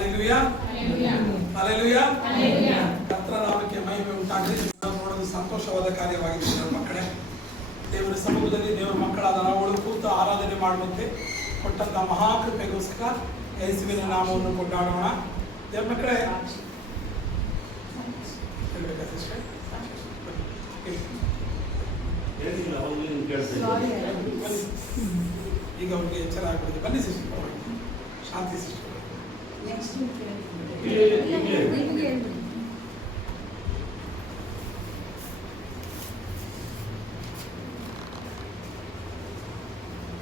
Hallelujah hallelujah hallelujah. ಕರ್ತನ ನಾಮಕ್ಕೆ ಮಹಿಮೆ ಉಂಟಾಗಲಿ. ನಾವು ನೋಡೋದು ಸಂತೋಷವಾದ ಕಾರ್ಯವಾಗಿದೆ ದೇವರ ಮಕ್ಕಳೇ. ದೇವರ ಸಮ್ಮುಖದಲ್ಲಿ ದೇವರ ಮಕ್ಕಳಾದ ನಾವುಗಳು ಕೂತು ಆರಾಧನೆ ಮಾಡುವಂತೆ ಕೊಟ್ಟಂತ ಮಹಾಕೃಪೆಗೋಸ್ಕರ ಯೇಸುವಿನ ನಾಮವನ್ನು ಕೊಂಡಾಡೋಣ. ದೇವರ ಮಕ್ಕಳೇ, ಈಗ ಅವ್ರಿಗೆ ಎಚ್ಚರ ಆಗ್ಬಿಡುತ್ತೆ. ಬನ್ನಿ ಸಿಸ್ಟರ್, ಶಾಂತಿ ಸಿಸ್ಟರ್.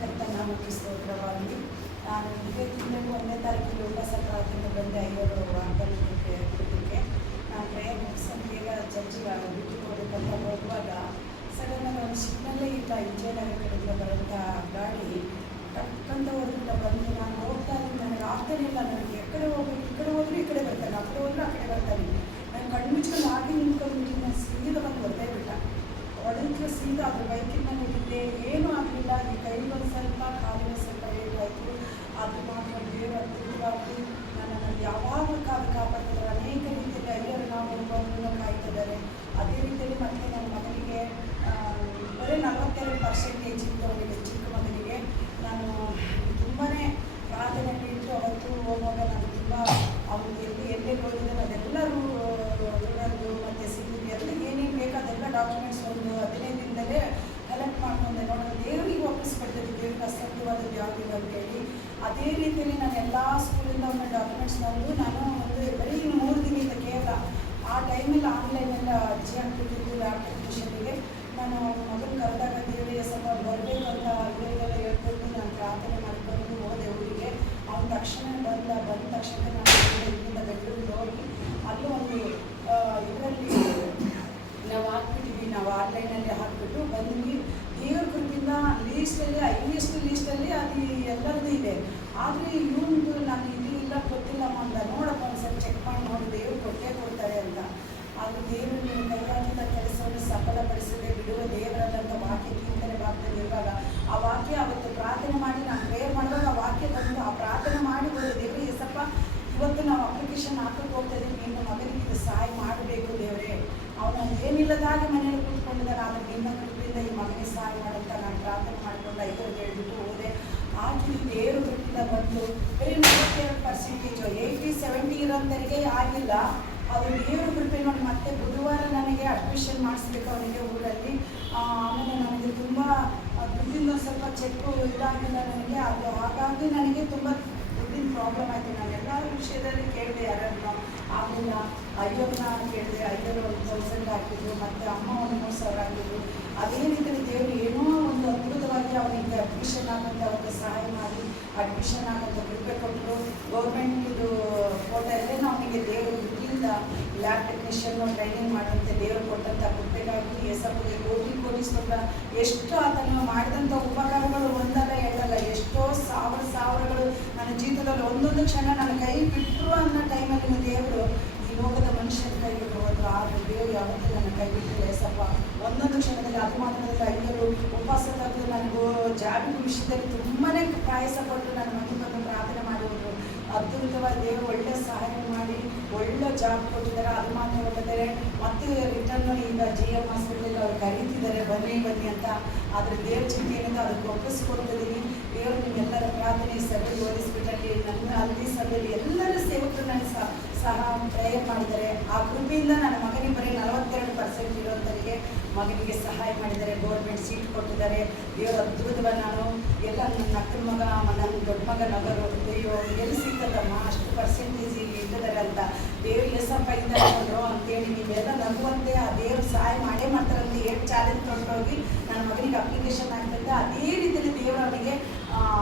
ಕರ್ತನಾಮಕ್ಕೆ ಸ್ತೋತ್ರವಾಗಲಿ. ನಾನು ಇದೇ ತಿಂಗಳು 1ನೇ ತಾರೀಕಿಗೆ ಉಲ್ಲಾಸ ಪ್ರಾರ್ಥನೆ ಬಂದೆ ಅಯ್ಯೋರು ವಾಗ್ದಾನಕ್ಕೆ ಕೊಡಲಿಕ್ಕೆ. ನಾನು ಪ್ರೇಯರ್ ಮುಗಿಸೋದು ಬೇಗ ಚರ್ಚಿಗೆ ಬಿಟ್ಟು ಹೋಗ್ಬೇಕಂತ ಹೋಗುವಾಗ ಸಡನ್ನಾಗಿ ಒಂದು ಸಿಗ್ನಲ್ಲೇ ಇಲ್ಲ. ವಿಜಯನಗರ ಕಡೆಯಿಂದ ಬರೋಂಥ ಗಾಡಿ ಟಕ್ಕಂತ ಹೋದ್ರಿಂದ ಬಂದು ನಾನು ಹೋಗ್ತಾ ಇದ್ದೀನಿ. ನನಗೆ ಆಗ್ತಾನೆ ಇಲ್ಲ. ನನಗೆ ಎಕಡೆ ಹೋಗ್ಬೇಕು, ಈ ಕಡೆ ಹೋದ್ರೆ ಈ ಕಡೆ ಬರ್ತಾನೆ, ಆ ಕಡೆ ಹೋದ್ರೆ ಆ ಕಡೆ ಬರ್ತಾನೆ. ನಾನು ಕಣ್ಣು ಮುಚ್ಕೊಂಡು ಹಾಗೆ ನಿಂತ್ಕೊಂಡ್ಬಿಟ್ಟು ನಾನು ಸೀದಾ ಬಂದು ಹೊರಟೇ ಬಿಟ್ಟ. ಹೊಡೆದ್ರೆ ಸೀದಾ ಅದ್ರ ಬೈಕಿನ ನೋಡಿದ್ದೆ, ಏನೂ ಆಗಲಿಲ್ಲ. ಈ ಕೈಗೆ ಒಂದು ಸ್ವಲ್ಪ, ಕಾಲಿಗೆ ಸ್ವಲ್ಪ ಏನಾಯಿತು. ಅದು ಮಾತ್ರ ದೇವರ ಅದ್ಭುತವಾಗಿ ನನ್ನನ್ನು ಯಾವಾಗ ಕಾಪಾಡ್ತಿದ್ದಾರೆ. ಅನೇಕ ರೀತಿಯಲ್ಲಿ ಅಯ್ಯರು ನಾವು ಒಬ್ಬರನ್ನು ಕಾಯ್ತಿದ್ದಾರೆ. ಅದೇ ರೀತಿಯಲ್ಲಿ ಮತ್ತೆ ನನ್ನ ಮಗನಿಗೆ ಬರೀ 42% ಇತ್ತು. ಅವನಿಗೆ ಚಿಕ್ಕ ಮಗನಿಗೆ ನಾನು ತುಂಬಾ ಪ್ರಾರ್ಥನೆ ಇಟ್ಟು ಅವತ್ತು ಹೋಗುವಾಗ ನಾನು ತುಂಬ ಅವನಿಗೆ ಎಲ್ಲೇ ಹೋಗಿದ್ದಾನೆ ಅದೆಲ್ಲರೂ ರೂರಲ್ಲು ಮತ್ತು ಸಿಗ್ನಲ್ ಎಲ್ಲ ಏನೇನು ಬೇಕು ಅದೆಲ್ಲ ಡಾಕ್ಯುಮೆಂಟ್ಸ್ ಒಂದು 15 ದಿನದಲ್ಲೇ ಕಲೆಕ್ಟ್ ಮಾಡ್ಕೊಂಡೆ. ನೋಡೋದು ದೇವರಿಗೆ ವಾಪಸ್ಕೊಡ್ತಿದ್ದೆ, ದೇವ್ರಿಗೆ ಅಸಾಧ್ಯವಾದದ್ದು ಯಾವುದಿಲ್ಲ ಅಂತೇಳಿ. ಅದೇ ರೀತಿಯಲ್ಲಿ ನಾನು ಎಲ್ಲ ಸ್ಕೂಲಿಂದ ಒಂದು ಡಾಕ್ಯುಮೆಂಟ್ಸ್ ತಂದು ನಾನು ಬರೀ 3 ದಿನದಿಂದ ಕೇವಲ ಆ ಟೈಮಲ್ಲಿ ಆನ್ಲೈನೆಲ್ಲ ಅರ್ಜಿ ಹಾಕ್ಬಿಟ್ಟಿದ್ದು ಅಪ್ಲಿಕೇಶನ್ಗೆ. ನಾನು ಮಗನ ಕರೆದಾಗ ದೇವರಿಗೆ ಸ್ವಲ್ಪ ಬರಬೇಕು ಅಂತ ಇವರಿಗೆಲ್ಲ ಹೇಳ್ಬಿಟ್ಟು ನಾನು ಪ್ರಾರ್ಥನೆ ಮಾಡಿಕೊಂಡು ಹೋದೆ ಊರಿಗೆ. ಅವನ ತಕ್ಷಣ ಬಂದ ತಕ್ಷಣ ನಾನು ಇಲ್ಲಿಂದ ಬೆಂಗಳೂರಿಗೆ ಹೋಗಿ ಅಲ್ಲೂ ಒಂದು ಇದರಲ್ಲಿ ನಾವು ಹಾಕ್ಬಿಟ್ಟಿದ್ವಿ. ನಾವು ಆನ್ಲೈನಲ್ಲಿ ಹಾಕ್ಬಿಟ್ಟು ಬಂದ್ವಿ. ದೇವ್ರ ಕೃಪೆಯಿಂದ ಲೀಸ್ಟಲ್ಲಿ ಹೈಯೆಸ್ಟ್ ಲೀಸ್ಟಲ್ಲಿ ಅದು ಎಲ್ಲರದ್ದು ಇದೆ. ಆದರೆ ಇವೊಂದು ನಾನು ಇದು ಇಲ್ಲ ಗೊತ್ತಿಲ್ಲಮ್ಮ ಅಂತ ನೋಡಪ್ಪ ಒಂದ್ಸರಿ ಚೆಕ್ ಮಾಡಿ ನೋಡಿ, ದೇವ್ರು ಕೊಟ್ಟೇ ಕೊಡ್ತಾರೆ ಅಂತ. ಆದರೆ ದೇವರು ನೀವು ಕೈ ಹಾಕಿದ ಕೆಲಸವನ್ನು ಸಫಲಪಡಿಸದೆ ಬಿಡುವ ದೇವರಲ್ಲಂತ ವಾಕ್ಯಕ್ಕಿಂತಲೇ ಭಾಗದಲ್ಲಿ ಇರುವಾಗ ಆ ವಾಕ್ಯ ಅವತ್ತು ಪ್ರಾರ್ಥನೆ ಮಾಡಿ ನಾನು ಪ್ರೇಯರ್ ಮಾಡುವಾಗ ಆ ವಾಕ್ಯ ಬಂದು ಆ ಪ್ರಾರ್ಥನೆ ಮಾಡಿ ಹೋದ ದೇವರು ಎಸಪ್ಪ ಇವತ್ತು ನಾವು ಅಪ್ಲಿಕೇಶನ್ ಹಾಕಕ್ಕೆ ಹೋಗ್ತಾ ಇದ್ದೀವಿ, ನಿಮ್ಮ ಮಗನಿಗೆ ಇದು ಸಹಾಯ ಮಾಡಬೇಕು ದೇವರೇ. ಅವನು ಏನಿಲ್ಲದಾಗಿ ಮನೆಯಲ್ಲಿ ಕೂತ್ಕೊಂಡಿದ್ದಾನೆ, ಆದರೆ ನಿಮ್ಮ ಕೃಪೆಯಿಂದ ಈ ಮಗನಿಗೆ ಸಹಾಯ ಮಾಡಂತ ನಾನು ಪ್ರಾರ್ಥನೆ ಮಾಡಿಕೊಂಡು ಐದರಿಗೆ ಹೇಳ್ಬಿಟ್ಟು ಹೋದೆ. ಹಾಕಿ ದೇವ್ರ ಕೃಪೆಯಿಂದ ಬಂದು ಬರೀ 42%, 80-70 ಇರೋಂಥರಿಗೆ ಆಗಿಲ್ಲ. ಅದು ದೇವ್ರ ಕೃಪೆ ನೋಡಿ. ಮತ್ತೆ ಬುಧವಾರ ನನಗೆ ಅಡ್ಮಿಷನ್ ಮಾಡಿಸ್ಬೇಕು ಅವನಿಗೆ ಊರಲ್ಲಿ. ಆಮೇಲೆ ನನಗೆ ತುಂಬ ದುಡ್ಡಿಂದ ಸ್ವಲ್ಪ ಚೆಕ್ಕು ಇದಾಗಿಲ್ಲ ನನಗೆ. ಅದು ಹಾಗಾಗಿ ನನಗೆ ತುಂಬ ದುಡ್ಡಿನ ಪ್ರಾಬ್ಲಮ್ ಆಯಿತು. ನಾನು ಎಲ್ಲ ವಿಷಯದಲ್ಲಿ ಕೇಳಿದೆ, ಯಾರನ್ನು ಆಗಲಿಲ್ಲ. ಅಯ್ಯೋರನ್ನ ಕೇಳಿದೆ, ಅಯ್ಯೋರು 1000 ಹಾಕಿದ್ರು, ಮತ್ತು ಅಮ್ಮ ಒಂದು 3000 ಹಾಕಿದ್ರು. ಅದೇ ರೀತಿಯಲ್ಲಿ ದೇವರು ಏನೋ ಒಂದು ಅದ್ಭುತವಾಗಿ ಅವನಿಗೆ ಅಡ್ಮಿಷನ್ ಆಗೋಂಥ ಅವ್ರಿಗೆ ಸಹಾಯ ಮಾಡಿ ಅಡ್ಮಿಷನ್ ಆಗೋಂಥ ಕೃಪೆ ಕೊಟ್ಟರು. ಗೌರ್ಮೆಂಟಿದು ಫೋಟೋ ಎಲ್ಲ ಅವನಿಗೆ ದೇವರು ದುಡ್ಡಿಂದ ಲ್ಯಾಬ್ ಟೆಕ್ನಿಷಿಯನ್ನು ಟ್ರೈನಿಂಗ್ ಮಾಡುವಂತೆ ದೇವರು ಕೊಟ್ಟಂಥ ಕೃಪೆಗಾಗಿ ಎಸಪ್ಪಿಗೆ ಕೋಟಿ ಸ್ತೋತ್ರ. ಎಷ್ಟು ಆತನು ಮಾಡಿದಂಥ ಉಪಕಾರಗಳು ಒಂದಲ್ಲ ಎರಡಲ್ಲ, ಎಷ್ಟೋ ಸಾವಿರಗಳು ನನ್ನ ಜೀವಿತದಲ್ಲಿ ಒಂದೊಂದು ಕ್ಷಣ ನನ್ನ ಕೈ ಬಿಟ್ಟರು ಅನ್ನೋ ಟೈಮಲ್ಲಿ ದೇವರು ಈ ಲೋಕದ ಮನುಷ್ಯನ ಕೈ ಬಿಟ್ಟು ಹೋದ್ರು. ಆದರೆ ದೇವರು ಯಾವತ್ತೂ ನನ್ನ ಕೈ ಬಿಟ್ಟಿಲ್ಲ ಎಸಪ್ಪ. ಒಂದೊಂದು ಕ್ಷಣದಲ್ಲಿ ಅದು ಮಾತ್ರದಲ್ಲಿ ಐವರು ಉಪವಾಸ ತೆಗೆದು ನನಗೂ ಜಾಬಿನ ವಿಷಯದಲ್ಲಿ ತುಂಬಾ ಪ್ರಯಾಸಪಟ್ಟು ನನ್ನ ಮನೆ ಬಂದು ಪ್ರಾರ್ಥನೆ ಮಾಡಿ ಹೋದರು. ಅದ್ಭುತವಾಗಿ ದೇವರು ಒಳ್ಳೆ ಸಹಾಯ ಮಾಡಿ ಒಳ್ಳೆ ಜಾಬ್ ಕೊಟ್ಟಿದ್ದಾರೆ. ಅದು ಮಾತ್ರ ಹೋಗಿದ್ದಾರೆ. ಮತ್ತು ರಿಟರ್ನ್ ಈಗ GM ಹಾಸ್ಪಿಟಲ್ ಅವ್ರು ಕರೀತಿದ್ದಾರೆ ಬನ್ನಿ ಅಂತ. ಆದರೆ ದೇವ್ರ ಚಿಂತೆಯಿಂದ ಅದಕ್ಕೆ ಒಪ್ಪಿಸ್ಕೊಡ್ತಿದ್ದೀನಿ. ದೇವರು ನಿಮ್ಮೆಲ್ಲರ ಪ್ರಾರ್ಥನೆ ಸಭೆಯಲ್ಲಿ ಓದಿಸ್ಬಿಟ್ಟಲ್ಲಿ ನನ್ನ ಅಲ್ಲಿ ಸಭೆಯಲ್ಲಿ ಎಲ್ಲರ ಸೇವಕರು ನನಗೆ ಸಹ ಪ್ರೇಯರ್ ಮಾಡಿದ್ದಾರೆ. ಆ ಕೃಪೆಯಿಂದ ನನ್ನ ಮಗನಿಗೆ ಬರೀ 42% ಇರೋಂಥವರಿಗೆ ಮಗನಿಗೆ ಸಹಾಯ ಮಾಡಿದ್ದಾರೆ. ಗೌರ್ಮೆಂಟ್ ಸೀಟ್ ಕೊಟ್ಟಿದ್ದಾರೆ. ದೇವರು ಅದ್ಭುತವಾಗಿ ನಾನು ಎಲ್ಲ ನನ್ನ ಅಕ್ಕನ ಮಗ ನನ್ನ ದೊಡ್ಡ ಮಗ ನಗರು ಅಯ್ಯೋ ಎಲ್ಲಿ ಸಿಗ್ತದಮ್ಮ ಅಷ್ಟು ಪರ್ಸೆಂಟೇಜ್ ಇಟ್ಟಿದ್ದಾರೆ ಅಂತ ದೇವ್ರು ಎಸಪ್ಪ ಇದ್ದಾರೋ ಅಂತೇಳಿ ನೀವೆಲ್ಲ ನಗುವಂತೆ ಆ ದೇವ್ರು ಸಹಾಯ ಮಾಡೇ ಮಾಡ್ತಾರಂತ ಏನು ಚಾಲೆಂಜ್ ತೊಗೊಂಡೋಗಿ ನನ್ನ ಮಗನಿಗೆ ಅಪ್ಲಿಕೇಶನ್ ಆಗ್ತದೆ. ಅದೇ ರೀತಿಯಲ್ಲಿ ದೇವರು ಅವನಿಗೆ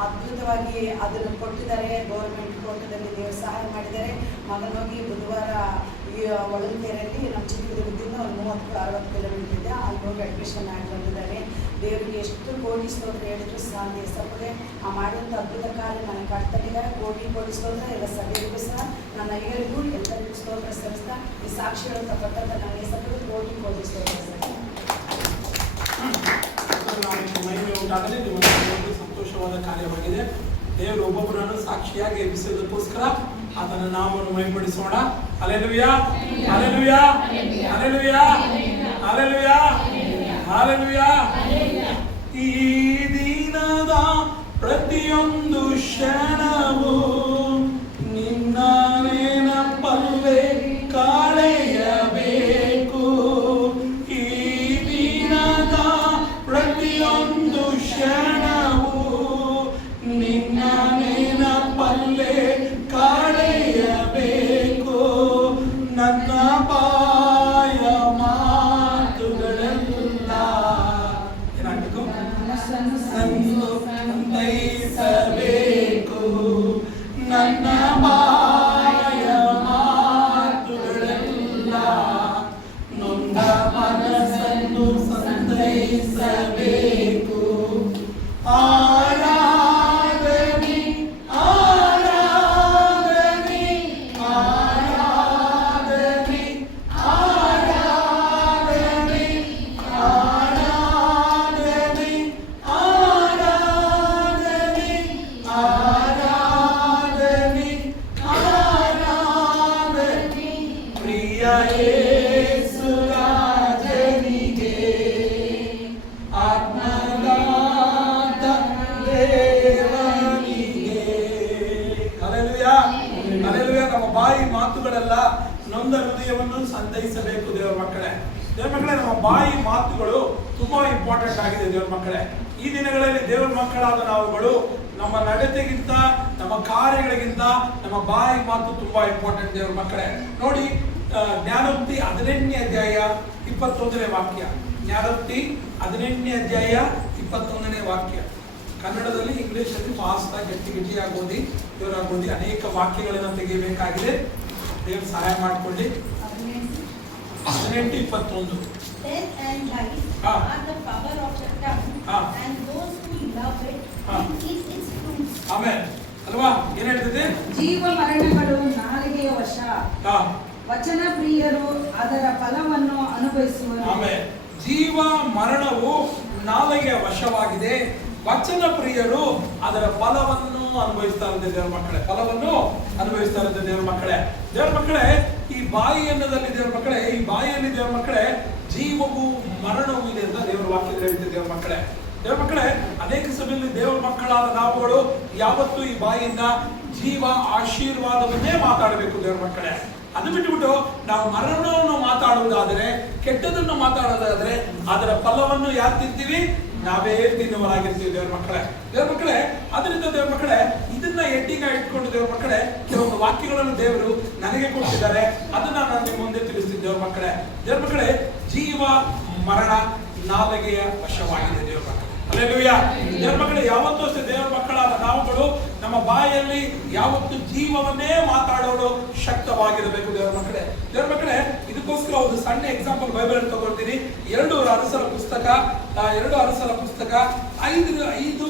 ಅದ್ಭುತವಾಗಿ ಅದನ್ನು ಕೊಟ್ಟಿದ್ದಾರೆ. ಗೌರ್ಮೆಂಟ್ ಕೋಟದಲ್ಲಿ ದೇವರು ಸಹಾಯ ಮಾಡಿದ್ದಾರೆ. ಮಗನೋಗಿ ಬುಧವಾರ ಈ ಒಳಂಕೆರೆಯಲ್ಲಿ ನಮ್ಮ ಚಿತ್ರದುರ್ಗದಿಂದ ಒಂದು 30-60 ಕಿಲೋಮೀಟರ್ ಇದೆ, ಅಲ್ಲಿ ಹೋಗಿ ಅಡ್ಮಿಷನ್ ಆಗಿ ಬಂದಿದ್ದಾರೆ. ದೇವರಿಗೆ ಎಷ್ಟು ಕೋಟಿ ಸ್ತೋತ್ರ ಹೇಳಿದ್ರು ಸಾಧ್ಯ ಎಸಪ್ಪಗೆ. ಆ ಮಾಡುವಂಥ ಅದ್ಭುತ ಕಾರ್ಯ ನನ್ನ ಕರ್ತನಿಗೆ ಕೋಟಿ ಸ್ತೋತ್ರ. ಎಲ್ಲ ಸಭೆಗೂ ಸಹ ನನ್ನ ಅಯ್ಯರಿಗೂ ಎಲ್ಲರಿಗೂ ಸ್ತೋತ್ರ ಸಲ್ಲಿಸ್ತಾ ಈ ಸಾಕ್ಷಿಗಳನ್ನು ತಪ್ಪಟ್ಟಂತ ನನ್ನ ಎಸಪ್ಪಗೆ ಕೋಟಿ ಸ್ತೋತ್ರ ಸಲ್ಲಿಸ್ತಾ ಮಹಿಮೆ ಉಂಟಾಗಲಿ. ಸಂತೋಷವಾದ ಕಾರ್ಯವಾಗಿದೆ. ದೇವರು ಒಬ್ಬೊಬ್ಬರನ್ನು ಸಾಕ್ಷಿಯಾಗಿ ಎಬ್ಬಿಸೋದಕ್ಕೋಸ್ಕರ ಆತನ ನಾಮವನ್ನು ಮಹಿಮೆಪಡಿಸೋಣ. Hallelujah, hallelujah, hallelujah, hallelujah, hallelujah. ಈ ದಿನದ ಪ್ರತಿಯೊಂದು ಕ್ಷಣವು ನಿನ್ನ ನೆನಪಲ್ಲೇ ಕಳೆಯಬೇಕು. ಈ ದಿನದ ಪ್ರತಿಯೊಂದು ಕ್ಷಣವು ನಿನ್ನ ನೆನಪಲ್ಲೇ ಕಳೆಯಬೇಕು. ನನ್ನ ಬಾಯ ಮಾತುಗಳೆಲ್ಲ ಏನಾಗಬೇಕು? ಸಂತೈಸಬೇಕು. ನನ್ನ ಬಾಯ ಮಾತುಗಳೆಲ್ಲ ನೊಂದ ಮನಸ್ಸನ್ನು ಸಂತೈಸಬೇಕು. ಆರಾಧನೆ, ಆರಾಧನೆ, ಆರಾಧನೆ, ಆರಾಧನೆ, ಆರಾಧನೆ, ಆರಾಧನೆ, ಆರಾಧನೆ, ಆರಾಧನೆ ಪ್ರಿಯ ಯೇಸು ರಾಜನಿಗೆ, ಆತ್ಮನಾದ ದೇವನಿಗೆ. Hallelujah, hallelujah. ನಮ್ಮ ಬಾಯಿ ಮಾತುಗಳೆಲ್ಲ ನೊಂದ ಹೃದಯವನ್ನು ಸಂತೈಸಬೇಕು. ದೇವರ ಮಕ್ಕಳೇ, ದೇವರ ಮಕ್ಕಳೇ, ನಮ್ಮ ಬಾಯಿ ಮಾತುಗಳು ತುಂಬಾ ಇಂಪಾರ್ಟೆಂಟ್ ಆಗಿದೆ. ದೇವರ ಮಕ್ಕಳೇ, ಈ ದಿನಗಳಲ್ಲಿ ದೇವರ ಮಕ್ಕಳಾದ ನಾವುಗಳು ನಮ್ಮ ನಡತೆಗಿಂತ, ನಮ್ಮ ಕಾರ್ಯಗಳಿಗಿಂತ ನಮ್ಮ ಬಾಯಿ ಮಾತು ತುಂಬಾ ಇಂಪಾರ್ಟೆಂಟ್. ದೇವರ ಮಕ್ಕಳೇ ನೋಡಿ, ಜ್ಞಾನೋಕ್ತಿ 18ನೇ ಅಧ್ಯಾಯ 21ನೇ ವಾಕ್ಯ. ಜ್ಞಾನೋಕ್ತಿ 18ನೇ ಅಧ್ಯಾಯ 21ನೇ ವಾಕ್ಯ. ಕನ್ನಡದಲ್ಲಿ, ಇಂಗ್ಲಿಷಲ್ಲಿ ಫಾಸ್ಟ್ ಆಗಿ ಗಟ್ಟಿಯಾಗಿ ಓದಿ, ಜೋರಾಗಿ ಓದಿ. ಅನೇಕ ವಾಕ್ಯಗಳನ್ನು ತೆಗೆಯಬೇಕಾಗಿದೆ. ದೇವರು ಸಹಾಯ ಮಾಡಿಕೊಳ್ಳಿ. 18:21. Death and life Ah. are the power of the tongue, Ah. and those who love it Ah. will eat its fruits. ಆಮೇಲೆ ಅಲ್ವಾ, ಏನ್ ಹೇಳ್ತಿದೆ? ಜೀವ ಮರಣಗಳು ನಾಲಿಗೆಯ ವಶ, ಹಾ, ವಚನ ಪ್ರಿಯರು ಅದರ ಫಲವನ್ನು ಅನುಭವಿಸುವರು. ಆಮೇಲೆ ಜೀವ ಮರಣವು ನಾಲಿಗೆಯ ವಶವಾಗಿದೆ, ವಚನ ಪ್ರಿಯರು ಅದರ ಫಲವನ್ನು ಅನುಭವಿಸ್ತಾ ಇರುತ್ತೆ. ದೇವರ ಮಕ್ಕಳೇ, ಫಲವನ್ನು ಅನುಭವಿಸ್ತಾ ಇರುತ್ತೆ. ದೇವರ ಮಕ್ಕಳೇ, ದೇವರ ಮಕ್ಕಳೇ, ಈ ಬಾಯಿ ಅನ್ನೋದಲ್ಲಿ ದೇವರ ಮಕ್ಕಳೇ, ಈ ಬಾಯಿಯಲ್ಲಿ ದೇವರ ಮಕ್ಕಳೇ ಜೀವವು ಮರಣವು ಇದೆ ಅಂತ ದೇವರ ವಾಕ್ಯದಲ್ಲಿ ಹೇಳ್ತಿದೆ. ದೇವರ ಮಕ್ಕಳೇ, ದೇವರ ಮಕ್ಕಳೇ, ಅನೇಕ ಸಮಯದಲ್ಲಿ ದೇವರ ಮಕ್ಕಳಾದ ನಾವುಗಳು ಯಾವತ್ತೂ ಈ ಬಾಯಿಯಿಂದ ಜೀವ ಆಶೀರ್ವಾದವನ್ನೇ ಮಾತಾಡಬೇಕು. ದೇವರ ಮಕ್ಕಳೇ, ಅದು ಬಿಟ್ಟುಬಿಟ್ಟು ನಾವು ಮರಣವನ್ನು ಮಾತಾಡುವುದಾದರೆ, ಕೆಟ್ಟದನ್ನು ಮಾತಾಡೋದಾದ್ರೆ ಅದರ ಫಲವನ್ನು ಯಾರು ತಿಂತೀವಿ? ನಾವೇ ತಿನ್ನುವರಾಗಿರ್ತೀವಿ. ದೇವರ ಮಕ್ಕಳೇ, ದೇವರ ಮಕ್ಕಳೇ, ಅದರಿಂದ ದೇವರ ಮಕ್ಕಳೇ, ಇದನ್ನ ಎಡ್ಡಿಗ ಇಟ್ಕೊಂಡು ದೇವರ ಮಕ್ಕಳೇ ಕೆಲವೊಂದು ವಾಕ್ಯಗಳನ್ನು ದೇವರು ನನಗೆ ಕೊಟ್ಟಿದ್ದಾರೆ. ಅದನ್ನ ನಾನು ನಿಮ್ಮ ಮುಂದೆ ತಿಳಿಸ್ತೀನಿ. ದೇವರ ಮಕ್ಕಳೇ, ದೇವರ ಮಕ್ಕಳೇ, ಜೀವ ಮರಣ ನಾಲಿಗೆಯ ವಶವಾಗಿದೆ. ದೇವರ ಮಕ್ಕಳೇ, ಹಲ್ಲೆಲೂಯಾ. ದೇವರ ಮಕ್ಕಳೇ, ಯಾವತ್ತೂ ಅಷ್ಟೇ ದೇವರ ಮಕ್ಕಳಾದ ನಾವುಗಳು ನಮ್ಮ ಬಾಯಲ್ಲಿ ಯಾವತ್ತು ಜೀವವನ್ನೇ ಮಾತಾಡೋದು ಶಕ್ತವಾಗಿರಬೇಕು. ದೇವರ ಮಕ್ಕಳೇ, ದೇವರ ಮಕ್ಕಳೇ, ಇದಕ್ಕೋಸ್ಕರ ಒಂದು ಸಣ್ಣ ಎಕ್ಸಾಂಪಲ್ ಬೈಬಲ್ ಅಲ್ಲಿ ತಗೊಳ್ತೀನಿ. 2 ಅರಸರ ಪುಸ್ತಕ 5,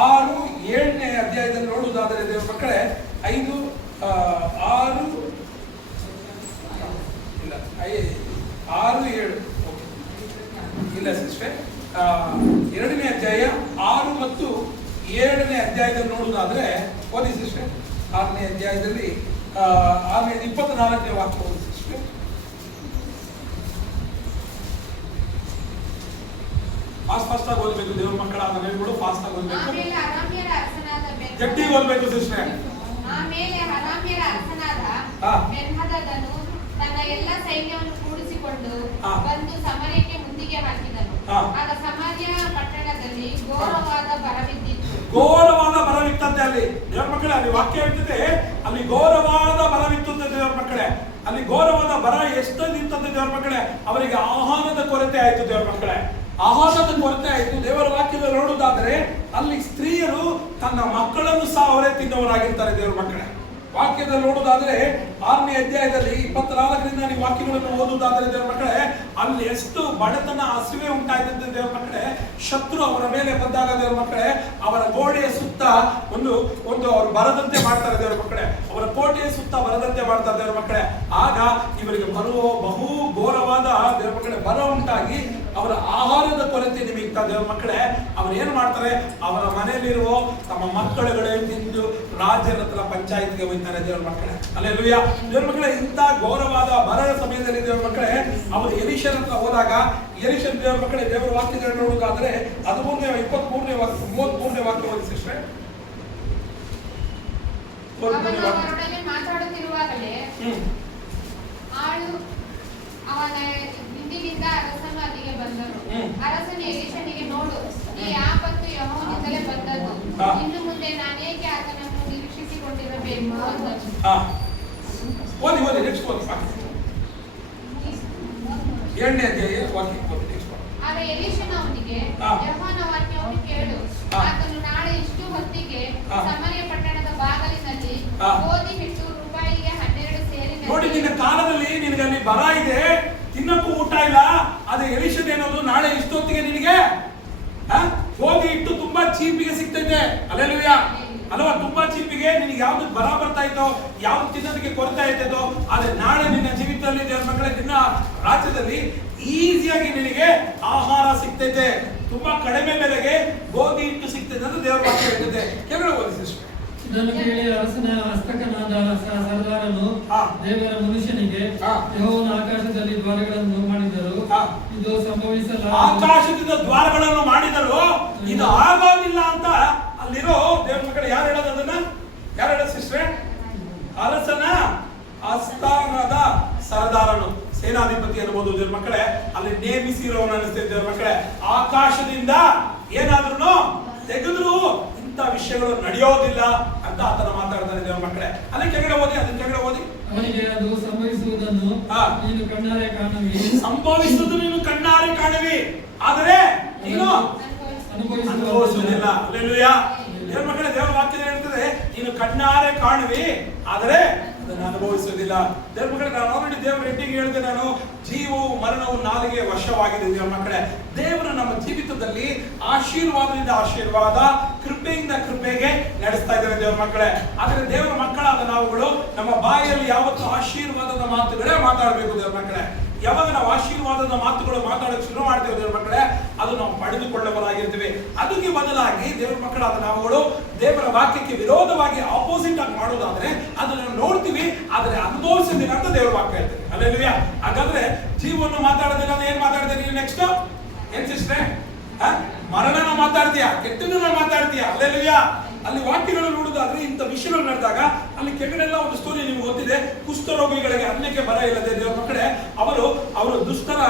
6, 7ನೇ ಅಧ್ಯಾಯದಲ್ಲಿ ನೋಡುವುದಾದರೆ ದೇವರ ಮಕ್ಕಳೇ, 5, 6 ಇಲ್ಲ 6, 7 ಇಲ್ಲ ಸಿಸ್ಟರ್, 2ನೇ ಅಧ್ಯಾಯ 6 ಮತ್ತು 7ನೇ ಅಧ್ಯಾಯದಲ್ಲಿ ನೋಡುವುದಾದ್ರೆ ಓದಿ ಸಿಸ್ಟರ್. 6ನೇ ಅಧ್ಯಾಯದಲ್ಲಿ 24ನೇ ವಾಕ್ಯ ಓದಿ ಸಿಸ್ಟರ್. ಫಾಸ್ಟ್ ಆಗಿ ಓದಬೇಕು. ದೇವರ ಮಕ್ಕಳಾದ ನೀವುಗಳು ಫಾಸ್ಟ್ ಆಗಿ ಓದಬೇಕು. ಗಟ್ಟಿ ಓದಬೇಕು ಸಿಸ್ಟರ್. ಆಮೇಲೆ ಅರಾಮ್ಯರ ಅರಸನಾದ ಬೆನ್ಹದದನು ತನ್ನ ಎಲ್ಲ ಸೈನ್ಯವನ್ನು ಕೂಡಿಸಿಕೊಂಡು ಬಂದು ಸಮರ್ಯಕ್ಕೆ ಮುತ್ತಿಗೆ ಹಾಕಿದನು. ಆಗ ಸಮಾರ್ಯ ಪಟ್ಟಣದಲ್ಲಿ ಘೋರವಾದ ಬರವಿದ್ದಿತ್ತು. ಘೋರವಾದ ಬರವಿತ್ತಂತೆ. ಅಲ್ಲಿ ದೇವರ ಮಕ್ಕಳೇ, ಅಲ್ಲಿ ವಾಕ್ಯ ಹೇಳ್ತಿದೆ, ಅಲ್ಲಿ ಘೋರವಾದ ಬರವಿತ್ತಂತೆ. ದೇವರ ಮಕ್ಕಳೇ, ಅಲ್ಲಿ ಘೋರವಾದ ಬರ ಎಷ್ಟೊಂದಿತ್ತಂತೆ. ದೇವರ ಮಕ್ಕಳೇ, ಅವರಿಗೆ ಆಹಾರದ ಕೊರತೆ ಆಯ್ತು. ದೇವರ ಮಕ್ಕಳೇ, ಆಹಾರದ ಕೊರತೆ ಆಯ್ತು. ದೇವರ ವಾಕ್ಯದಲ್ಲಿ ನೋಡುವುದಾದರೆ ಅಲ್ಲಿ ಸ್ತ್ರೀಯರು ತನ್ನ ಮಕ್ಕಳನ್ನು ಸಹ ಅವರೇ ತಿನ್ನುವರಾಗಿರ್ತಾರೆ. ದೇವರ ಮಕ್ಕಳೇ, ವಾಕ್ಯದಲ್ಲಿ ನೋಡುವುದಾದ್ರೆ 6ನೇ ಅಧ್ಯಾಯದಲ್ಲಿ 24ರಿಂದ ನೀವು ವಾಕ್ಯಗಳನ್ನು ಓದುವುದಾದರೆ ದೇವರ ಮಕ್ಕಳೇ, ಅಲ್ಲಿ ಎಷ್ಟು ಬಡತನ, ಹಸಿವೆ ಉಂಟಾಯಿತಂತೆ. ದೇವರ ಮಕ್ಕಳೇ, ಶತ್ರು ಅವರ ಮೇಲೆ ಬಂದಾಗ ದೇವರ ಮಕ್ಕಳೇ, ಅವರ ಗೋಡೆಯ ಸುತ್ತ ಒಂದು ಅವರು ಬರದಂತೆ ಮಾಡ್ತಾರೆ. ದೇವರ ಮಕ್ಕಳೇ, ಅವರ ಕೋಟೆಯ ಸುತ್ತ ಬರದಂತೆ ಮಾಡ್ತಾರೆ. ದೇವರ ಮಕ್ಕಳೇ, ಆಗ ಇವರಿಗೆ ಬರುವ ಬಹು ಘೋರವಾದ ದೇವರ ಮಕ್ಕಳೇ ಬರ ಉಂಟಾಗಿ ಅವರ ಆಹಾರದ ಕೊರತೆ ನಿಮಿತ್ತ ದೇವರ ಮಕ್ಕಳೇ ಅವ್ರು ಏನು ಮಾಡ್ತಾರೆ, ಅವರ ಮನೆಯಲ್ಲಿರುವ ತಮ್ಮ ಮಕ್ಕಳುಗಳೇ ತಿಂದು ರಾಜರ ಹತ್ರ ಪಂಚಾಯತ್ಗೆ ಹೋಗ್ತಾರೆ ದೇವರ ಮಕ್ಕಳೇ. ಹಲ್ಲೆಲೂಯಾ. ದೇವರ ಮಕ್ಕಳೇ, ಇಂಥ ಘೋರವಾದ ಬರದ ಸಮಯದಲ್ಲಿ ದೇವರ ಮಕ್ಕಳೇ ಅವರು ಎಲೀಷನ ಹತ್ರ ಹೋದಾಗ ಎಲೀಷನ್ ದೇವರ ಮಕ್ಕಳೇ ದೇವರ ವಾಕ್ಯಗಳನ್ನು ನೋಡುವುದಾದ್ರೆ 23ನೇ ವಾಕ್ಯ ಓದಿ ಸಿಸ್ಟರ್. ಅವರೊಡನೆ ಮಾತಾಡುತ್ತಿರುವಾಗಲೇ ಅವನ ಹಿಂದಿನಿಂದ ಅರಸನು ಅಲ್ಲಿಗೆ ಬಂದನು. ಅರಸನು ಎಲೀಷನಿಗೆ, ನೋಡು, ಈ ಆಪತ್ತು ಯೆಹೋವನಿಂದಲೇ ಬಂದದ್ದು. ಇನ್ನು ಮುಂದೆ ನಾನೇಕೆ ಆತನನ್ನು ನಿರೀಕ್ಷಿಸಿಕೊಂಡಿರಬೇಕು ಅಂದನು. ಓದಿ ನೆಕ್ಸ್ಟ್ ಓದಿ. 7ನೇ ಅಧ್ಯಾಯ ವಾಕ್ಯ ಓದಿ ನೆಕ್ಸ್ಟ್. ಆಗ ಎಲೀಷನು ಅವನಿಗೆ, ಯೆಹೋವನ ವಾಕ್ಯವನ್ನು ಕೇಳು. ಆತನು ನಾಳೆ ಇಷ್ಟು ಹೊತ್ತಿಗೆ ಸಮರ್ಯ ಪಟ್ಟಣದ ಬಾಗಿಲಿನಲ್ಲಿ ಗೋಧಿ ಹಿಟ್ಟು ರೂಪಾಯಿಗೆ 12 ಸೇರಿನ. ನೋಡಿ, ನಿನ್ನ ಕಾಲದಲ್ಲಿ ನಿನಗೆ ಅಲ್ಲಿ ಬರ ಇದೆ, ತಿನ್ನಕ್ಕೂ ಊಟ ಇಲ್ಲ. ಅದೇ ಎಲಿಷನ್ ಏನೋದು, ನಾಳೆ ಇಷ್ಟೊತ್ತಿಗೆ ನಿನಗೆ ಗೋಧಿ ಹಿಟ್ಟು ತುಂಬಾ ಚೀಪಿಗೆ ಸಿಗ್ತೈತೆ. ಹಲ್ಲೆಲೂಯಾ ಅಲ್ವಾ? ತುಂಬಾ ಚೀಪಿಗೆ ನಿನಗೆ ಯಾವ್ದು ಬರ ಬರ್ತಾ ಇತ್ತೋ, ಯಾವ್ದು ತಿನ್ನೋದಕ್ಕೆ ಕೊರತೆ ಇರ್ತೈತೋ, ಆದ್ರೆ ನಾಳೆ ನಿನ್ನ ಜೀವಿತದಲ್ಲಿ ದೇವರ ಮಕ್ಕಳೇ ನಿನ್ನ ರಾಜ್ಯದಲ್ಲಿ ಈಸಿಯಾಗಿ ನಿನಗೆ ಆಹಾರ ಸಿಗ್ತೈತೆ. ತುಂಬಾ ಕಡಿಮೆ ಬೆಲೆಗೆ ಗೋಧಿ ಹಿಟ್ಟು ಸಿಗ್ತೈತೆ ಅಂತ ದೇವರ ವಾಕ್ಯ ಹೇಳ್ತೈತೆ. ಕೆಳಗಡೆ ಓದಿ ಸಿಸ್ಟರ್. ಇದನ್ನು ಕೇಳಿ ಅರಸನ ಹಸ್ತಕನಾದ ಸರದಾರನು ದೇವರ ಮನುಷ್ಯನಿಗೆ, ಯೆಹೋವನು ಆಕಾಶದಲ್ಲಿ ದ್ವಾರಗಳನ್ನು ಮಾಡಿದರು, ಇದು ಸಂಭವಿಸಲ್ಲ. ಆಕಾಶದಿಂದ ದ್ವಾರಗಳನ್ನು ಮಾಡಿದರು, ಇದು ಆಗೋದಿಲ್ಲ ಅಂತ ಅಲ್ಲಿರೋ ದೇವರ ಮಕ್ಕಳು ಯಾರು ಹೇಳೋದು? ಅದನ್ನ ಯಾರು ಹೇಳೋದು ಸಿಸ್ಟ್ರೆ? ಅರಸನ ಆಸ್ಥಾನದ ಸರದಾರನು, ಸೇನಾಧಿಪತಿ ಅನ್ಬೋದು ದೇವರ ಮಕ್ಕಳೇ. ಅಲ್ಲಿ ನೇಮಿಸಿರೋನು ಅನಿಸ್ತೇವೆ ದೇವರ ಮಕ್ಕಳೇ. ಆಕಾಶದಿಂದ ಏನಾದ್ರೂ ತೆಗೆದ್ರು ಇಂಥ ವಿಷಯಗಳು ನಡೆಯೋದಿಲ್ಲ ಅಂತ ಆತನ ಮಾತಾಡ್ತಾನೆ ದೇವರ ಮಕ್ಕಳೇ. ಅಲ್ಲಿ ಕೆಳಗಡೆ ಓದಿ, ಅದನ್ನ ಕೆಳಗಡೆ ಓದಿ. ಅವನಿಗೆ, ಅದು ಸಂಭವಿಸುವುದನ್ನು ನೀನು ಕಣ್ಣಾರೆ ಕಾಣುವಿ. ಸಂಭವಿಸುವುದು ನೀನು ಕಣ್ಣಾರೆ ಕಾಣುವಿ, ಆದರೆ ನೀನು ಅನುಭವಿಸುವುದಿಲ್ಲ. ಹಲ್ಲೆಲೂಯಾ. ದೇವರ ಮಕ್ಕಳೇ, ದೇವರ ವಾಕ್ಯ ಹೇಳ್ತದೆ, ನೀನು ಕಣ್ಣಾರೆ ಕಾಣುವಿ, ಆದರೆ ಅದನ್ನು ಅನುಭವಿಸುವುದಿಲ್ಲ. ದೇವರ ಮಕ್ಕಳೇ, ನಾನು ಆಲ್ರೆಡಿ ದೇವರ ಹೆಡ್ಡಿಗೆ ಹೇಳಿದೆ, ನಾನು ಜೀವವು ಮರಣವು ನಾಲಿಗೆ ವಶವಾಗಿದೆ. ದೇವರ ಮಕ್ಕಳೇ, ದೇವರು ನಮ್ಮ ಜೀವಿತದಲ್ಲಿ ಆಶೀರ್ವಾದದಿಂದ ಆಶೀರ್ವಾದ, ಕೃಪೆಯಿಂದ ಕೃಪೆಗೆ ನಡೆಸ್ತಾ ಇದ್ದೇವೆ ದೇವರ ಮಕ್ಕಳೇ. ಆದರೆ ದೇವರ ಮಕ್ಕಳಾದ ನಾವುಗಳು ನಮ್ಮ ಬಾಯಿಯಲ್ಲಿ ಯಾವತ್ತೂ ಆಶೀರ್ವಾದದ ಮಾತುಗಳೇ ಮಾತಾಡಬೇಕು ದೇವರ ಮಕ್ಕಳೇ. ಯಾವಾಗ ನಾವು ಆಶೀರ್ವಾದದ ಮಾತುಗಳು ಮಾತಾಡೋಕೆ ಶುರು ಮಾಡ್ತೇವೆ ದೇವರ ಮಕ್ಕಳೇ, ಅದು ನಾವು ಪಡೆದುಕೊಳ್ಳಬಲಾಗಿರ್ತೀವಿ. ಅದಕ್ಕೆ ಬದಲಾಗಿ ದೇವರ ಮಕ್ಕಳಾದ ನಾವುಗಳು ದೇವರ ವಾಕ್ಯಕ್ಕೆ ವಿರೋಧವಾಗಿ ಆಪೋಸಿಟ್ ಆಗಿ ಮಾಡೋದಾದ್ರೆ ಅದನ್ನು ನೋಡ್ತೀವಿ, ಆದರೆ ಅನುಭವಿಸೋದಿಲ್ಲ ಅಂತ ದೇವರ ವಾಕ್ಯ ಹೇಳ್ತೀವಿ. ಹಲ್ಲೆಲೂಯಾ. ಹಾಗಾದ್ರೆ ಜೀವವನ್ನು ಮಾತಾಡೋದಿಲ್ಲ ಅಂದ್ರೆ ಏನ್ ಮಾತಾಡ್ತೀರಿ ನೀವು ನೆಕ್ಸ್ಟ್? ಏನ್ ಸಿಸ್ಟ್ರೆ? ಮರಣನ ಮಾತಾಡ್ತೀಯಾ, ಕೆಟ್ಟದನ್ನ ಮಾತಾಡ್ತೀಯಾ? ಹಲ್ಲೆಲೂಯಾ. ಅಲ್ಲಿ ವಾಕ್ಯಗಳು ನೋಡುವುದಾದ್ರೆ ಇಂಥ ವಿಷಯಗಳು ನಡೆದಾಗ ಅಲ್ಲಿ ಕೆಳಗಡೆಲ್ಲ ಒಂದು ಸ್ಟೋರಿ ನಿಮ್ಗೆ ಗೊತ್ತಿದೆ. ಕುಷ್ಠರೋಗಿಗಳಿಗೆ ಅನ್ನಕ್ಕೆ ಬರ ಇಲ್ಲದೆ ದೇವರ ಮಕ್ಕಳೇ ಅವರು ದುಷ್ಟರ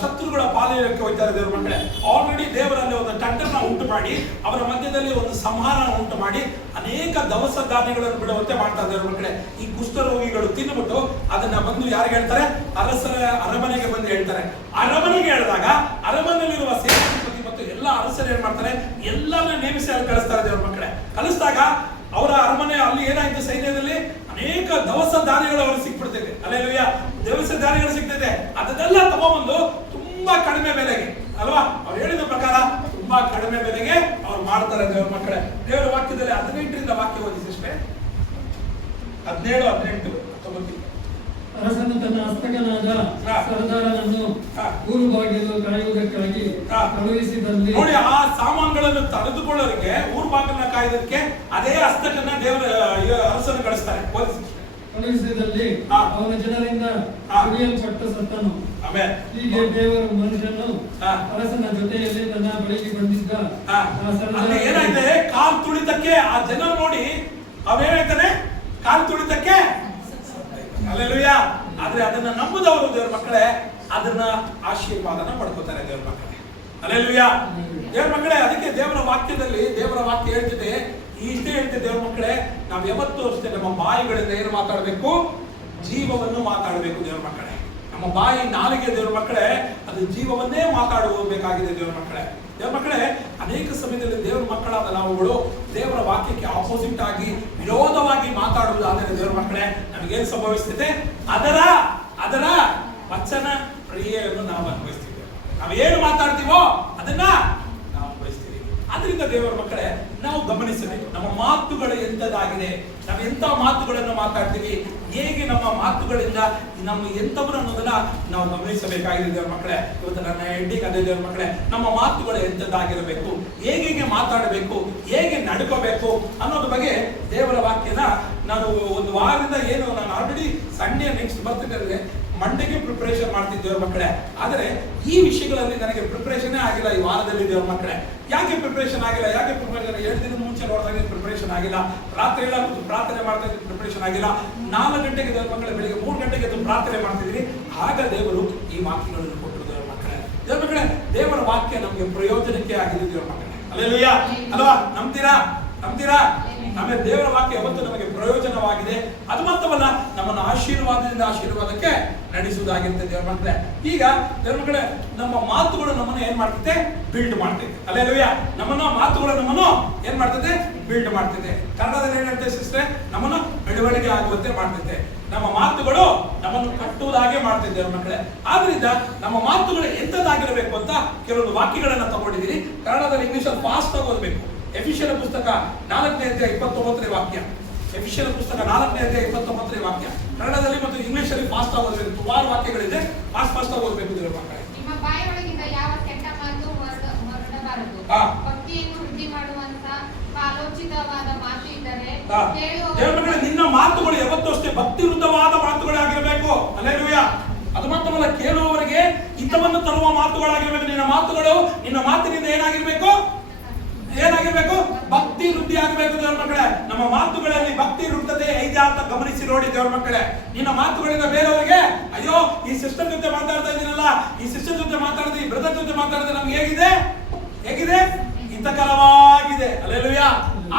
ಶತ್ರುಗಳ ಪಾಲನೆಗೆ ಹೋಗ್ತಾರೆ ದೇವರ ಮಕ್ಕಳೇ. ಆಲ್ರೆಡಿ ದೇವರಲ್ಲಿ ಒಂದು ತಂಡನ ಉಂಟು ಮಾಡಿ ಅವರ ಮಧ್ಯದಲ್ಲಿ ಒಂದು ಸಂಹಾರ ಉಂಟು ಮಾಡಿ ಅನೇಕ ದವಸ ಧಾನ್ಯಗಳನ್ನು ಬಿಡುವಂತೆ ಮಾಡ್ತಾರೆ ದೇವರ ಮಕ್ಕಳೇ. ಈ ಕುಷ್ಠರೋಗಿಗಳು ತಿನ್ನುಬಿಟ್ಟು ಅದನ್ನ ಬಂದು ಯಾರಿಗೆ ಹೇಳ್ತಾರೆ? ಅರಸರ ಅರಮನೆಗೆ ಬಂದು ಹೇಳ್ತಾರೆ. ಅರಮನೆಗೆ ಹೇಳಿದಾಗ ಅರಮನೆಯಲ್ಲಿರುವ ಸೇನಾಧಿಪತಿ ಮತ್ತು ಎಲ್ಲ ಅರಸರು ಏನ್ ಮಾಡ್ತಾರೆ? ಎಲ್ಲರನ್ನ ನೇಮಿಸಿ ಅಲ್ಲಿ ಕಳಿಸ್ತಾರೆ ದೇವರ ಮಕ್ಕಳೇ. ಕಳಿಸಿದಾಗ ಅವರ ಅರಮನೆ ಅಲ್ಲಿ ಏನಾಯ್ತು, ಸೈನ್ಯದಲ್ಲಿ ಅನೇಕ ದವಸ ಧಾನ್ಯಗಳು ಅವ್ರಿಗೆ ಸಿಕ್ಬಿಡ್ತೈತೆ. ಹಲ್ಲೆಲೂಯಾ. ದವಸ ಧಾನ್ಯಗಳು ಸಿಗ್ತೈತೆ, ಅದನ್ನೆಲ್ಲ ತಗೊಂಡ್ಬಂದು ತುಂಬಾ ಕಡಿಮೆ ಬೆಲೆಗೆ, ಅಲ್ವಾ, ಅವ್ರು ಹೇಳಿದ ಪ್ರಕಾರ ತುಂಬಾ ಕಡಿಮೆ ಬೆಲೆಗೆ ಅವ್ರು ಮಾಡ್ತಾರೆ ದೇವರ ಮಕ್ಕಳೇ. ದೇವರ ವಾಕ್ಯದಲ್ಲಿ 18ರಿಂದ ವಾಕ್ಯ ಓದಿ ಸಿಸ್ಟೆ. 17, 18, 19. ಅರಸನು ತನ್ನ ಹಸ್ತಕನಾದ ಸರದಾರನನ್ನು ಊರು ಬಾಗಿಲು ಕಾಯುವುದಕ್ಕಾಗಿ ಕಳುಹಿಸಿದಲ್ಲಿ, ನೋಡಿ, ಆ ಸಾಮಾನುಗಳನ್ನು ತೆಗೆದುಕೊಳ್ಳೋರಿಗೆ ಊರು ಬಾಗಿಲನ್ನ ಕಾಯ್ದಕ್ಕೆ ಅದೇ ಹಸ್ತಕನ್ನ ದೇವರ ಅರಸನ್ನು ಕಳಿಸ್ತಾರೆ. ಕಳುಹಿಸಿದಲ್ಲಿ ಅವನ ಜನರಿಂದ ಕುಡಿಯಲ್ಪಟ್ಟ ಸತ್ತನು. ಹೀಗೆ ದೇವರ ಮನುಷ್ಯನು ಅರಸನ ಜೊತೆಯಲ್ಲಿ ತನ್ನ ಬಳಿಗೆ ಬಂದಿದ್ದ ಏನಾಯ್ತೆ? ಕಾಲ್ ತುಳಿತಕ್ಕೆ ಆ ಜನ ನೋಡಿ ಅವೇನಾಯ್ತಾನೆ? ಕಾಲ್ ತುಳಿತಕ್ಕೆ. ಹಲ್ಲೆಲೂಯಾ. ಆದ್ರೆ ಅದನ್ನ ನಂಬುದವರು ದೇವರ ಮಕ್ಕಳೇ ಅದನ್ನ ಆಶೀರ್ವಾದನ ಪಡ್ಕೋತಾರೆ ದೇವರ ಮಕ್ಕಳೇ. ಹಲ್ಲೆಲೂಯಾ. ದೇವರ ಮಕ್ಕಳೇ, ಅದಕ್ಕೆ ದೇವರ ವಾಕ್ಯದಲ್ಲಿ ದೇವರ ವಾಕ್ಯ ಹೇಳ್ತಿದೆ, ಇಷ್ಟೇ ಹೇಳ್ತಿದೆ ದೇವರ ಮಕ್ಕಳೇ, ನಾವು ಯಾವತ್ತೂ ಅಷ್ಟೇ ನಮ್ಮ ಬಾಯಿಗಳಿಂದ ಏನು ಮಾತಾಡಬೇಕು? ಜೀವವನ್ನು ಮಾತಾಡಬೇಕು ದೇವರ ಮಕ್ಕಳೇ. ನಮ್ಮ ಬಾಯಿ ನಾಲಿಗೆ ದೇವರ ಮಕ್ಕಳೇ ಅದು ಜೀವವನ್ನೇ ಮಾತಾಡಬೇಕಾಗಿದೆ ದೇವರ ಮಕ್ಕಳೇ. ದೇವರ ಮಕ್ಕಳೇ, ಅನೇಕ ಸಮಯದಲ್ಲಿ ದೇವರ ಮಕ್ಕಳಾದ ನಾವುಗಳು ದೇವರ ವಾಕ್ಯಕ್ಕೆ ಆಪೋಸಿಟ್ ಆಗಿ ವಿರೋಧವಾಗಿ ಮಾತಾಡುವುದಾದರೆ ದೇವರ ಮಕ್ಕಳೇ ನಮಗೇನು ಸಂಭವಿಸ್ತಿದೆ? ಅದರ ವಚನ ಕ್ರಿಯೆಯನ್ನು ನಾವು ಅನುಭವಿಸ್ತೀವಿ. ನಾವೇನು ಮಾತಾಡ್ತೀವೋ ಅದನ್ನ ನಾವು ಅನುಭವಿಸ್ತೀವಿ. ಅದರಿಂದ ದೇವರ ಮಕ್ಕಳೇ ನಾವು ಗಮನಿಸಬೇಕು. ನಮ್ಮ ಮಾತುಗಳು ಎಂಥದ್ದಾಗಿದೆ, ನಾವು ಎಂಥ ಮಾತುಗಳನ್ನು ಮಾತಾಡ್ತೀವಿ, ಹೇಗೆ ನಮ್ಮ ಮಾತುಗಳಿಂದ ನಮ್ಮ ಎಂಥವ್ರು ಅನ್ನೋದನ್ನ ನಾವು ಗಮನಿಸಬೇಕಾಗಿದೆ ದೇವರ ಮಕ್ಕಳೇ. ಇವತ್ತು ನನ್ನ ಹೆಡ್ಡಿಂಗ್ ಅದೇ ದೇವರ ಮಕ್ಕಳೇ, ನಮ್ಮ ಮಾತುಗಳು ಎಂಥದ್ದಾಗಿರಬೇಕು, ಹೇಗೆ ಮಾತಾಡಬೇಕು, ಹೇಗೆ ನಡ್ಕೋಬೇಕು ಅನ್ನೋದ್ರ ಬಗ್ಗೆ ದೇವರ ವಾಕ್ಯನ ನಾನು ಒಂದು ವಾರದಿಂದ ನಾನು ಆಲ್ರೆಡಿ ಸಂಡೇ ನೆಕ್ಸ್ಟ್ ಬರ್ತಿದ್ದೆ ಮಂಡೆಗೆ ಪ್ರಿಪರೇಷನ್ ಮಾಡ್ತಿದ್ದೆ ದೇವರ ಮಕ್ಕಳೇ. ಆದರೆ ಈ ವಿಷಯಗಳಲ್ಲಿ ನನಗೆ ಪ್ರಿಪರೇಷನ್ ಆಗಿಲ್ಲ ಈ ವಾರದಲ್ಲಿ ದೇವರ ಮಕ್ಕಳೇ. ಯಾಕೆ ಪ್ರಿಪರೇಷನ್ ಆಗಿಲ್ಲ? 2 ದಿನದ ಮುಂಚೆ ನೋಡ್ತಾ ಇದ್ದೀನಿ ಪ್ರಿಪರೇಷನ್ ಆಗಿಲ್ಲ. ರಾತ್ರಿ ಎಲ್ಲ ಪ್ರಾರ್ಥನೆ ಮಾಡ್ತಾ ಇದ್ದೀನಿ ಪ್ರಿಪರೇಷನ್ ಆಗಿಲ್ಲ. 4 ಗಂಟೆಗೆ ದೇವರ ಮಕ್ಕಳೇ, ಬೆಳಿಗ್ಗೆ 3 ಗಂಟೆಗೆ ಪ್ರಾರ್ಥನೆ ಮಾಡ್ತಿದ್ದೀನಿ. ಆಗ ದೇವರು ಈ ವಾಕ್ಯಗಳನ್ನು ಕೊಟ್ಟರು ದೇವರ ಮಕ್ಕಳೇ. ದೇವರ ಮಕ್ಕಳೇ, ದೇವರ ವಾಕ್ಯ ನಮಗೆ ಪ್ರಯೋಜನಕ್ಕೆ ಆಗಿದೆ ದೇವರ ಮಕ್ಕಳೇ. ಹಲ್ಲೆಲೂಯಾ ಅಲ್ವಾ? ನಂಬ್ತೀರಾ? ಆಮೇಲೆ ದೇವರ ವಾಕ್ಯ ಯಾವತ್ತು ನಮಗೆ ಪ್ರಯೋಜನವಾಗಿದೆ. ಅದು ಮಾತ್ರವಲ್ಲ, ನಮ್ಮನ್ನು ಆಶೀರ್ವಾದದಿಂದ ಆಶೀರ್ವಾದಕ್ಕೆ ನಡೆಸುವುದಾಗಿರುತ್ತೆ ದೇವರ ಮಕ್ಕಳೇ. ಈಗ ದೇವರ ಮಕ್ಕಳೇ, ನಮ್ಮ ಮಾತುಗಳು ನಮ್ಮನ್ನು ಏನ್ ಮಾಡ್ತೈತೆ? ಬಿಲ್ಡ್ ಮಾಡ್ತೈತೆ. ಹಲ್ಲೆಲೂಯಾ. ಮಾತುಗಳು ನಮ್ಮನ್ನು ಏನ್ ಮಾಡ್ತೈತೆ? ಬಿಲ್ಡ್ ಮಾಡ್ತೈತೆ. ಕನ್ನಡದಲ್ಲಿ ಏನ್ ಹೇಳ್ತೇವೆ ಸಿಸ್ಟ್ರೆ? ನಮ್ಮನ್ನು ಬೆಳವಣಿಗೆ ಆಗುವಂತೆ ಮಾಡ್ತೈತೆ. ನಮ್ಮ ಮಾತುಗಳು ನಮ್ಮನ್ನು ಕಟ್ಟುವುದಾಗೆ ಮಾಡ್ತೈತೆ ದೇವರ ಮಕ್ಕಳೇ. ಆದ್ರಿಂದ ನಮ್ಮ ಮಾತುಗಳು ಎಂಥದ್ದಾಗಿರಬೇಕು ಅಂತ ಕೆಲವೊಂದು ವಾಕ್ಯಗಳನ್ನ ತಗೊಂಡಿದ್ದೀರಿ. ಕನ್ನಡದಲ್ಲಿ ಇಂಗ್ಲಿಷಲ್ಲಿ ಫಾಸ್ಟ್ ಆಗಿ ಓದಬೇಕು. ಎಫಿಷಿಯನ್ ಪುಸ್ತಕ 4ನೇ ಅಧ್ಯಾಯ 29ನೇ ವಾಕ್ಯ. ಎಫಿಷಿಯನ್ ಪುಸ್ತಕ 4ನೇ ಅಧ್ಯಾಯ 29ನೇ ವಾಕ್ಯ. ಕನ್ನಡದಲ್ಲಿ ಮತ್ತು ಇಂಗ್ಲಿಷಲ್ಲಿ ಫಾಸ್ಟ್ ಆಗಿ ಓದಬೇಕು. ಸುಮಾರು ವಾಕ್ಯಗಳಿದೆ, ಫಾಸ್ಟ್ ಆಗಿ ಓದಬೇಕು ದೇವರ ಮಕ್ಕಳೇ. ನಿಮ್ಮ ಬಾಯಿಯೊಳಗಿಂದ ಯಾವ ಕೆಟ್ಟ ಮಾತು ಹೊರಡಬಾರದು. ಭಕ್ತಿಯನ್ನು ವೃದ್ಧಿ ಮಾಡುವಂತ ಕಾಲೋಚಿತವಾದ ಮಾತು ಇದ್ದರೆ ದೇವರ ಮಕ್ಕಳೇ, ನಿನ್ನ ಮಾತುಗಳು ಯಾವತ್ತೂ ಅಷ್ಟೇ ಭಕ್ತಿ ವೃದ್ಧವಾದ ಮಾತುಗಳಾಗಿರಬೇಕು. ಹಲ್ಲೆಲೂಯಾ. ಅದು ಮಾತ್ರವಲ್ಲ, ಕೇಳುವವರಿಗೆ ಹಿತವನ್ನು ತರುವ ಮಾತುಗಳಾಗಿರ್ಬೇಕು. ನಿನ್ನ ಮಾತಿನಿಂದ ಏನಾಗಿರ್ಬೇಕು? ಭಕ್ತಿ ವೃದ್ಧಿ ಆಗಬೇಕು ದೇವರ ಮಕ್ಕಳೇ. ನಮ್ಮ ಮಾತುಗಳಲ್ಲಿ ಭಕ್ತಿ ವೃದ್ಧತೆ ಇದೆ ಅಂತ ಗಮನಿಸಿ ನೋಡಿ ದೇವರ ಮಕ್ಕಳೇ. ನಿನ್ನ ಮಾತುಗಳಿಂದ ಬೇರೆಯವರಿಗೆ, ಅಯ್ಯೋ ಈ ಸಿಸ್ಟರ್ ಜೊತೆ ಮಾತಾಡ್ತಾ ಇದ್ದೀನಲ್ಲ, ಈ ಸಿಸ್ಟರ್ ಜೊತೆ ಮಾತಾಡಿದ್ರೆ, ಈ ಬ್ರದರ್ ಜೊತೆ ಮಾತಾಡಿದ್ರೆ ನಮ್ಗೆ ಹೇಗಿದೆ? ಹಿತಕರವಾಗಿದೆ. ಹಲ್ಲೆಲೂಯಾ.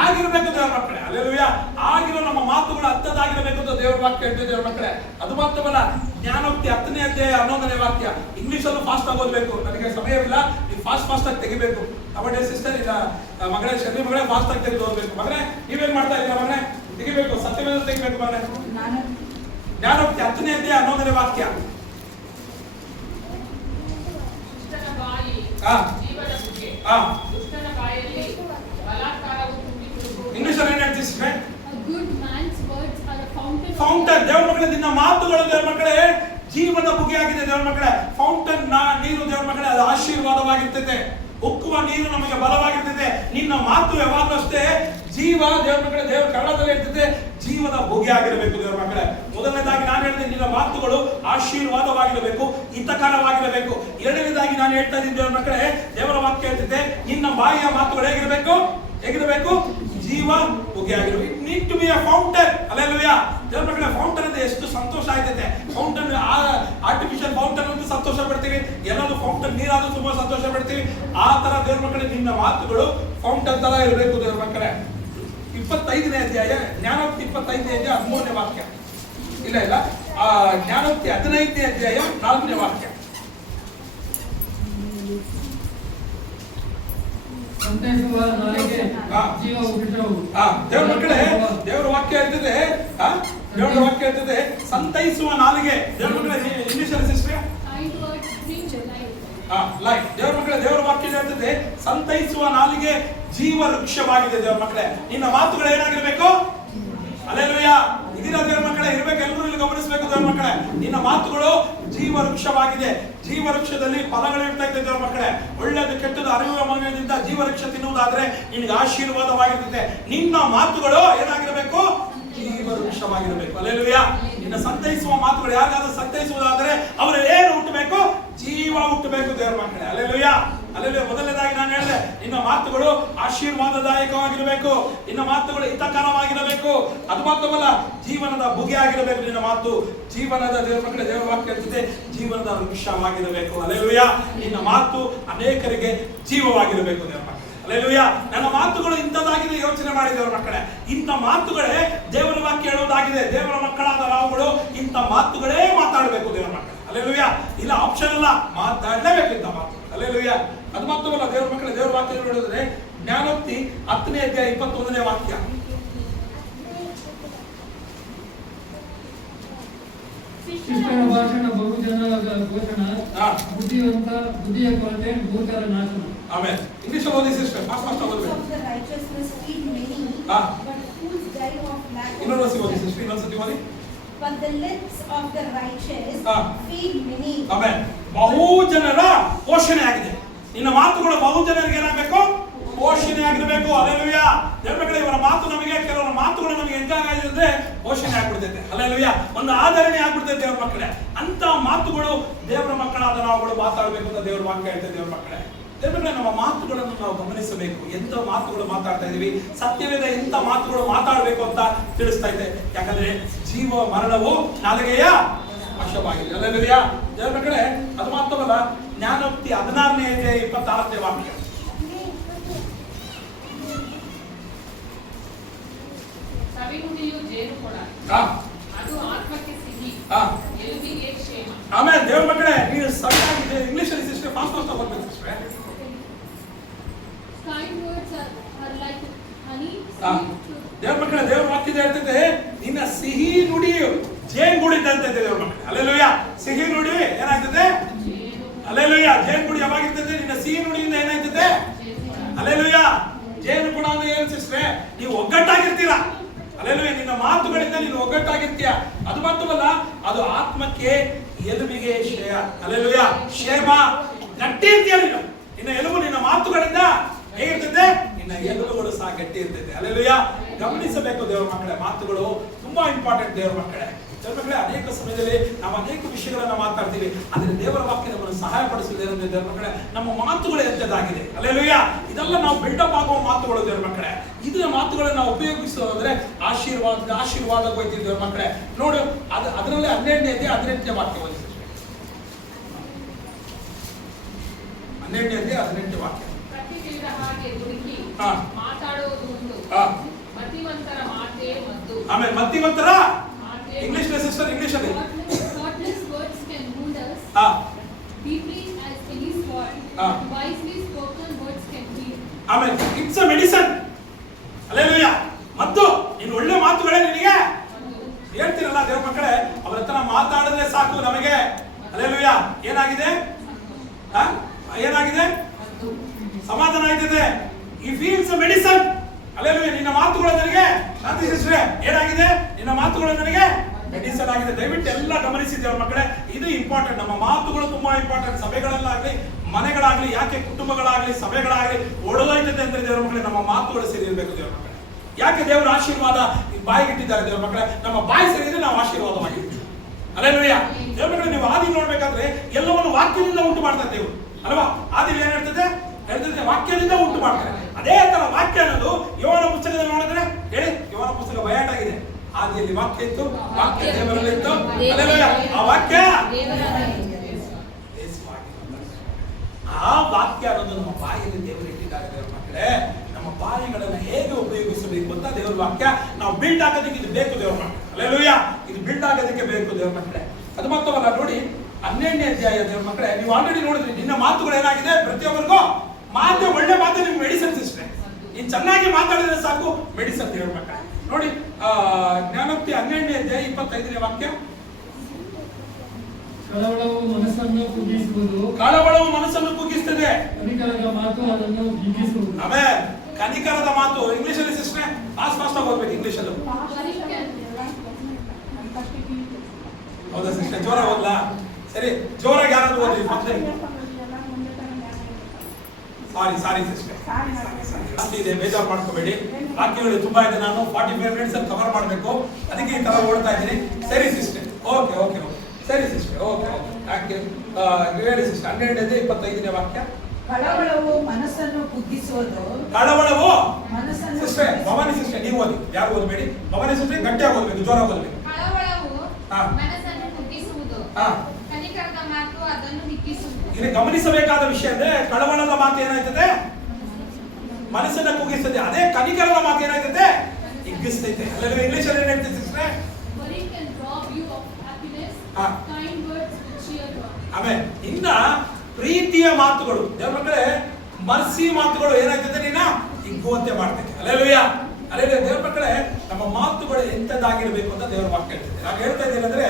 ಆಗಿರ್ಬೇಕು ದೇವರ ಮಕ್ಕಳೇ. ಹಲ್ಲೆಲೂಯಾ. ಆಗಿರೋ ನಮ್ಮ ಮಾತುಗಳು ಅರ್ಥದಾಗಿರಬೇಕು ಅಂತ ದೇವರ ವಾಕ್ಯ ಹೇಳ್ತೀವಿ ದೇವರ ಮಕ್ಕಳೇ. ಅದು ಮಾತ್ರವಲ್ಲ, ಜ್ಞಾನೋಕ್ತಿ 10ನೇ ಅಧ್ಯಾಯ 11ನೇ ವಾಕ್ಯ. ಇಂಗ್ಲಿಷಲ್ಲೂ ಫಾಸ್ಟ್ ಆಗಿ ಓದಬೇಕು. ನನಗೆ ಸಮಯವಿಲ್ಲ, ನೀವು ಫಾಸ್ಟ್ ಆಗಿ ತೆಗಿಬೇಕು. ಅವಡೇ ಸಿಸ್ಟರ್ ಇಲ್ಲ ಮಗಳೇ, ಶರ್ಮಿ ಮಗಳೇ, ಫಾಸ್ಟ್ ಆಗಿ ತೆಗೆದು ಓದಬೇಕು. ಮಗನೇ, ನೀವೇನ್ ಮಾಡ್ತಾ ಇದ್ದೀರಾ ಮಗನೇ? ತೆಗಿಬೇಕು, ಸತ್ಯವೇದ ತೆಗಿಬೇಕು ಮಗನೇ. ಜ್ಞಾನೋಕ್ತಿ 10ನೇ ಅಧ್ಯಾಯ 11ನೇ ವಾಕ್ಯ. ಇಂಗ್ಲಿಷ್ ಅಲ್ಲಿ ಏನ್ ಹೇಳ್ತೀವಿ? ಫೌಂಟನ್. ದೇವರ ಮಕ್ಕಳೇ, ನಿನ್ನ ಮಾತುಗಳು ದೇವರ ಮಕ್ಕಳೇ ಜೀವದ ಬುಗಿಯಾಗಿದೆ ದೇವರ ಮಕ್ಕಳೇ. ಫೌಂಟನ್ ನೀರು ದೇವರ ಮಕ್ಕಳೇ, ಅದು ಆಶೀರ್ವಾದವಾಗಿರ್ತೈತೆ. ಉಕ್ಕುವ ನೀರು ನಮಗೆ ಬಲವಾಗಿರ್ತೈತೆ. ನಿನ್ನ ಮಾತು ಯಾವಾಗಲೂ ಅಷ್ಟೇ ಜೀವ ದೇವರ ಮಕ್ಕಳೇ. ದೇವರ ಕನ್ನಡದಲ್ಲಿ ಹೇಳ್ತೈತೆ ಜೀವದ ಬುಗಿ ಆಗಿರಬೇಕು ದೇವರ ಮಕ್ಕಳೇ. ಮೊದಲನೇದಾಗಿ ನಾನು ಹೇಳಿದೆ, ನಿನ್ನ ಮಾತುಗಳು ಆಶೀರ್ವಾದವಾಗಿರಬೇಕು, ಹಿತಕರವಾಗಿರಬೇಕು. ಎರಡನೇದಾಗಿ ನಾನು ಹೇಳ್ತಾ ಇದ್ದೀನಿ ದೇವರ ಮಕ್ಕಳೇ, ದೇವರ ವಾಕ್ಯ ಹೇಳ್ತೈತೆ ನಿನ್ನ ಬಾಯಿಯ ಮಾತುಗಳು ಹೇಗಿರಬೇಕು? ಜೀವ ಬುಗಿ ಆಗಿರಬೇಕು. It need to be a fountain. Hallelujah. ದೇವರ ಮಕ್ಕಳೇ, ಫೌಂಟನ್ ಅಂದ್ರೆ ಎಷ್ಟು ಸಂತೋಷ ಆಯ್ತೈತೆ. ಫೌಂಟನ್ ಆರ್ಟಿಫಿಷಿಯಲ್ ಫೌಂಟನ್ ಅಂತ ಸಂತೋಷ ಪಡ್ತೀವಿ, ಎಲ್ಲಾದ್ರೂ ಫೌಂಟನ್ ನೀರಾದ್ರೂ ತುಂಬಾ ಸಂತೋಷ ಪಡ್ತೀವಿ. ಆ ತರ ದೇವರ ಮಕ್ಕಳೇ ನಿನ್ನ ಮಾತುಗಳು ಫೌಂಟನ್ ತರ ಇರಬೇಕು ದೇವರ ಮಕ್ಕಳೇ. 25ನೇ ಅಧ್ಯಾಯ ಜ್ಞಾನೋಕ್ತಿ 25ನೇ ಅಧ್ಯಾಯ 13ನೇ ವಾಕ್ಯ. ಇಲ್ಲ ಜ್ಞಾನೋಕ್ತಿ 15ನೇ ಅಧ್ಯಾಯ 4ನೇ ವಾಕ್ಯ. ಸಂತೈಸುವ ನಾಲಿಗೆ ಜೀವ ಊಟವು. ದೇವರ ಮಕ್ಕಳೇ, ದೇವರ ವಾಕ್ಯ ಹೇಳ್ತದೆ, ಸಂತೈಸುವ ನಾಲಿಗೆ. ದೇವರ ಮಕ್ಕಳೇ, ಇಂಗ್ಲಿಷ್ ಅಲ್ಲಿ ಸಿಸ್ಟರ್ ಲೈಫ್. ದೇವರ ಮಕ್ಕಳೇ, ದೇವರ ವಾಕ್ಯ ಹೇಳ್ತದೆ ಸಂತೈಸುವ ನಾಲಿಗೆ ಜೀವ ವೃಕ್ಷವಾಗಿದೆ ದೇವರ ಮಕ್ಕಳೇ. ನಿನ್ನ ಮಾತುಗಳು ಏನಾಗಿರ್ಬೇಕು? ಹಲ್ಲೆಲೂಯಾ. ಇದೀರ ದೇವರ ಮಕ್ಕಳೇ, ಇರ್ಬೇಕು. ಎಲ್ಲರೂ ಇಲ್ಲಿ ಗಮನಿಸಬೇಕು ದೇವರ ಮಕ್ಕಳೇ. ನಿನ್ನ ಮಾತುಗಳು ಜೀವ ವೃಕ್ಷವಾಗಿದೆ. ಜೀವ ವೃಕ್ಷದಲ್ಲಿ ಫಲಗಳು ಇರ್ತಾ ಇದೆ ದೇವರ ಮಕ್ಕಳೇ. ಒಳ್ಳೆಯದು ಕೆಟ್ಟದ್ದು ಅರಿಯುವ ಮನದಿಂದ ಜೀವ ವೃಕ್ಷ ತಿನ್ನುವುದಾದ್ರೆ ನಿನಗೆ ಆಶೀರ್ವಾದವಾಗಿರ್ತದೆ. ನಿನ್ನ ಮಾತುಗಳು ಏನಾಗಿರಬೇಕು? ಜೀವ ವೃಕ್ಷವಾಗಿರಬೇಕು. ಹಲ್ಲೆಲೂಯಾ. ನಿನ್ನ ಸಂತೈಸುವ ಮಾತುಗಳು ಯಾರಿಗಾದ್ರೂ ಸಂತೈಸುವುದಾದ್ರೆ ಅವರು ಏನು ಹುಟ್ಟಬೇಕು? ಜೀವ ಹುಟ್ಟಬೇಕು ದೇವರ ಮಕ್ಕಳೇ. ಹಲ್ಲೆಲೂಯಾ. ಅಲ್ಲೇ ಮೊದಲನೇದಾಗಿ ನಾನು ಹೇಳಿದೆ, ನಿನ್ನ ಮಾತುಗಳು ಆಶೀರ್ವಾದದಾಯಕವಾಗಿರಬೇಕು, ನಿನ್ನ ಮಾತುಗಳು ಹಿತಕರವಾಗಿರಬೇಕು. ಅದು ಮಾತ್ರವಲ್ಲ, ಜೀವನದ ಬುಗೆ ಆಗಿರಬೇಕು ನಿನ್ನ ಮಾತು. ಜೀವನದ ದೇವರ ಮಕ್ಕಳೇ, ದೇವರ ವಾಕ್ಯ ಹೇಳ್ತಿದೆ ಜೀವನದ ವೃಕ್ಷವಾಗಿರಬೇಕು. ಹಲ್ಲೆಲೂಯಾ. ನಿನ್ನ ಮಾತು ಅನೇಕರಿಗೆ ಜೀವವಾಗಿರಬೇಕು ದೇವರ ಮಕ್ಕಳೇ. ಹಲ್ಲೆಲೂಯಾ. ನನ್ನ ಮಾತುಗಳು ಇಂಥದ್ದಾಗಿದೆ ಯೋಚನೆ ಮಾಡಿ ದೇವರ ಮಕ್ಕಳೇ. ಇಂಥ ಮಾತುಗಳೇ ದೇವರ ವಾಕ್ಯ ಹೇಳುವುದಾಗಿದೆ. ದೇವರ ಮಕ್ಕಳಾದ ನಾವುಗಳು ಇಂಥ ಮಾತುಗಳೇ ಮಾತಾಡಬೇಕು ದೇವರ ಮಕ್ಕಳೇ. ಹಲ್ಲೆಲೂಯಾ. ಇಲ್ಲ ಆಪ್ಷನ್ ಅಲ್ಲ, ಮಾತಾಡಲೇಬೇಕು ಇಂಥ ಮಾತು. ಹಲ್ಲೆಲೂಯಾ. ಅದು ಮಾತ್ರವಲ್ಲ, ದೇವರ ಮಕ್ಕಳೇ, ದೇವರ ವಾಕ್ಯ ನೋಡಿದ್ರೆ ಜ್ಞಾನೋಕ್ತಿ 10ನೇ ಅಧ್ಯಾಯ 21ನೇ ವಾಕ್ಯ. ಶಿಷ್ಟರ ಭಾಷಣ ಬಹುಜನರ ಘೋಷಣ, ಬುದ್ಧಿವಂತ ಬುದ್ಧಿಯ ಕೊರತೆ ಮೂರ್ಖರ ನಾಶನ. ಆಮೇಲೆ ಇಂಗ್ಲಿಷ್ ಓದಿ ಸಿಸ್ಟರ್ ಫಾಸ್ಟ್ ಓದಿ. of the righteousness feed many, Ah. but fools die of lack of ಇನ್ನೊಂದ್ಸತಿ ಓದಿ ಸಿಸ್ಟರ್, ಇನ್ನೊಂದ್ಸತಿ ಓದಿ. But the lips of the righteous Ah. feed many. ಆಮೇಲೆ ಬಹು ಜನರ ಪೋಷಣೆ ಆಗಿದೆ. ನಿನ್ನ ಮಾತುಗಳು ಬಹು ಜನರಿಗೆ ಏನಾಗಬೇಕು? ಪೋಷಣೆ ಆಗಿರಬೇಕು. ಹಲ್ಲೆಲೂಯಾ. ದೇವರ ಮಕ್ಕಳೇ, ಇವರ ಮಾತು ನಮಗೆ, ಕೆಲವರ ಮಾತುಗಳು ನಮಗೆ ಹೆಂಗಾಗಿದ್ರೆ ಪೋಷಣೆ ಆಗ್ಬಿಡ್ತೈತೆ. ಹಲ್ಲೆಲೂಯಾ. ಒಂದು ಆಧರಣೆ ಆಗ್ಬಿಡ್ತೈತೆ ದೇವರ ಮಕ್ಕಳೇ. ಅಂತ ಮಾತುಗಳು ದೇವರ ಮಕ್ಕಳಾದ ನಾವುಗಳು ಮಾತಾಡಬೇಕು ಅಂತ ದೇವರ ವಾಕ್ಯ ಹೇಳ್ತದೆ. ದೇವರ ಮಕ್ಕಳೇ, ದೇವರ ಮಕ್ಕಳೇ, ನಮ್ಮ ಮಾತುಗಳನ್ನು ನಾವು ಗಮನಿಸಬೇಕು. ಎಂತ ಮಾತುಗಳು ಮಾತಾಡ್ತಾ ಇದೀವಿ, ಸತ್ಯವೇದ ಎಂತ ಮಾತುಗಳು ಮಾತಾಡಬೇಕು ಅಂತ ತಿಳಿಸ್ತಾ ಇದೆ. ಯಾಕಂದ್ರೆ ಜೀವ ಮರಣವು ನಾಲಿಗೆಯ ವಶವಾಗಿದೆ. ಹಲ್ಲೆಲೂಯಾ. ದೇವರ ಮಕ್ಕಳೇ, ಅದು ಮಾತ್ರವಲ್ಲ, ಜ್ಞಾನೋಕ್ತಿ 16ನೇ ಅಧ್ಯಾಯ 26ನೇ ವಾಕ್ಯ. ಸವಿನುಡಿಯು ಜೇನು ಕೊಡ, ಆ, ಅದು ಆತ್ಮಕ್ಕೆ ಸಿಹಿ, ಆ. ಎಲುಬಿಗೆ ಕ್ಷೇಮ. ಆಮೇಲೆ ದೇವರ ಮಕ್ಕಳೇ, ನೀವು ಸರಿಯಾಗಿ ಇಂಗ್ಲಿಷ್ ಅಲ್ಲಿ ಸಿಸ್ಟರ್ ಫಾಸ್ಟ್ ಓದ್ಬೇಕು sister. Kind words are like honey, ಆ, sweet to ದೇವರ ಮಕ್ಕಳೇ, ದೇವರ ವಾಕ್ಯದ ಹೇಳ್ತೈತೆ, ನಿನ್ನ ಸಿಹಿ ನುಡಿಯು ಜೇನು ಗುಡಿದಂತೆ ದೇವರ ಮಕ್ಕಳೇ. ಹಲ್ಲೆಲೂಯಾ. ಸಿಹಿ ನುಡಿ ಏನಾಗ್ತದೆ? ಹಲ್ಲೆಲೂಯಾ. ಜೇನು ಗುಡಿ ಯಾವಾಗಿರ್ತದೆ? ನಿನ್ನ ಸಿಹಿ ನುಡಿಯಿಂದ ಏನಾಗ್ತದೆ? ಹಲ್ಲೆಲೂಯಾ. ಜೇನು ಗುಣ ಅಂದ್ರೆ ಏನು ಸಿಸ್ಟ್ರೆ? ನೀವು ಒಗ್ಗಟ್ಟಾಗಿರ್ತೀರಾ. ಹಲ್ಲೆಲೂಯಾ. ನಿನ್ನ ಮಾತುಗಳಿಂದ ನೀನು ಒಗ್ಗಟ್ಟಾಗಿರ್ತೀಯ. ಅದು ಮಾತ್ರವಲ್ಲ, ಅದು ಆತ್ಮಕ್ಕೆ ಎಲುಬಿಗೆ ಶ್ರೇಯ. ಹಲ್ಲೆಲೂಯಾ. ಕ್ಷೇಮ. ಗಟ್ಟಿ ಇರ್ತೀಯ ನೀನು. ನಿನ್ನ ಎಲುಬು ನಿನ್ನ ಮಾತುಗಳಿಂದ ಹೇಗಿರ್ತದೆ? ನಿನ್ನ ಎಲುಬುಗಳು ಸಹ ಗಟ್ಟಿ ಇರ್ತದೆ. ಹಲ್ಲೆಲೂಯಾ. ಗಮನಿಸಬೇಕು ದೇವರ ಮಕ್ಕಳೇ, ಮಾತುಗಳು ತುಂಬಾ ಇಂಪಾರ್ಟೆಂಟ್ ದೇವರ ಮಕ್ಕಳೇ. ದೇವರ ಮಕ್ಕಳೇ, ಅನೇಕ ಸಮಯದಲ್ಲಿ ನಾವು ಅನೇಕ ವಿಷಯಗಳನ್ನ ಮಾತಾಡ್ತೀವಿ, ಆದರೆ ದೇವರ ವಾಕ್ಯ ನಮ್ಮನ್ನು ಸಹಾಯ ಪಡಿಸುವುದೇನೆಂದ್ರೆ ದೇವರ ಮಕ್ಕಳೇ, ನಮ್ಮ ಮಾತುಗಳು ಎಂತದಾಗಿದೆ. ಹಲ್ಲೆಲೂಯಾ. ಇದೆಲ್ಲ ನಾವು ಬಿಲ್ಡಪ್ ಆಗುವ ಮಾತುಗಳು ದೇವರ ಮಕ್ಕಳೇ. ಇದನ್ನ ಮಾತುಗಳನ್ನು ನಾವು ಉಪಯೋಗಿಸೋದ್ರೆ ಆಶೀರ್ವಾದ ಹೋಯ್ತೀವಿ ದೇವರ ಮಕ್ಕಳೇ. ನೋಡು, ಅದರಲ್ಲೇ 12ನೇ ಅಧ್ಯಾಯ 18ನೇ ವಾಕ್ಯ ಓದಿ. 12ನೇ ಅಧ್ಯಾಯ 18ನೇ ವಾಕ್ಯ. ಕಟ್ಟಿಗೆಯ ಹಾಗೆ ದುಡುಕಿ ಆ. ಮಾತಾಡೋದು ಒಂದು, ಆ. ಮತಿವಂತರ ಮಾತೇ ಮದ್ದು. ಆಮೇಲೆ ಮತ್ತಿವಂತರ ಮಾತೇ ಇಂಗ್ಲಿಷ್ ಸಿಸ್ಟರ್, ಇಂಗ್ಲಿಷ್ ಅಲ್ಲಿ. thoughtless words can wound us ಆ, deeply as any sword. Ah. Wisely spoken words can heal. ಆಮೇಲೆ ಇಟ್ಸ್ ಅ ಮೆಡಿಸನ್. ಹಲ್ಲೆಲೂಯಾ. ಮತ್ತು ಇನ್ನು ಒಳ್ಳೆ ಮಾತುಗಳೇ ನಿನಗೆ ಹೇಳ್ತೀರಲ್ಲ ದೇವರ ಮಕ್ಕಳೇ, ಅವರ ಹತ್ರ ಮಾತಾಡಿದ್ರೆ ಸಾಕು ನಮಗೆ. ಹಲ್ಲೆಲೂಯಾ. ಏನಾಗಿದೆ? ಆ? ಏನಾಗಿದೆ? ಸಮಾಧಾನ ಆಯ್ತದೆ. ಈ ಫೀಲ್ಸ್ ಮೆಡಿಸನ್. ಹಲ್ಲೆಲೂಯಾ. ನಿನ್ನ ಮಾತುಗಳು ನನಗೆ ಶಾಂತಿ ಸಿಸ್ಟ್ರೆ ಏನಾಗಿದೆ? ನಿನ್ನ ಮಾತುಗಳು ನನಗೆ ಮೆಡಿಸನ್ ಆಗಿದೆ. ದಯವಿಟ್ಟು ಎಲ್ಲ ಗಮನಿಸಿದ್ದೇವೆ ಮಕ್ಕಳೇ, ಇದು ಇಂಪಾರ್ಟೆಂಟ್. ನಮ್ಮ ಮಾತುಗಳು ತುಂಬಾ ಇಂಪಾರ್ಟೆಂಟ್. ಸಭೆಗಳಲ್ಲಾಗ್ಲಿ, ಮನೆಗಳಾಗ್ಲಿ, ಯಾಕೆ ಕುಟುಂಬಗಳಾಗ್ಲಿ, ಸಭೆಗಳಾಗ್ಲಿ ಒಡೆದೋಯ್ತದೆ ಅಂತ ದೇವರ ಮಕ್ಕಳೇ, ನಮ್ಮ ಮಾತುಗಳು ಸರಿ ಇರಬೇಕು ದೇವರ ಮಕ್ಕಳೇ. ಯಾಕೆ ದೇವರ ಆಶೀರ್ವಾದ ಬಾಯಿಗಿಟ್ಟಿದ್ದಾರೆ ದೇವರ ಮಕ್ಕಳೇ? ನಮ್ಮ ಬಾಯಿ ಸರಿ ಇದ್ರೆ ನಾವು ಆಶೀರ್ವಾದವಾಗಿರ್ತೀವಿ. ಹಲ್ಲೆಲೂಯಾ. ದೇವರ ಮಕ್ಕಳೇ, ನೀವು ಆದಿ ನೋಡ್ಬೇಕಾದ್ರೆ ಎಲ್ಲವನ್ನು ವಾಕ್ಯದಿಂದ ಉಂಟು ಮಾಡ್ತಾರೆ ದೇವರು ಅಲ್ವಾ? ಆದಿಲಿ ಏನ್ ಹೇಳ್ತದೆ? ವಾಕ್ಯದಿಂದ ಉಂಟು ಮಾಡ್ತಾರೆ. ಅದೇ ತರ ವಾಕ್ಯ ಅನ್ನೋದು ಯೋಹಾನ ಪುಸ್ತಕದಲ್ಲಿ ನೋಡಿದ್ರೆ ಹೇಳಿ, ಯೋಹಾನ ಪುಸ್ತಕ ಬಯಾಟಾಗಿದೆ. ಆದಿಯಲ್ಲಿ ವಾಕ್ಯ ಇತ್ತು, ವಾಕ್ಯ ದೇವರಲ್ಲಿ ಇತ್ತು. ಹಲ್ಲೆಲೂಯಾ. ಆ ವಾಕ್ಯ ಆ ವಾಕ್ಯ ಅನ್ನೋದು ನಮ್ಮ ಬಾಯಿಯಲ್ಲಿ ದೇವರು ಇಟ್ಟಿದ್ದಾರೆ ದೇವರ ಮಕ್ಕಳೇ. ನಮ್ಮ ಬಾಯಿಗಳನ್ನು ಹೇಗೆ ಉಪಯೋಗಿಸಬೇಕು ಅಂತ ದೇವರ ವಾಕ್ಯ ನಾವು ಬಿಲ್ಡ್ ಆಗೋದಕ್ಕೆ ಇದು ಬೇಕು ದೇವರ ಮಕ್ಕಳೇ. ಹಲ್ಲೆಲೂಯಾ. ಇದು ಬಿಲ್ಡ್ ಆಗೋದಕ್ಕೆ ಬೇಕು ದೇವರ ಮಕ್ಕಳೇ. ಅದು ಮಾತ್ರವಲ್ಲ, ನೋಡಿ 12ನೇ ಅಧ್ಯಾಯ ದೇವರ ಮಕ್ಕಳೇ, ನೀವು ಆಲ್ರೆಡಿ ನೋಡಿದ್ರಿ. ನಿನ್ನ ಮಾತುಗಳು ಏನಾಗಿದೆ? ಪ್ರತಿಯೊಬ್ಬರಿಗೂ ಮಾತು, ಒಳ್ಳೆ ಮಾತು ನಿಮ್ಗೆ ಮೆಡಿಸನ್ ಸಿಸ್ಟರ್. ನೀನು ಚೆನ್ನಾಗಿ ಮಾತಾಡಿದ್ರೆ ಸಾಕು ಮೆಡಿಸನ್ ದೇವರ ಮಕ್ಕಳೇ. ನೋಡಿ, ಜ್ಞಾನೋಕ್ತಿ 12ನೇ ಅಧ್ಯಾಯ 25ನೇ ವಾಕ್ಯ. ಕಳವಳವು ಮನಸ್ಸನ್ನು ಕುಗ್ಗಿಸುವುದು, ಕಳವಳವು ಮನಸ್ಸನ್ನು ಕುಗ್ಗಿಸ್ತದೆ. ಕನಿಕರದ ಮಾತು ಅದನ್ನು ಹಿಗ್ಗಿಸುವುದು. ಆಮೇಲೆ ಕನಿಕರದ ಮಾತು ಇಂಗ್ಲಿಷ್ ಅಲ್ಲಿ ಸಿಸ್ಟರ್ ಫಾಸ್ಟ್ ಆಗಿ ಓದ್ಬೇಕು ಇಂಗ್ಲಿಷ್ ಅಲ್ಲಿ. ಹೌದಾ ಸಿಸ್ಟರ್? ಜೋರ ಓದ್ಲಾ? ಸರಿ, ಜೋರಾಗಿ ಯಾರಾದ್ರೂ ಓದಿ. ಸಾರಿ ಸಿಸ್ಟರ್, ಜಾಸ್ತಿ ಇದೆ, ಬೇಜಾರು ಮಾಡ್ಕೋಬೇಡಿ. ವಾಕ್ಯಗಳು ತುಂಬಾ ಇದೆ, ನಾನು 45 ಮಿನಿಟ್ಸ್ ಅಲ್ಲಿ ಕವರ್ ಮಾಡಬೇಕು, ಅದಕ್ಕೆ ಈ ತರ ಓಡ್ತಾ ಇದ್ದೀನಿ. ಸರಿ ಸಿಸ್ಟರ್, ಓಕೆ ಸರಿ ಸಿಸ್ಟರ್, ಓಕೆ ಥ್ಯಾಂಕ್ ಯು. ಹೇಳಿ ಸಿಸ್ಟರ್. 12ನೇ 25ನೇ ವಾಕ್ಯ. ಕಳವಳವು ಮನಸ್ಸನ್ನು ಕುಗ್ಗಿಸುವುದು. ಕಳವಳವು ಮನಸ್ಸನ್ನು ಸಿಸ್ಟರ್, ಭವಾನಿ ಸಿಸ್ಟರ್ ನೀವು ಓದಿ, ಯಾರು ಓದಬೇಡಿ. ಭವಾನಿ ಸಿಸ್ಟರ್ ಗಟ್ಟಿಯಾಗಿ ಓದಬೇಕು, ಜೋರಾಗಿ ಓದಬೇಕು. ಕಳವಳವು ಹಾ. ಮನಸ್ಸನ್ನು ಕುಗ್ಗಿಸುವುದು, ಹಾ. ಕನಿಕರದ ಮಾತು ಅದನ್ನು ಹಿಗ್ಗಿಸುವುದು. ಇಲ್ಲಿ ಗಮನಿಸಬೇಕಾದ ವಿಷಯ ಅಂದ್ರೆ, ಕಳವಳದ ಮಾತು ಏನಾಯ್ತದೆ? ಮನಸ್ಸನ್ನ ಕುಗ್ಗಿಸ್ತದೆ. ಅದೇ ಕನಿಕರದ ಮಾತು ಏನಾಯ್ತದೆ? ಹಿಗ್ಗಿಸ್ತೈತೆ. ಅಲ್ಲೆಲ್ಲ ಇಂಗ್ಲಿಷ್ ಅಲ್ಲಿ ಏನ್ ಹೇಳ್ತೈತೆ sister? Worry can rob you of happiness. Ah. Kind words will cheer you up. ಆಮೇಲೆ ಇನ್ನ ಪ್ರೀತಿಯ ಮಾತುಗಳು ದೇವರ ಮಕ್ಕಳೇ, ಮರ್ಸಿ ಮಾತುಗಳು ಏನಾಗ್ತದೆ? ನೀನ ಹಿಗ್ಗುವಂತೆ ಮಾಡ್ತೈತೆ. ಅಲ್ಲೆಲ್ಲೂಯಾ. ದೇವರ ಮಕ್ಕಳೇ, ನಮ್ಮ ಮಾತುಗಳು ಎಂತದಾಗಿರ್ಬೇಕು ಅಂತ ದೇವರ ವಾಕ್ಯ ಹೇಳ್ತದೆ. ನಾನು ಹೇಳ್ತಾ ಇದ್ದೇನೆ ಅಂದ್ರೆ,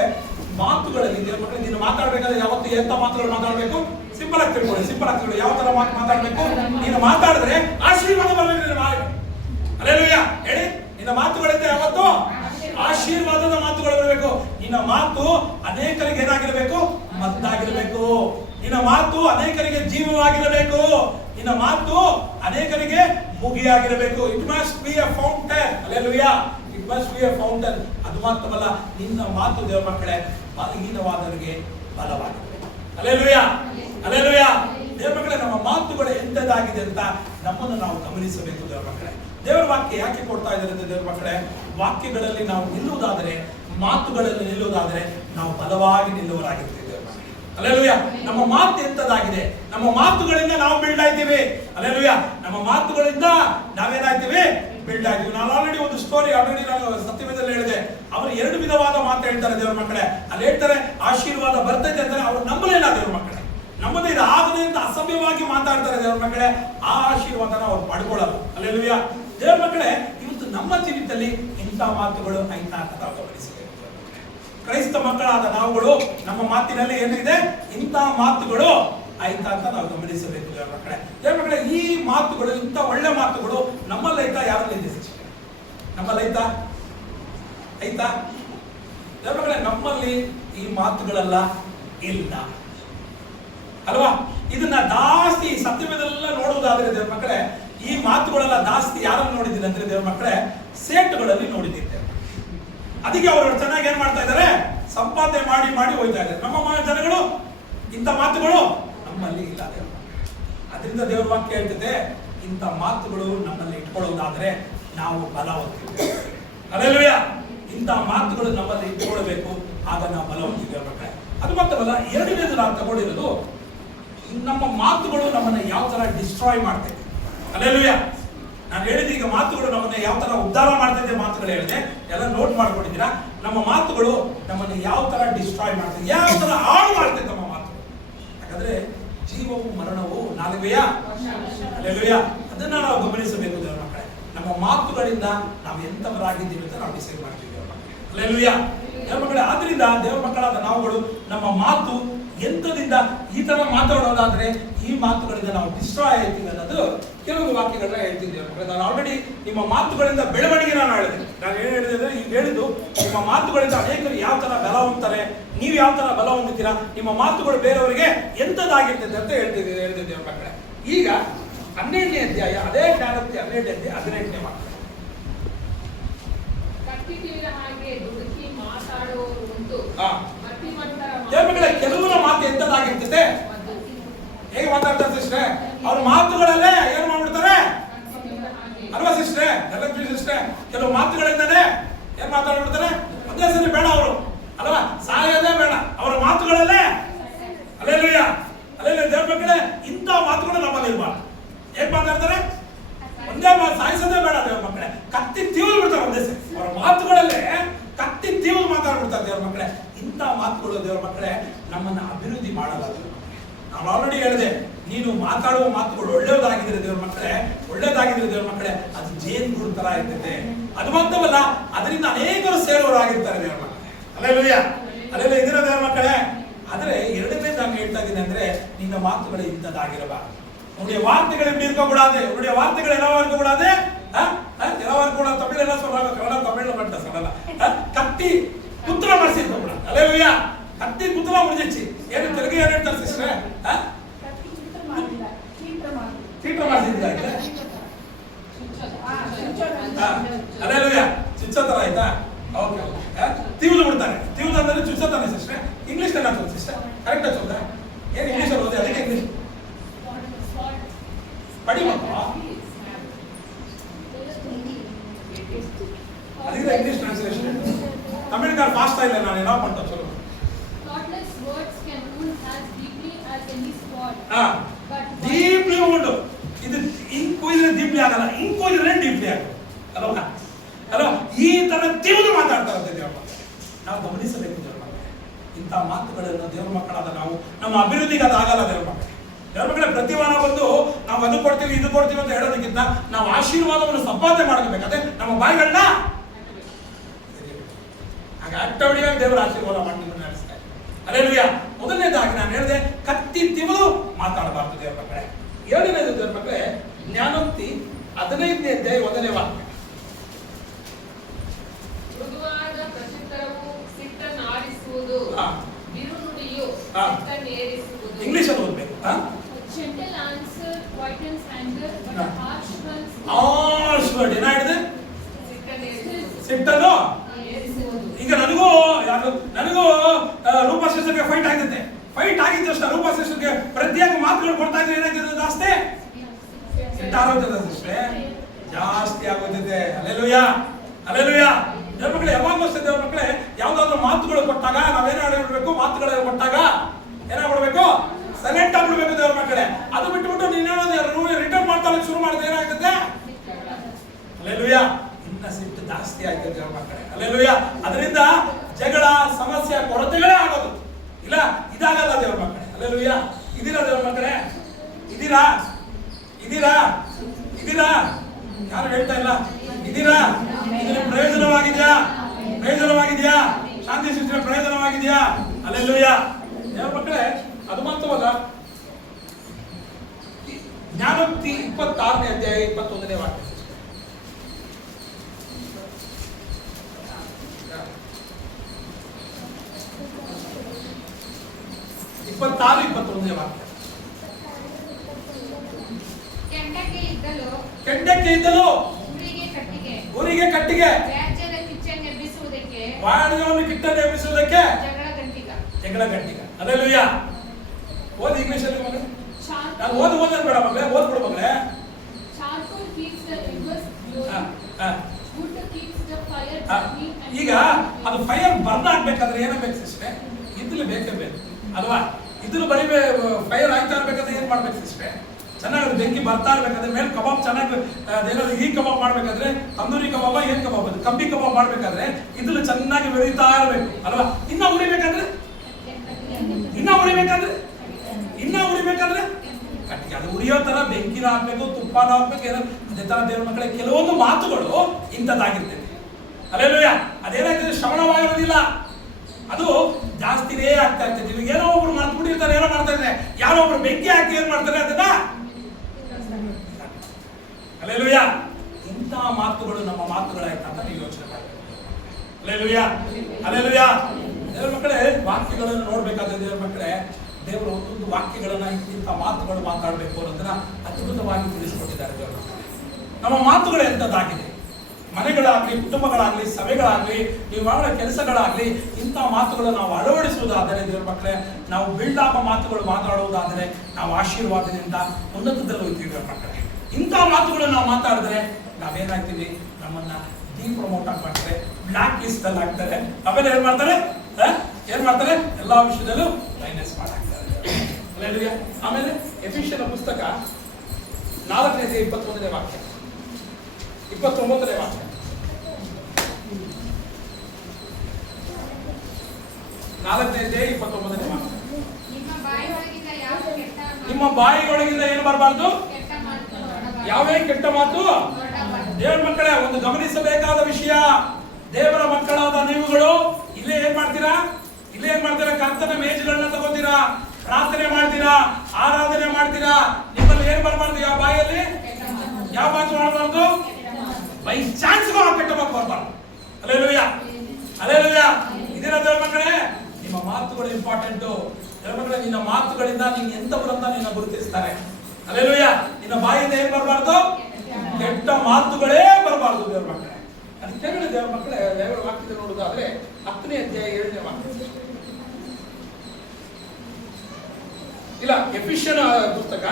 ಮಾತುಗಳಲ್ಲಿ ದೇವರ ಮಕ್ಕಳೇ, ನೀನು ಮಾತಾಡ್ಬೇಕಾದ್ರೆ ಯಾವತ್ತು ಎಂತ ಮಾತುಗಳು ಮಾತಾಡಬೇಕು? ಸಿಂಪಲ್ ಆಗಿ ತಿಳ್ಕೊಳ್ಳಿ. ಯಾವ ತರ ಮಾತಾಡ್ಬೇಕು? ನೀನು ಮಾತಾಡಿದ್ರೆ ಆಶೀರ್ವಾದ ಬರಬೇಕು ನಿನ್ನ ಬಾಯಿಗೆ. ಹಲ್ಲೆಲೂಯಾ ಹೇಳಿ. ನಿನ್ನ ಮಾತುಗಳಿಂದ ಯಾವತ್ತು ಆಶೀರ್ವಾದದ ಮಾತುಗಳು ಬರಬೇಕು. ನಿನ್ನ ಮಾತು ಅನೇಕರಿಗೆ ಏನಾಗಿರಬೇಕು? ಮದ್ದಾಗಿರಬೇಕು. ನಿನ್ನ ಮಾತು ಅನೇಕರಿಗೆ ಜೀವವಾಗಿರಬೇಕು. ನಿನ್ನ ಮಾತು ಅನೇಕರಿಗೆ ಮುಗಿಯಾಗಿರಬೇಕು. It must be a fountain. Hallelujah, it must be a fountain. ಅದು ಮಾತ್ರವಲ್ಲ, ನಿನ್ನ ಮಾತು ದೇವರ ಮಕ್ಕಳೇ ಬಲಹೀನವಾದವರಿಗೆ ಬಲವಾಗಿರಬೇಕು. Hallelujah, hallelujah. ದೇವರ ಮಕ್ಕಳೇ, ನಮ್ಮ ಮಾತುಗಳು ಎಂತದಾಗಿದೆ ಅಂತ ನಮ್ಮನ್ನು ನಾವು ಗಮನಿಸಬೇಕು. ದೇವರ ಮಕ್ಕಳೇ, ದೇವರ ವಾಕ್ಯ ಯಾಕೆ ಕೊಡ್ತಾ ಇದ್ದಾರೆ ಅಂತ ದೇವರ ಮಕ್ಕಳೇ, ವಾಕ್ಯಗಳಲ್ಲಿ ನಾವು ನಿಲ್ಲುವುದಾದರೆ, ಮಾತುಗಳಲ್ಲಿ ನಿಲ್ಲುವುದಾದರೆ ನಾವು ಬಲವಾಗಿ ನಿಲ್ಲುವರಾಗಿರ್ತೀವಿ. ಹಲ್ಲೆಲೂಯಾ. ನಮ್ಮ ಮಾತು ಎಂತದಾಗಿದೆ? ನಮ್ಮ ಮಾತುಗಳಿಂದ ನಾವು ಬಿಲ್ಡ್ ಆಯ್ತೀವಿ. ಹಲ್ಲೆಲೂಯಾ. ನಮ್ಮ ಮಾತುಗಳಿಂದ ನಾವೇನಾಯ್ತೀವಿ? ಬಿಲ್ಡ್ ಆಯ್ತೀವಿ. ನಾನು ಒಂದು ಸ್ಟೋರಿ ನಾನು ಸತ್ಯವೇದದಲ್ಲಿ ಹೇಳಿದೆ. ಅವರು 2 ವಿಧವಾದ ಮಾತು ಹೇಳ್ತಾರೆ ದೇವರ ಮಕ್ಕಳೇ. ಅಲ್ಲಿ ಹೇಳ್ತಾರೆ ಆಶೀರ್ವಾದ ಬರ್ತೈತೆ ಅಂತಾರೆ. ಅವರು ನಂಬಲಿಲ್ಲ ದೇವರ ಮಕ್ಕಳೇ. ನಮ್ಮದೇ ಇದು ಆಗದೆ ಅಂತ ಅಸಭ್ಯವಾಗಿ ಮಾತಾಡ್ತಾರೆ ದೇವರ ಮಕ್ಕಳೇ. ಆ ಆಶೀರ್ವಾದನ ಅವ್ರು ಪಡ್ಕೊಳ್ಳಲ್ಲ. ಹಲ್ಲೆಲೂಯಾ. ದೇವರ ಮಕ್ಕಳೇ, ಇವತ್ತು ನಮ್ಮ ಜೀವಿತದಲ್ಲಿ ಇಂಥ ಮಾತುಗಳು ಆಯ್ತಾ ಅಂತ ನಾವು ಗಮನಿಸಬೇಕು. ಕ್ರೈಸ್ತ ಮಕ್ಕಳಾದ ನಾವುಗಳು ನಮ್ಮ ಮಾತಿನಲ್ಲಿ ಏನಿದೆ? ಇಂಥ ಮಾತುಗಳು ಆಯ್ತಾ ಅಂತ ನಾವು ಗಮನಿಸಬೇಕು ದೇವರ ಮಕ್ಕಳೇ. ದೇವರ ಮಕ್ಕಳೇ, ಈ ಮಾತುಗಳು, ಇಂಥ ಒಳ್ಳೆ ಮಾತುಗಳು ನಮ್ಮಲ್ಲೈತಾ? ಯಾರಲ್ಲಿದೆ? ನಮ್ಮಲ್ಲೈತಾ? ಆಯ್ತಾ? ದೇವರ ಮಕ್ಕಳೇ, ನಮ್ಮಲ್ಲಿ ಈ ಮಾತುಗಳೆಲ್ಲ ಇಲ್ಲ ಅಲ್ವಾ? ಇದನ್ನ ಜಾಸ್ತಿ ಸತ್ಯವೇದೆಲ್ಲ ನೋಡುವುದಾದ್ರೆ ದೇವರ ಮಕ್ಕಳೇ, ಈ ಮಾತುಗಳೆಲ್ಲ ಜಾಸ್ತಿ ಯಾರನ್ನು ನೋಡಿದ್ದೀನಿ ಅಂದ್ರೆ ದೇವರ ಮಕ್ಕಳೇ, ಸೇಟುಗಳಲ್ಲಿ ನೋಡಿದ್ದೇವೆ. ಅದಕ್ಕೆ ಅವರು ಚೆನ್ನಾಗಿ ಏನ್ ಮಾಡ್ತಾ ಇದ್ದಾರೆ? ಸಂಪಾದನೆ ಮಾಡಿ ಮಾಡಿ ಹೋಗ್ತಾ ಇದ್ದಾರೆ. ನಮ್ಮ ಜನಗಳು ಇಂಥ ಮಾತುಗಳು ನಮ್ಮಲ್ಲಿ ಇಲ್ಲ ದೇವರ. ಅದರಿಂದ ದೇವರ ವಾಕ್ಯ ಹೇಳ್ತಿದೆ, ಇಂಥ ಮಾತುಗಳು ನಮ್ಮಲ್ಲಿ ಇಟ್ಕೊಳ್ಳೋದಾದ್ರೆ ನಾವು ಬಲ ಹೊಂದ್ತೀವಿ. ಹಲ್ಲೆಲೂಯಾ. ಇಂಥ ಮಾತುಗಳು ನಮ್ಮಲ್ಲಿ ಇಟ್ಕೊಳ್ಬೇಕು, ಆಗ ನಾವು ಬಲ ಹೊಂದ್ತೀವಿ ದೇವರ ಮಕ್ಕಳೇ. ಅದು ಮಾತ್ರವಲ್ಲ, 2ನೇದು ನಾವು ತಗೊಂಡಿರೋದು, ನಮ್ಮ ಮಾತುಗಳು ನಮ್ಮನ್ನ ಯಾವ ತರ ಡಿಸ್ಟ್ರಾಯ್ ಮಾಡ್ತೈತೆ. ಹಲ್ಲೆಲೂಯಾ. ನಾನು ಹೇಳಿದ ಈಗ ಮಾತುಗಳು ನಮ್ಮನ್ನ ಯಾವ ತರ ಉದ್ಧಾರ ಮಾಡ್ತೈತೆ ಮಾತುಗಳು ಹೇಳಿದೆ, ಎಲ್ಲ ನೋಟ್ ಮಾಡ್ಕೊಂಡಿದ್ದೀರಾ? ನಮ್ಮ ಮಾತುಗಳು ನಮ್ಮನ್ನ ಯಾವ ತರ ಡಿಸ್ಟ್ರಾಯ್ ಮಾಡ್ತೈತೆ, ಯಾವ ತರ ಹಾಳು ಮಾಡ್ತೈತೆ ನಮ್ಮ ಮಾತುಗಳು. ಯಾಕಂದ್ರೆ ಜೀವವು ಮರಣವು ನಾಲಿಗೆಯ. ಹಲ್ಲೆಲೂಯಾ. ಅದನ್ನ ನಾವು ಗಮನಿಸಬೇಕು ದೇವರ ಮಕ್ಕಳೇ. ನಮ್ಮ ಮಾತುಗಳಿಂದ ನಾವು ಎಂತವರಾಗಿದ್ದೀವಿ ಅಂತ ನಾವು ಡಿಸೈಡ್ ಮಾಡ್ತೀವಿ ದೇವರ ಮಕ್ಕಳೇ. ಹಲ್ಲೆಲೂಯಾ. ದೇವರ ಮಕ್ಕಳೇ, ಆದ್ರಿಂದ ದೇವರ ಮಕ್ಕಳಾದ ನಾವುಗಳು ನಮ್ಮ ಮಾತು ಎಂತದಿಂದ ಈ ತರ ಮಾತಾಡೋದಾದ್ರೆ ಈ ಮಾತುಗಳಿಂದ ನಾವು ಡಿಸ್ಟ್ರಾಯ್ ಆಯ್ತೀವಿ ಅನ್ನೋದು ಕೆಲವು ವಾಕ್ಯಗಳನ್ನ ಹೇಳ್ತಿದ್ದೇವೆ. ನಾನು ಆಲ್ರೆಡಿ ನಿಮ್ಮ ಮಾತುಗಳಿಂದ ಬೆಳವಣಿಗೆ ನಾನು ಹೇಳಿದೆ. ನಾನು ಏನು ಹೇಳಿದೆ ಅಂದ್ರೆ, ಈಗ ಹೇಳಿದ್ದು ನಿಮ್ಮ ಮಾತುಗಳಿಂದ ಅನೇಕರು ಯಾವ ತರ ಬಲ ಹೊಂದ್ತಾರೆ, ನೀವು ಯಾವ ತರ ಬಲ ಹೊಂದುತ್ತೀರಾ, ನಿಮ್ಮ ಮಾತುಗಳು ಬೇರೆಯವರಿಗೆ ಎಂತದಾಗಿರ್ತದೆ ಅಂತ ಹೇಳ್ತಿದ್ದೇವೆ ಮಕ್ಕಳೇ. ಈಗ 12ನೇ ಅಧ್ಯಾಯ, ಅದೇ ಜ್ಞಾನಕ್ಕೆ 12ನೇ ಅಧ್ಯಾಯ 18ನೇ ವಾಕ್ಯ. ಕೆಲವರ ಮಾತು ಎಂತದಾಗಿರ್ತದೆ? ಹೇಗೆ ಮಾತಾಡ್ತಾರೆ ಸಿಸ್ಟ್ರೆ? ಅವ್ರ ಮಾತುಗಳಲ್ಲೇ ಏನು ಮಾಡ್ಬಿಡ್ತಾರೆ ಅಲ್ವಾ ಸಿಸ್ಟ್ರೆ? ಎಲ್ಲ ಸಿಸ್ಟ್ರೆ, ಕೆಲವು ಮಾತುಗಳಿಂದನೇ ಏನ್ ಮಾತಾಡ್ಬಿಡ್ತಾರೆ? ಒಂದೇ ಸರಿ ಬೇಡ ಅವರು ಅಲ್ವಾ, ಸಾಯೋದೇ ಬೇಡ ಅವರ ಮಾತುಗಳಲ್ಲೇ. Hallelujah, hallelujah. ದೇವರ ಮಕ್ಕಳೇ, ಇಂಥ ಮಾತುಗಳು ನಮ್ಮಲ್ಲಿ ಇರಬಾರ್ದು. ಏನ್ ಮಾತಾಡ್ತಾರೆ? ಒಂದೇ ಮಾತು, ಸಾಯಿಸೋದೇ ಬೇಡ ದೇವರ ಮಕ್ಕಳೇ. ಕತ್ತಿ ತೀವ್ರ ಬಿಡ್ತಾರೆ ಒಂದೇ ಸರಿ. ಅವರ ಮಾತುಗಳಲ್ಲೇ ಕತ್ತಿ ತೀವ್ರ ಮಾತಾಡ್ಬಿಡ್ತಾರೆ ದೇವರ ಮಕ್ಕಳೇ. ಇಂಥ ಮಾತುಗಳು ದೇವರ ಮಕ್ಕಳೇ ನಮ್ಮನ್ನ ಅಭಿವೃದ್ಧಿ ಮಾಡಲ್ಲ. ನಾವು ಆಲ್ರೆಡಿ ಹೇಳಿದೆ, ನೀನು ಮಾತಾಡುವ ಮಾತುಗಳು ಒಳ್ಳೆಯದಾಗಿದ್ರೆ ದೇವರ ಮಕ್ಕಳೇ, ಒಳ್ಳೆಯದಾಗಿದ್ರೆ ದೇವರ ಮಕ್ಕಳೇ, ಅದು ಜೇನುಗೂಡು ತರ ಇರ್ತದೆ. ಅದು ಮಾತ್ರವಲ್ಲ, ಅದರಿಂದ ಅನೇಕರು ಸೇರುವವರಾಗಿರ್ತಾರೆ ದೇವರ ಮಕ್ಕಳೇ. Hallelujah, hallelujah. ಇದರ ದೇವರ ಮಕ್ಕಳೇ, ಆದರೆ 2ನೇ ನಾನು ಹೇಳ್ತಾ ಇದ್ದೀನಿ ಅಂದ್ರೆ, ನಿನ್ನ ಮಾತುಗಳು ಇಂಥದ್ದಾಗಿರಬಾರದು. உன்னுடைய வார்த்தைகள் எப்படி இருக்க கூடாது? உன்னுடைய வார்த்தைகள் என்னவா இருக்க கூடாது? என்னவா இருக்க கூடாது? தமிழ்ல என்ன சொல்றாங்க? கன்னட தமிழ்ல மட்டும் சொல்லல. கத்தி குத்துற மாதிரி இருக்க கூடாது. ஹல்லேலூயா. கத்தி குத்துற முடிஞ்சிச்சு. ಏನು ತೆಲುಗು ಏನು ಹೇಳ್ತಾರೆ ಸಿಸ್ಟರ್? ಕತ್ತಿ ಕುತ್ರ ಮಾಡಿಲ್ಲ, ಚೀಟ್ರ ಮಾಡಿ. ಚೀಟ್ರ ಮಾಡಿಸಿದ್ದಾರೆ. ಹಲ್ಲೇಲೂಯಾ. ಚುಚ್ಚ ತರ ಆಯ್ತಾ? Okay okay. ತಿವಿದು ಬಿಡ್ತಾರೆ. ತಿವಿದು ಅಂದ್ರೆ ಚುಚ್ಚತಾನೆ ಸಿಸ್ಟರ್. ಇಂಗ್ಲಿಷ್ ಕನ್ನಡ ಹೇಳ್ತಾರೆ ಸಿಸ್ಟರ್. ಕರೆಕ್ಟ್ ಆಗಿ ಏನು ಇಂಗ್ಲಿಷ್ ಅಲ್ಲಿ ಓದಿ, ಅದಕ್ಕೆ ಇಂಗ್ಲಿಷ್ ಪಡಿ ಮಕ್ಕಳು. ಅದಕ್ಕೆ ಇಂಗ್ಲಿಷ್ ಟ್ರಾನ್ಸ್ಲೇಷನ್. ತಮಿಳ್ಗಾರ ಫಾಸ್ಟ್ ಇಲ್ಲ, ನಾನು ಏನೋ ಮಾಡ್ತಾ ಚಲೋ. Thoughtless words can wound as deeply as any sword. Deeply ಉಂಟು. ಇದು ಹಿಂಗ್ ಕೊಯ್ದ್ರೆ ಡೀಪ್ಲಿ ಆಗಲ್ಲ, ಹಿಂಗ್ ಕೊಯ್ದ್ರೆ ಡೀಪ್ಲಿ ಆಗಲ್ಲ ಅಲ್ವಾ? ಅಲ್ವಾ? ಈ ತರ ತೀವ್ರ ಮಾತಾಡ್ತಾರೆ ದೇವರ ಮಕ್ಕಳು. ನಾವು ಗಮನಿಸಬೇಕು ದೇವರ ಮಕ್ಕಳು. ಇಂಥ ಮಾತುಗಳನ್ನು ದೇವರ ಮಕ್ಕಳಾದ ನಾವು ನಮ್ಮ ಅಭಿವೃದ್ಧಿಗೆ ಅದಾಗಲ್ಲ ದೇವರ ಮಕ್ಕಳು. ದೇವರ ಮಕ್ಕಳೇ, ಪ್ರತಿವಾರ ಬಂದು ನಾವು ಅದು ಕೊಡ್ತೀವಿ ಇದು ಕೊಡ್ತೀವಿ ಅಂತ ಹೇಳೋದಕ್ಕಿಂತ ನಾವು ಆಶೀರ್ವಾದವನ್ನು ಸಂಪಾದನೆ ಮಾಡಬೇಕಾದ್ರೆ ನಮ್ಮ ಬಾಯಿಗಳನ್ನ ಆಗ ಅಟ್ಟವಡಿಯಾಗಿ ದೇವರ ಆಶೀರ್ವಾದ ಮಾಡಿ ನಡೆಸ್ತಾರೆ. ಹಲ್ಲೆಲೂಯಾ. ಮೊದಲನೇದಾಗಿ ನಾನು ಹೇಳಿದೆ ಕತ್ತಿ ತಿವಿದು ಮಾತಾಡಬಾರ್ದು ದೇವರ ಮಕ್ಕಳೇ. ಎರಡನೇದು ದೇವರ ಮಕ್ಕಳೇ ಜ್ಞಾನೋಕ್ತಿ 15ನೇ ಅಧ್ಯಾಯ 1ನೇ ವಾಕ್ಯ. ಮೃದುವಾದ ಪ್ರತ್ಯುತ್ತರವು ಸಿಟ್ಟನ್ನು ಆರಿಸುವುದು, ಬಿರುನುಡಿಯು ಸಿಟ್ಟನ್ನು ಏರಿಸುವುದು. ಇಂಗ್ಲಿಷ್ ಅಲ್ಲಿ ಓದಬೇಕು. Gentle answer quietens anger, but a harsh one ಆರ್ಶ್ word ಏನಾಗಿದೆ? ಸಿಟ್ಟನ್ನು ಸಿಟ್ಟನ್ನು ಏರಿಸುವುದು. ಈಗ ನನಗೂ ರೂಪಾ ಸಿಸ್ಟರ್ಗೆ ಫೈಟ್ ಆಗಿರುತ್ತೆ. ಫೈಟ್ ಆಗಿದ ತಕ್ಷಣ ರೂಪಾ ಸಿಸ್ಟರ್ಗೆ ಪ್ರತ್ಯೇಕ ಮಾತುಗಳು ಕೊಡ್ತಾ ಇದ್ರೆ ಏನಾಗ್ತದೆ? ಜಾಸ್ತಿ ಸಿಟ್ಟಾಗೋಗ್ತದೆ ಸಿಸ್ಟ್ರೆ, ಜಾಸ್ತಿ ಆಗೋಗ್ತದೆ. Alleluia, alleluia. ದೇವ್ರ ಮಕ್ಕಳೇ, ಯಾವಾಗ ಅಷ್ಟೇ ದೇವ್ರ ಮಕ್ಕಳೇ, ಯಾವ್ದಾದ್ರು ಮಾತುಗಳು ಕೊಟ್ಟಾಗ ನಾವೇನಾಗಿರ್ಬೇಕು? ಮಾತುಗಳು ಕೊಟ್ಟಾಗ ಏನಾಗ್ಬಿಡ್ಬೇಕು? ಸೈಲೆಂಟ್ ಆಗ್ಬಿಡ್ಬೇಕು ದೇವ್ರ ಮಕ್ಕಳೇ. ಅದು ಬಿಟ್ಟುಬಿಟ್ಟು ನೀನೇನಾದ್ರು ರಿಟರ್ನ್ ಮಾಡ್ತಾ ಶುರು ಮಾಡಿದ್ರೆ ಏನಾಗ್ತದೆ? ಅಲ್ಲೆಲೂಯಾ, ಇನ್ನ ಸಿಟ್ಟು ಜಾಸ್ತಿ ಆಯ್ತದೆ ದೇವ್ರ ಮಕ್ಕಳೇ. ಅಲ್ಲೆಲೂಯಾ. ಅದರಿಂದ ಜಗಳ, ಸಮಸ್ಯೆ, ಕೊರತೆಗಳೇ ಆಗೋದು. ಇಲ್ಲ ಇದಾಗಲ್ಲ ದೇವ್ರ ಮಕ್ಕಳೇ. ಅಲ್ಲೆಲೂಯಾ. ಇದೀರಾ ದೇವ್ರ ಮಕ್ಕಳೇ? ಇದೀರಾ? ಇದೀರಾ? ಇದೀರಾ? ಯಾರು ಹೇಳ್ತಾ ಇಲ್ಲ? ಇದೀರಾ? ಇದರ ಪ್ರಯೋಜನವಾಗಿದೆಯಾ? ಪ್ರಯೋಜನವಾಗಿದೆಯಾ? ಶಾಂತಿ ಸೃಷ್ಟಿಯ ಪ್ರಯೋಜನವಾಗಿದೆಯಾ? ಅಲ್ಲೆಲೂಯಾ. ದೇವ್ರ ಮಕ್ಕಳೇ, ಅದು ಮಾತ್ರವಲ್ಲ, ಜ್ಞಾನೋಕ್ತಿ 26ನೇ ಅಧ್ಯಾಯ 21ನೇ ವಾಕ್ಯ. 26-21ನೇ ವಾಕ್ಯ. ಕೆಂಡಕ್ಕೆ ಇದ್ದಲು ಊರಿಗೆ ಕಟ್ಟಿಗೆ, ವಾಣಿಯವನ್ನು ಕಿಟ್ಟನ್ನು ಎಬ್ಬಿಸುವುದಕ್ಕೆ ಜಗಳ ಗಂಟಿಗ. ಅಲ್ಲೆಲೂಯಾ. ಓದಿ ಇಂಗ್ಲಿಷ್ ಅಲ್ಲಿ ಮಗಳೇ. ನಾನು ಓದ್ ಬೇಡ ಮಗಳೇ, ಓದ್ಬಿಡು ಮಗಳೇ. Charcoal keeps the embers glowing. Wood keeps the fire burning. ಈಗ ಅದು ಫೈರ್ ಬರ್ನ್ ಆಗ್ಬೇಕಾದ್ರೆ ಏನಾಗಬೇಕು ಸಿಸ್ಟ್ರೆ? ಇದ್ರಲ್ಲಿ ಬೇಕೇ ಬೇಕು ಅಲ್ವಾ? ಇದ್ರಲ್ಲಿ ಬರೀ ಫೈರ್ ಆಯ್ತಾ ಇರ್ಬೇಕಾದ್ರೆ ಏನ್ ಮಾಡ್ಬೇಕು ಸಿಸ್ಟ್ರೆ? ಚೆನ್ನಾಗಿ ಬೆಂಕಿ ಬರ್ತಾ ಇರ್ಬೇಕಾದ್ರೆ ಮೇಲೆ ಕಬಾಬ್ ಚೆನ್ನಾಗಿ ಏನಾದ್ರು ಈ ಕಬಾಬ್ ಮಾಡ್ಬೇಕಾದ್ರೆ ತಂದೂರಿ ಕಬಾಬ ಏನ್ ಕಬಾಬ್ ಅದು ಕಂಬಿ ಕಬಾಬ್ ಮಾಡ್ಬೇಕಾದ್ರೆ ಇದ್ರಲ್ಲಿ ಚೆನ್ನಾಗಿ ಬೆಳೀತಾ ಇರ್ಬೇಕು ಅಲ್ವಾ? ಇನ್ನ ಉರಿಬೇಕಾದ್ರೆ ಕಟ್ಟಿಗೆ ಅದು ಉರಿಯೋ ತರ ಬೆಂಕಿನ ಹಾಕ್ಬೇಕು, ತುಪ್ಪನ ಹಾಕ್ಬೇಕು. ಏನೋ ಅದೇ ತರ ದೇವ್ರ ಮಕ್ಕಳೇ ಕೆಲವೊಂದು ಮಾತುಗಳು ಇಂಥದ್ದಾಗಿರ್ತದೆ. ಅಲ್ಲೆಲೂಯಾ. ಅದೇನಾಗ್ತದೆ? ಶ್ರವಣವಾಗಿರೋದಿಲ್ಲ, ಅದು ಜಾಸ್ತಿನೇ ಆಗ್ತಾ ಇರ್ತದೆ. ಇವಾಗ ಏನೋ ಒಬ್ರು ಮರ್ತು ಬಿಟ್ಟಿರ್ತಾರೆ, ಏನೋ ಮಾಡ್ತಾ ಇದ್ದಾರೆ, ಯಾರೋ ಒಬ್ರು ಬೆಂಕಿ ಹಾಕಿ ಏನ್ ಮಾಡ್ತಾರೆ ಅದನ್ನ. ಅಲ್ಲೆಲೂಯಾ. ಇಂಥ ಮಾತುಗಳು ನಮ್ಮ ಮಾತುಗಳಾಯ್ತಂತ ನೀವು ಯೋಚನೆ ಮಾಡಬೇಕು. Alleluia, alleluia. ದೇವ್ರ ಮಕ್ಕಳೇ, ವಾಕ್ಯಗಳನ್ನು ನೋಡ್ಬೇಕಾದ್ರೆ ದೇವ್ರ ಮಕ್ಕಳೇ, ದೇವರು ಒಂದೊಂದು ವಾಕ್ಯಗಳನ್ನ ಇಂಥ ಮಾತುಗಳು ಮಾತಾಡಬೇಕು ಅನ್ನೋದನ್ನ ಅದ್ಭುತವಾಗಿ ತಿಳಿಸಿಕೊಟ್ಟಿದ್ದಾರೆ ದೇವರ ಮಕ್ಕಳೇ. ನಮ್ಮ ಮಾತುಗಳು ಎಂಥದ್ದಾಗಿದೆ? ಮನೆಗಳಾಗ್ಲಿ, ಕುಟುಂಬಗಳಾಗ್ಲಿ, ಸಭೆಗಳಾಗ್ಲಿ, ನೀವು ಮಾಡೋ ಕೆಲಸಗಳಾಗ್ಲಿ, ಇಂಥ ಮಾತುಗಳು ನಾವು ಅಳವಡಿಸುವುದಾದರೆ ದೇವರ ಮಕ್ಕಳೇ, ನಾವು ಬಿಲ್ಡ್ ಆಗೋ ಮಾತುಗಳು ಮಾತಾಡುವುದಾದರೆ ನಾವು ಆಶೀರ್ವಾದದಿಂದ ಉನ್ನತದಲ್ಲಿ ಹೋಗ್ತೀವಿ ದೇವರ ಮಕ್ಕಳೇ. ಇಂಥ ಮಾತುಗಳು ನಾವು ಮಾತಾಡಿದ್ರೆ ನಾವೇನಾಗ್ತೀವಿ? ನಮ್ಮನ್ನ ಡಿಪ್ರಮೋಟ್ ಆಗಿ ಮಾಡ್ತಾರೆ, ಬ್ಲಾಕ್ ಲಿಸ್ಟ್ ಅಲ್ಲಿ ಹಾಕ್ತಾರೆ. ಆಮೇಲೆ ಏನ್ ಮಾಡ್ತಾರೆ? ಎಲ್ಲಾ ವಿಷಯದಲ್ಲೂ ಮೈನಸ್ ಮಾಡಾಕ್ತಾರೆ. ಆಮೇಲೆ ಎಫಿಷಿಯನ್ ಪುಸ್ತಕ 4ನೇ ಅಧ್ಯಾಯ 21ನೇ ವಾಕ್ಯ, 29ನೇ ವಾಕ್ಯ. 4ನೇ ಅಧ್ಯಾಯ 29ನೇ ವಾಕ್ಯ. ನಿಮ್ಮ ಬಾಯಿಯೊಳಗಿಂದ ಏನು ಬರಬಾರ್ದು? ಯಾವೇ ಕೆಟ್ಟ ಮಾತು. ದೇವರ ಮಕ್ಕಳೇ, ಒಂದು ಗಮನಿಸಬೇಕಾದ ವಿಷಯ, ದೇವರ ಮಕ್ಕಳಾದ ನೀವುಗಳು ಇಲ್ಲೇ ಏನ್ ಮಾಡ್ತೀರಾ? ಕರ್ತನ ಮೇಜುಗಳನ್ನ ತಗೋತೀರಾ, ಪ್ರಾರ್ಥನೆ ಮಾಡ್ತೀರಾ, ಆರಾಧನೆ ಮಾಡ್ತೀರಾ. ನಿಮ್ಮಲ್ಲಿ ಏನ್ ಬರಬಾರ್ದು? ಯಾವ ಬಾಯಲ್ಲಿ ಯಾವ ಮಾತು ಮಾಡಬಾರ್ದು? ಬೈ ಚಾನ್ಸ್ ಕೆಟ್ಟ ಮಾತು ಬರಬಾರ್ದು. Alleluia, alleluia. ಇದರ ದೇವರ ಮಕ್ಕಳೇ, ನಿಮ್ಮ ಮಾತುಗಳು ಇಂಪಾರ್ಟೆಂಟು. ದೇವರ ಮಕ್ಕಳೇ, ನಿನ್ನ ಮಾತುಗಳಿಂದ ನೀನು ಎಂತವರಂತ ನಿನ್ನ ಗುರುತಿಸ್ತಾರೆ. ಅಲ್ಲೆಲೂಯಾ. ನಿನ್ನ ಬಾಯಿಂದ ಏನ್ ಬರಬಾರ್ದು? ಕೆಟ್ಟ ಮಾತುಗಳೇ ಬರಬಾರ್ದು ದೇವರ ಮಕ್ಕಳೇ. ಅದಕ್ಕೆ ದೇವರ ಮಕ್ಕಳೇ, ದೇವರ ವಾಕ್ಯದಲ್ಲಿ ನೋಡುವುದಾದ್ರೆ 10ನೇ ಅಧ್ಯಾಯ 7ನೇ ವಾಕ್ಯ. ಇಲ್ಲ, ಎಫಿಷಿಯನ್ ಪುಸ್ತಕ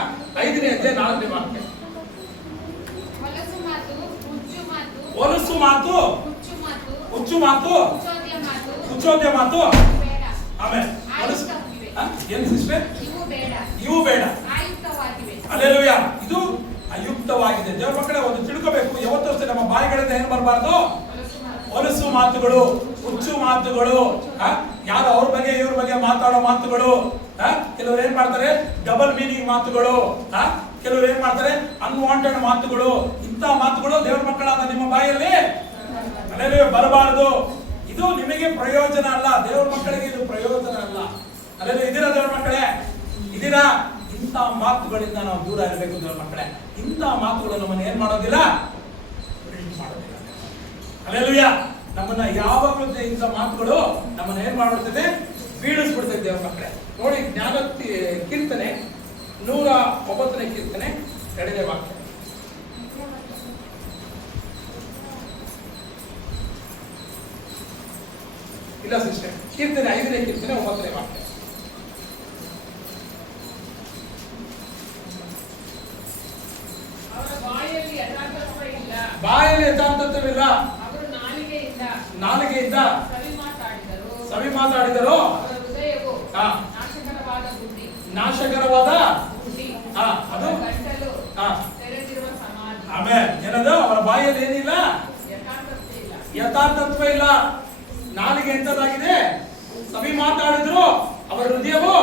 5ನೇ ಅಧ್ಯಾಯ 4ನೇ ವಾಕ್ಯ. ಹೊಲಸು ಮಾತು, ಹುಚ್ಚು ಮಾತು, ಹುಚ್ಚೋದ್ಯ ಮಾತು. ಆಮೇಲೆ ಏನು ಸಿಸ್ಟರ್? ಇವು ಬೇಡ. ಅಲ್ಲೆಲೂಯಾ. ಇದು ಅಯುಕ್ತವಾಗಿದೆ. ದೇವರ ಮಕ್ಕಳೇ, ಒಂದು ತಿಳ್ಕೋಬೇಕು, ಯಾವತ್ತೂ ಅಷ್ಟೇ ನಮ್ಮ ಬಾಯಿಗಳಿಂದ ಏನು ಬರಬಾರ್ದು? ಹೊಲಸು ಮಾತುಗಳು, ಹುಚ್ಚು ಮಾತುಗಳು, ಯಾರು ಅವ್ರ ಬಗ್ಗೆ ಇವ್ರ ಬಗ್ಗೆ ಮಾತಾಡೋ ಮಾತುಗಳು. ಕೆಲವರು ಏನ್ ಮಾಡ್ತಾರೆ? ಡಬಲ್ ಮೀನಿಂಗ್ ಮಾತುಗಳು. ಕೆಲವರು ಏನ್ ಮಾಡ್ತಾರೆ? ಅನ್ವಾಂಟೆಡ್ ಮಾತುಗಳು. ಇಂಥ ಮಾತುಗಳು ದೇವರ ಮಕ್ಕಳಾದ ನಿಮ್ಮ ಬಾಯಲ್ಲಿ ಬರಬಾರದು. ಇದು ನಿಮಗೆ ಪ್ರಯೋಜನ ಅಲ್ಲ, ದೇವರ ಮಕ್ಕಳಿಗೆ ಇದು ಪ್ರಯೋಜನ ಅಲ್ಲ. ಅಲ್ಲೆಲ್ಲ ಇದೀರಾ ದೇವ್ರ ಮಕ್ಕಳೇ? ಇದೀರಾ? ಇಂಥ ಮಾತುಗಳಿಂದ ನಾವು ದೂರ ಇರಬೇಕು ದೇವ್ರ ಮಕ್ಕಳೇ. ಇಂಥ ಮಾತುಗಳು ನಮ್ಮನ್ನ ಏನ್ ಮಾಡೋದಿಲ್ಲ, ಮಾಡೋದಿಲ್ಲ. ಅಲ್ಲೆಲ್ಲೂಯ್ಯ. ನಮ್ಮನ್ನ ಯಾವಾಗಲೂ ಇಂಥ ಮಾತುಗಳು ನಮ್ಮನ್ನ ಏನ್ ಮಾಡ್ಬಿಡ್ತದೆ, ಬೀಳಿಸ್ಬಿಡ್ತದೆ ದೇವ್ರ ಮಕ್ಕಳೇ. ನೋಡಿ, ಜ್ಞಾನ ಕೀರ್ತನೆ 109ನೇ ಕೀರ್ತನೆ 2ನೇ ವಾಕ್ಯ. ಇಲ್ಲ ಸಿಸ್ಟರ್, ಕೀರ್ತನೆ 5ನೇ ಕೀರ್ತನೆ 9ನೇ ವಾಕ್ಯ. ಅವರ ಬಾಯಲ್ಲಿ ಯಥಾರ್ಥತ್ವವಿಲ್ಲ, ಬಾಯಲ್ಲಿ ಯಥಾರ್ಥತ್ವವಿಲ್ಲ, ಅವರು ನಾಲಿಗೆಯಿಂದ ಸವಿ ಮಾತಾಡಿದರು, ಅವರ ಹೃದಯವು ಹಾ, ನಾಶಕರವಾದ ಬುದ್ಧಿ, ಅದು ಗಂಟಲು ಹಾ, ತೆರೆದಿರುವ ಸಮಾಧಿ. ಆಮೇಲೆ ಏನದು, ಅವರ ಬಾಯಲ್ಲಿ ಏನಿಲ್ಲ, ಯಥಾರ್ಥತೆ ಇಲ್ಲ. ಯಥಾರ್ಥತ್ವ ಇಲ್ಲ. ನಾಲಿಗೆ ಎಂತದಾಗಿದೆ, ಸವಿ ಮಾತಾಡಿದ್ರು, ಅವರ ಹೃದಯವು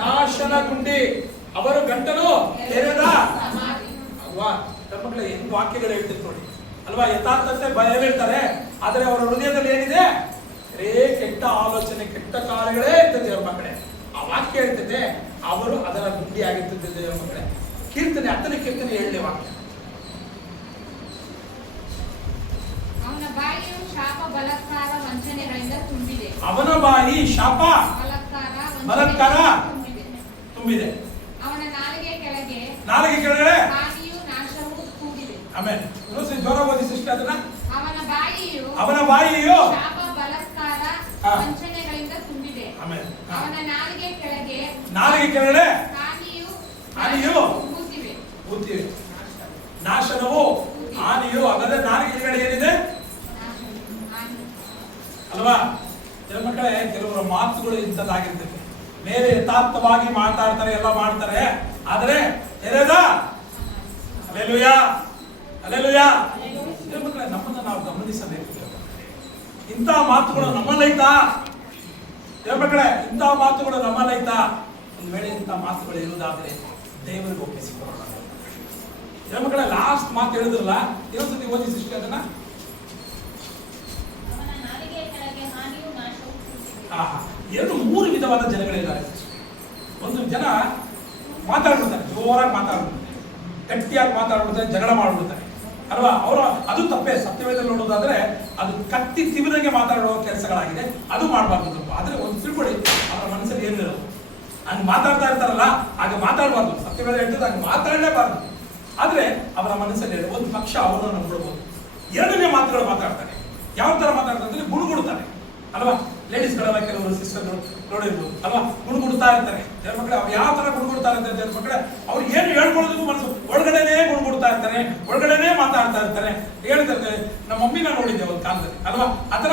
ನಾಶನ ಗುಂಡಿ, ಅವರು ಗಂಟಲು ತೆರೆದ ಸಮಾಧಿ. ಅಲ್ವಾ ಮಕ್ಕಳೇ? ಏನು ವಾಕ್ಯಗಳು ಹೇಳ್ತಿತ್ತು ನೋಡಿ ಅಲ್ವಾ? ಯಥಾರ್ಥತೆ ಬಾಯಲ್ಲಿ ಹೇಳ್ತಾರೆ, ಆದರೆ ಅವರ ಹೃದಯದಲ್ಲಿ ಏನಿದೆ, ಬರೇ ಕೆಟ್ಟ ಆಲೋಚನೆ, ಕೆಟ್ಟ ಕಾರ್ಯಗಳೇ ಇರ್ತದೆ ಅವ್ರ ಮಕ್ಕಳೇ. ಆ ವಾಕ್ಯ ಹೇಳ್ತದೆ, ಅವರು ಅದರ ಗುಂಡಿ ಆಗಿರ್ತದೆ ದೇವರ ಮಕ್ಕಳೇ. ಕೀರ್ತನೆ 10ನೇ ಕೀರ್ತನೆ 7ನೇ ವಾಕ್ಯ. ಅವನ ಬಾಯಿಯು ಶಾಪ, ಬಲಾತ್ಕಾರ, ವಂಚನೆಗಳಿಂದ ತುಂಬಿದೆ. ಅವನ ಬಾಯಿ ಶಾಪ, ಬಲಾತ್ಕಾರ ತುಂಬಿದೆ. ಅವನ ನಾಲಿಗೆ ಕೆಳಗೆ ಹಾನಿಯು ನಾಶವೂ ಕೂಡಿದೆ. ಆಮೇಲೆ ಜೋರ ಓದಿ ಸಿಸ್ಟರ್ ಅದನ್ನ. ಅವನ ಬಾಯಿಯು ಶಾಪ, ಬಲಾತ್ಕಾರ, ವಂಚನೆಗಳಿಂದ ತುಂಬಿದೆ. ಆಮೇಲೆ ಅವನ ನಾಲಿಗೆ ಕೆಳಗೆ ಹಾನಿಯು ಕೂತಿವೆ. ನಾಶನವು ಹಾನಿಯು. ಅದರ ನಾಲಿಗೆ ಕೆಳಗಡೆ ಏನಿದೆ ಅಲ್ವಾ ಮಕ್ಕಳೇ? ಕೆಲವರ ಮಾತುಗಳು ಇಂಥದ್ದಾಗಿರ್ತದೆ. ಮೇಲೆ ಯಥಾರ್ಥವಾಗಿ ಮಾತಾಡ್ತಾರೆ, ಎಲ್ಲ ಮಾಡ್ತಾರೆ, ಆದರೆ ತೆರೆದ ಅಲ್ಲೆಲೂಯಾ, ಅಲ್ಲೆಲೂಯಾ. ಮಕ್ಕಳೇ, ನಮ್ಮನ್ನ ನಾವು ಗಮನಿಸಬೇಕು. ಇಂಥ ಮಾತುಗಳು ನಮ್ಮಲ್ಲೈತಾ ಮಕ್ಕಳೇ? ಇಂಥ ಮಾತುಗಳು ನಮ್ಮಲ್ಲೈತಾ? ಒಂದು ವೇಳೆ ಇಂಥ ಮಾತುಗಳು ಇರುವುದಾದ್ರೆ ದೇವರಿಗೆ ಒಪ್ಪಿಸಿಕೊಳ್ಳೋಣ ಮಕ್ಕಳೇ. ಲಾಸ್ಟ್ ಮಾತು ಹೇಳಿದ್ರಲ್ಲ, ಇನ್ನೊಂದ್ಸತಿ ಓದಿ ಸಿಸ್ಟರ್ ಅದನ್ನ. ಮೂರು ವಿಧವಾದ ಜನಗಳಿದ್ದಾರೆ. ಒಂದು ಜನ ಮಾತಾಡ್ಬಿಡ್ತಾರೆ, ಜೋರಾಗಿ ಮಾತಾಡ್ಬಿಡ್ತಾರೆ, ಗಟ್ಟಿಯಾಗಿ ಮಾತಾಡ್ಬಿಡ್ತಾರೆ, ಜಗಳ ಮಾಡ್ಬಿಡ್ತಾರೆ ಅಲ್ವಾ? ಅವರು ಅದು ತಪ್ಪೇ. ಸತ್ಯವೇದಲ್ಲಿ ನೋಡೋದಾದ್ರೆ ಅದು ಕತ್ತಿ ತಿವಿದಂಗೆ ಮಾತಾಡುವ ಕೆಲಸಗಳಾಗಿದೆ, ಅದು ಮಾಡಬಾರ್ದು ಸ್ವಲ್ಪ. ಆದ್ರೆ ಒಂದು ತಿಳ್ಕೊಳ್ಳಿ, ಅವರ ಮನಸ್ಸಲ್ಲಿ ಏನಿರೋದು ಹಂಗೆ ಮಾತಾಡ್ತಾ ಇರ್ತಾರಲ್ಲ, ಹಾಗೆ ಮಾತಾಡಬಾರ್ದು. ಸತ್ಯವೇದ ಹೇಳ್ತದೆ ಹಂಗೆ ಮಾತಾಡಲೇಬಾರ್ದು. ಆದ್ರೆ ಅವರ ಮನಸ್ಸಲ್ಲಿ ಒಂದು ಪಕ್ಷ ಅವರನ್ನು ಬಿಡ್ಬೋದು. ಎರಡನೇ ಮಾತುಗಳು ಮಾತಾಡ್ತಾರೆ. ಯಾವ ತರ ಮಾತಾಡ್ತಾರೆ ಅಂದ್ರೆ ಗುಣಗುಡ್ತಾರೆ ಅಲ್ವಾ? ಲೇಡೀಸ್ಗಳೆಲ್ಲ ಕೆಲವರು ಸಿಸ್ಟರ್ಗಳು ನೋಡಿರ್ಬೋದು ಅಲ್ವಾ? ಗುಣಗುಡ್ತಾ ಇರ್ತಾರೆ ದೇವ್ರ ಮಕ್ಕಳೇ. ಅವ್ರು ಯಾವ ತರ ಗುಣಗುಡ್ತಾ ಇರ್ತಾರೆ ದೇವ್ರ ಮಕ್ಕಳೇ? ಅವ್ರು ಏನು ಹೇಳ್ಕೊಳ್ಳೋದಕ್ಕೂ ಮನಸ್ಸು ಒಳಗಡೆನೇ ಗುಣಗುಡ್ತಾ ಇರ್ತಾರೆ, ಒಳಗಡೆನೇ ಮಾತಾಡ್ತಾ ಇರ್ತಾರೆ, ಹೇಳ್ತಿರ್ತಾರೆ. ನಮ್ಮ ಮಮ್ಮಿನ ನೋಡಿದ್ದೆ ಒಂದು ಕಾಲದಲ್ಲಿ ಅಲ್ವಾ? ಆತರ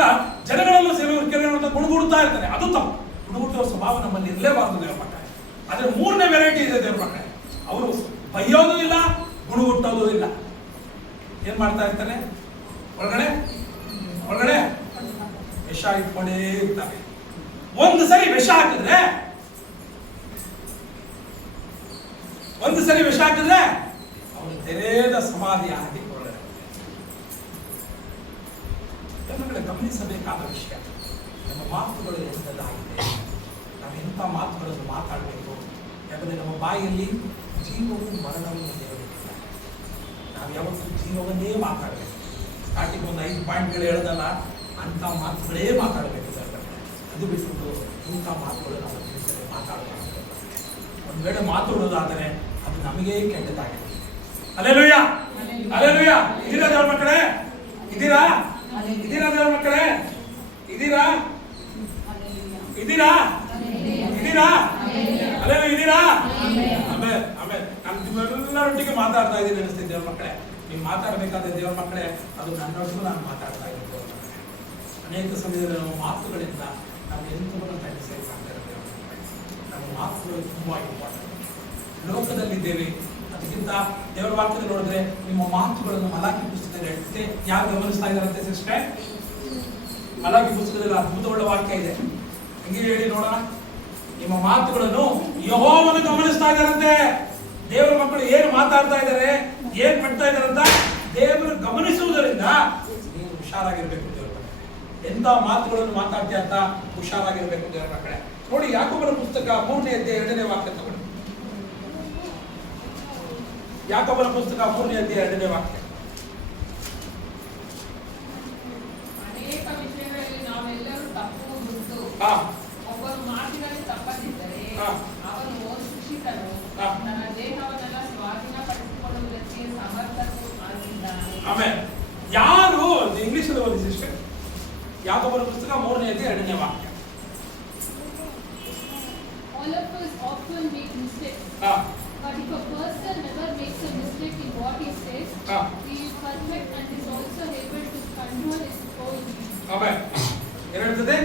ಜನಗಳಲ್ಲೂ ಕೆಲವರು ಗುಣಗುಡ್ತಾ ಇರ್ತಾರೆ, ಅದು ತಪ್ಪು. ಗುಣಗುಟ್ಟುವ ಸ್ವಭಾವ ನಮ್ಮಲ್ಲಿ ಇರಲೇಬಾರ್ದು ದೇವ್ರ ಮಕ್ಕಳೇ. ಆದ್ರೆ ಮೂರನೇ ವೆರೈಟಿ ಇದೆ ದೇವ್ರ ಮಕ್ಕಳೇ. ಅವರು ಬೈಯೋದು ಇಲ್ಲ, ಗುಣಗುಟ್ಟೋದು ಇಲ್ಲ. ಏನ್ ಮಾಡ್ತಾ ಇರ್ತಾನೆ? ಒಳಗಡೆ ವಿಷ ಇಟ್ಕೊಂಡೇ ಇರ್ತಾರೆ. ಒಂದು ಸರಿ ವಿಷ ಹಾಕಿದ್ರೆ ಅವನು ತೆರೆದ ಸಮಾಧಿ ಆಗಿ ಗಮನಿಸಬೇಕಾದ ವಿಷಯ. ನಮ್ಮ ಮಾತುಗಳು ಎಂಥದ್ದಾಗಿದೆ, ನಾವು ಎಂಥ ಮಾತುಗಳನ್ನು ಮಾತಾಡಬೇಕು. ಯಾಕಂದ್ರೆ ನಮ್ಮ ಬಾಯಲ್ಲಿ ಜೀವವು ಮರಣವು ದೇವರಿಲ್ಲ. ನಾವು ಯಾವತ್ತೂ ಜೀವವನ್ನೇ ಮಾತಾಡಬೇಕು. ಸ್ಟಾರ್ಟಿಂಗ್ ಒಂದು 5 ಪಾಯಿಂಟ್ಗಳು ಹೇಳೋದಲ್ಲ, ಅಂಥ ಮಾತುಗಳೇ ಮಾತಾಡಬೇಕು. ಅದು ಬಿಟ್ಟು ಇಂಥ ಮಾತುಗಳು ನಾವು ಮಾತಾಡಬೇಕು. ಒಂದು ವೇಳೆ ಮಾತಾಡೋದಾದರೆ ಅದು ನಮಗೇ ಕೆಟ್ಟದಾಗಿದೆ. Alleluia, alleluia. ಇದೀರಾ ದೇವ್ರ ಮಕ್ಕಳೇ? ಇದೀರಾ ದೇವ್ರ ಮಕ್ಕಳೇ? ಇದೀರಾ ಅಲ್ಲೆಲ್ಲ ಇದೀರಾ? ಆಮೇಲೆ ನಾನು ನಿಮ್ಮೆಲ್ಲರೊಟ್ಟಿಗೆ ಮಾತಾಡ್ತಾ ಇದ್ದೀನಿ ಅನಿಸ್ತೀನಿ ದೇವ್ರ ಮಕ್ಕಳೇ. ನೀವು ಮಾತಾಡಬೇಕಾದ್ರೆ ದೇವ್ರ ಮಕ್ಕಳೇ, ಅದು ನನ್ನೊಟ್ಟಿಗೂ ನಾನು ಮಾತಾಡ್ತಾ ಇದ್ದೀನಿ ದೇವ್ರ ಮಕ್ಕಳೇ. ಅನೇಕ ಸಮಯದಲ್ಲಿ ನಮ್ಮ ಮಾತುಗಳಿಂದ ನಾವು ಎಂಥವನ್ನು ತಗ್ಗಿಸಬೇಕು ಅಂತ ಹೇಳ್ತೇವೆ. ನಮ್ಮ ಮಾತುಗಳು ತುಂಬಾ ಇಂಪಾರ್ಟೆಂಟ್. ಲೋಕದಲ್ಲಿದ್ದೇವೆ, ಅದಕ್ಕಿಂತ ದೇವರ ವಾಕ್ಯದಲ್ಲಿ ನೋಡಿದ್ರೆ ನಿಮ್ಮ ಮಾತುಗಳನ್ನು ಮಲಾಕಿ ಪುಸ್ತಕದಲ್ಲಿ ಹೇಳ್ತದೆ. ಯಾರು ಗಮನಿಸ್ತಾ ಇದ್ದಾರಂತೆ ಸಿಸ್ಟರ್? ಮಲಾಕಿ ಪುಸ್ತಕದಲ್ಲಿ ಅದ್ಭುತವುಳ್ಳ ವಾಕ್ಯ ಇದೆ. ಹೆಂಗೆ ಹೇಳಿ ನೋಡೋಣ. ನಿಮ್ಮ ಮಾತುಗಳನ್ನು ಯೆಹೋವನು ಗಮನಿಸ್ತಾ ಇದ್ದಾರಂತೆ. ದೇವರ ಮಕ್ಕಳು ಏನು ಮಾತಾಡ್ತಾ ಇದ್ದಾರೆ, ಏನ್ ಮಾಡ್ತಾ ಇದ್ದಾರೆ ಅಂತ ದೇವರು ಗಮನಿಸುವುದರಿಂದ ನೀವು ಹುಷಾರಾಗಿರ್ಬೇಕು ದೇವರ ಮಕ್ಕಳೇ. ಎಂತ ಮಾತುಗಳನ್ನು ಮಾತಾಡ್ತೀಯ ಅಂತ ಹುಷಾರಾಗಿರ್ಬೇಕು ದೇವರ ಮಕ್ಕಳೇ. ನೋಡಿ, ಯಾಕೋಬನ ಪುಸ್ತಕ 3ನೇ ಅಧ್ಯಾಯ 2ನೇ ವಾಕ್ಯ ತಗೊಳ್ಳಿ. ಯಾಕೋಬನ ಪುಸ್ತಕ 3ನೇ ಅಧ್ಯಾಯ 2ನೇ ವಾಕ್ಯ. ಅನೇಕ ವಿಷಯಗಳಲ್ಲಿ ನಾವೆಲ್ಲರೂ ತಪ್ಪುವುದು. ಒಬ್ಬರು ಮಾತಿನಲ್ಲಿ ತಪ್ಪದಿದ್ದರೆ ಅವನು ಶಿಕ್ಷಿತನು, ತನ್ನ ದೇಹವನ್ನೆಲ್ಲ ಸ್ವಾಧೀನಪಡಿಸಿಕೊಳ್ಳುವುದಕ್ಕೆ ಸಮರ್ಥನು ಆಗಿದ್ದಾನೆ. ಆಮೇಲೆ ಯಾರು ಇಂಗ್ಲಿಷ್ ಅಲ್ಲಿ ಓದಿ ಸಿಸ್ಟರ್? ಯಾಕೋಬನ ಪುಸ್ತಕ 3ನೇ ಅಧ್ಯಾಯ 2ನೇ ವಾಕ್ಯ. All of us often make mistakes. But if a person never makes a mistake in what he says, he is perfect and is also able to control his whole being. ಆಮೇಲೆ ಏನು ಹೇಳ್ತದೆ?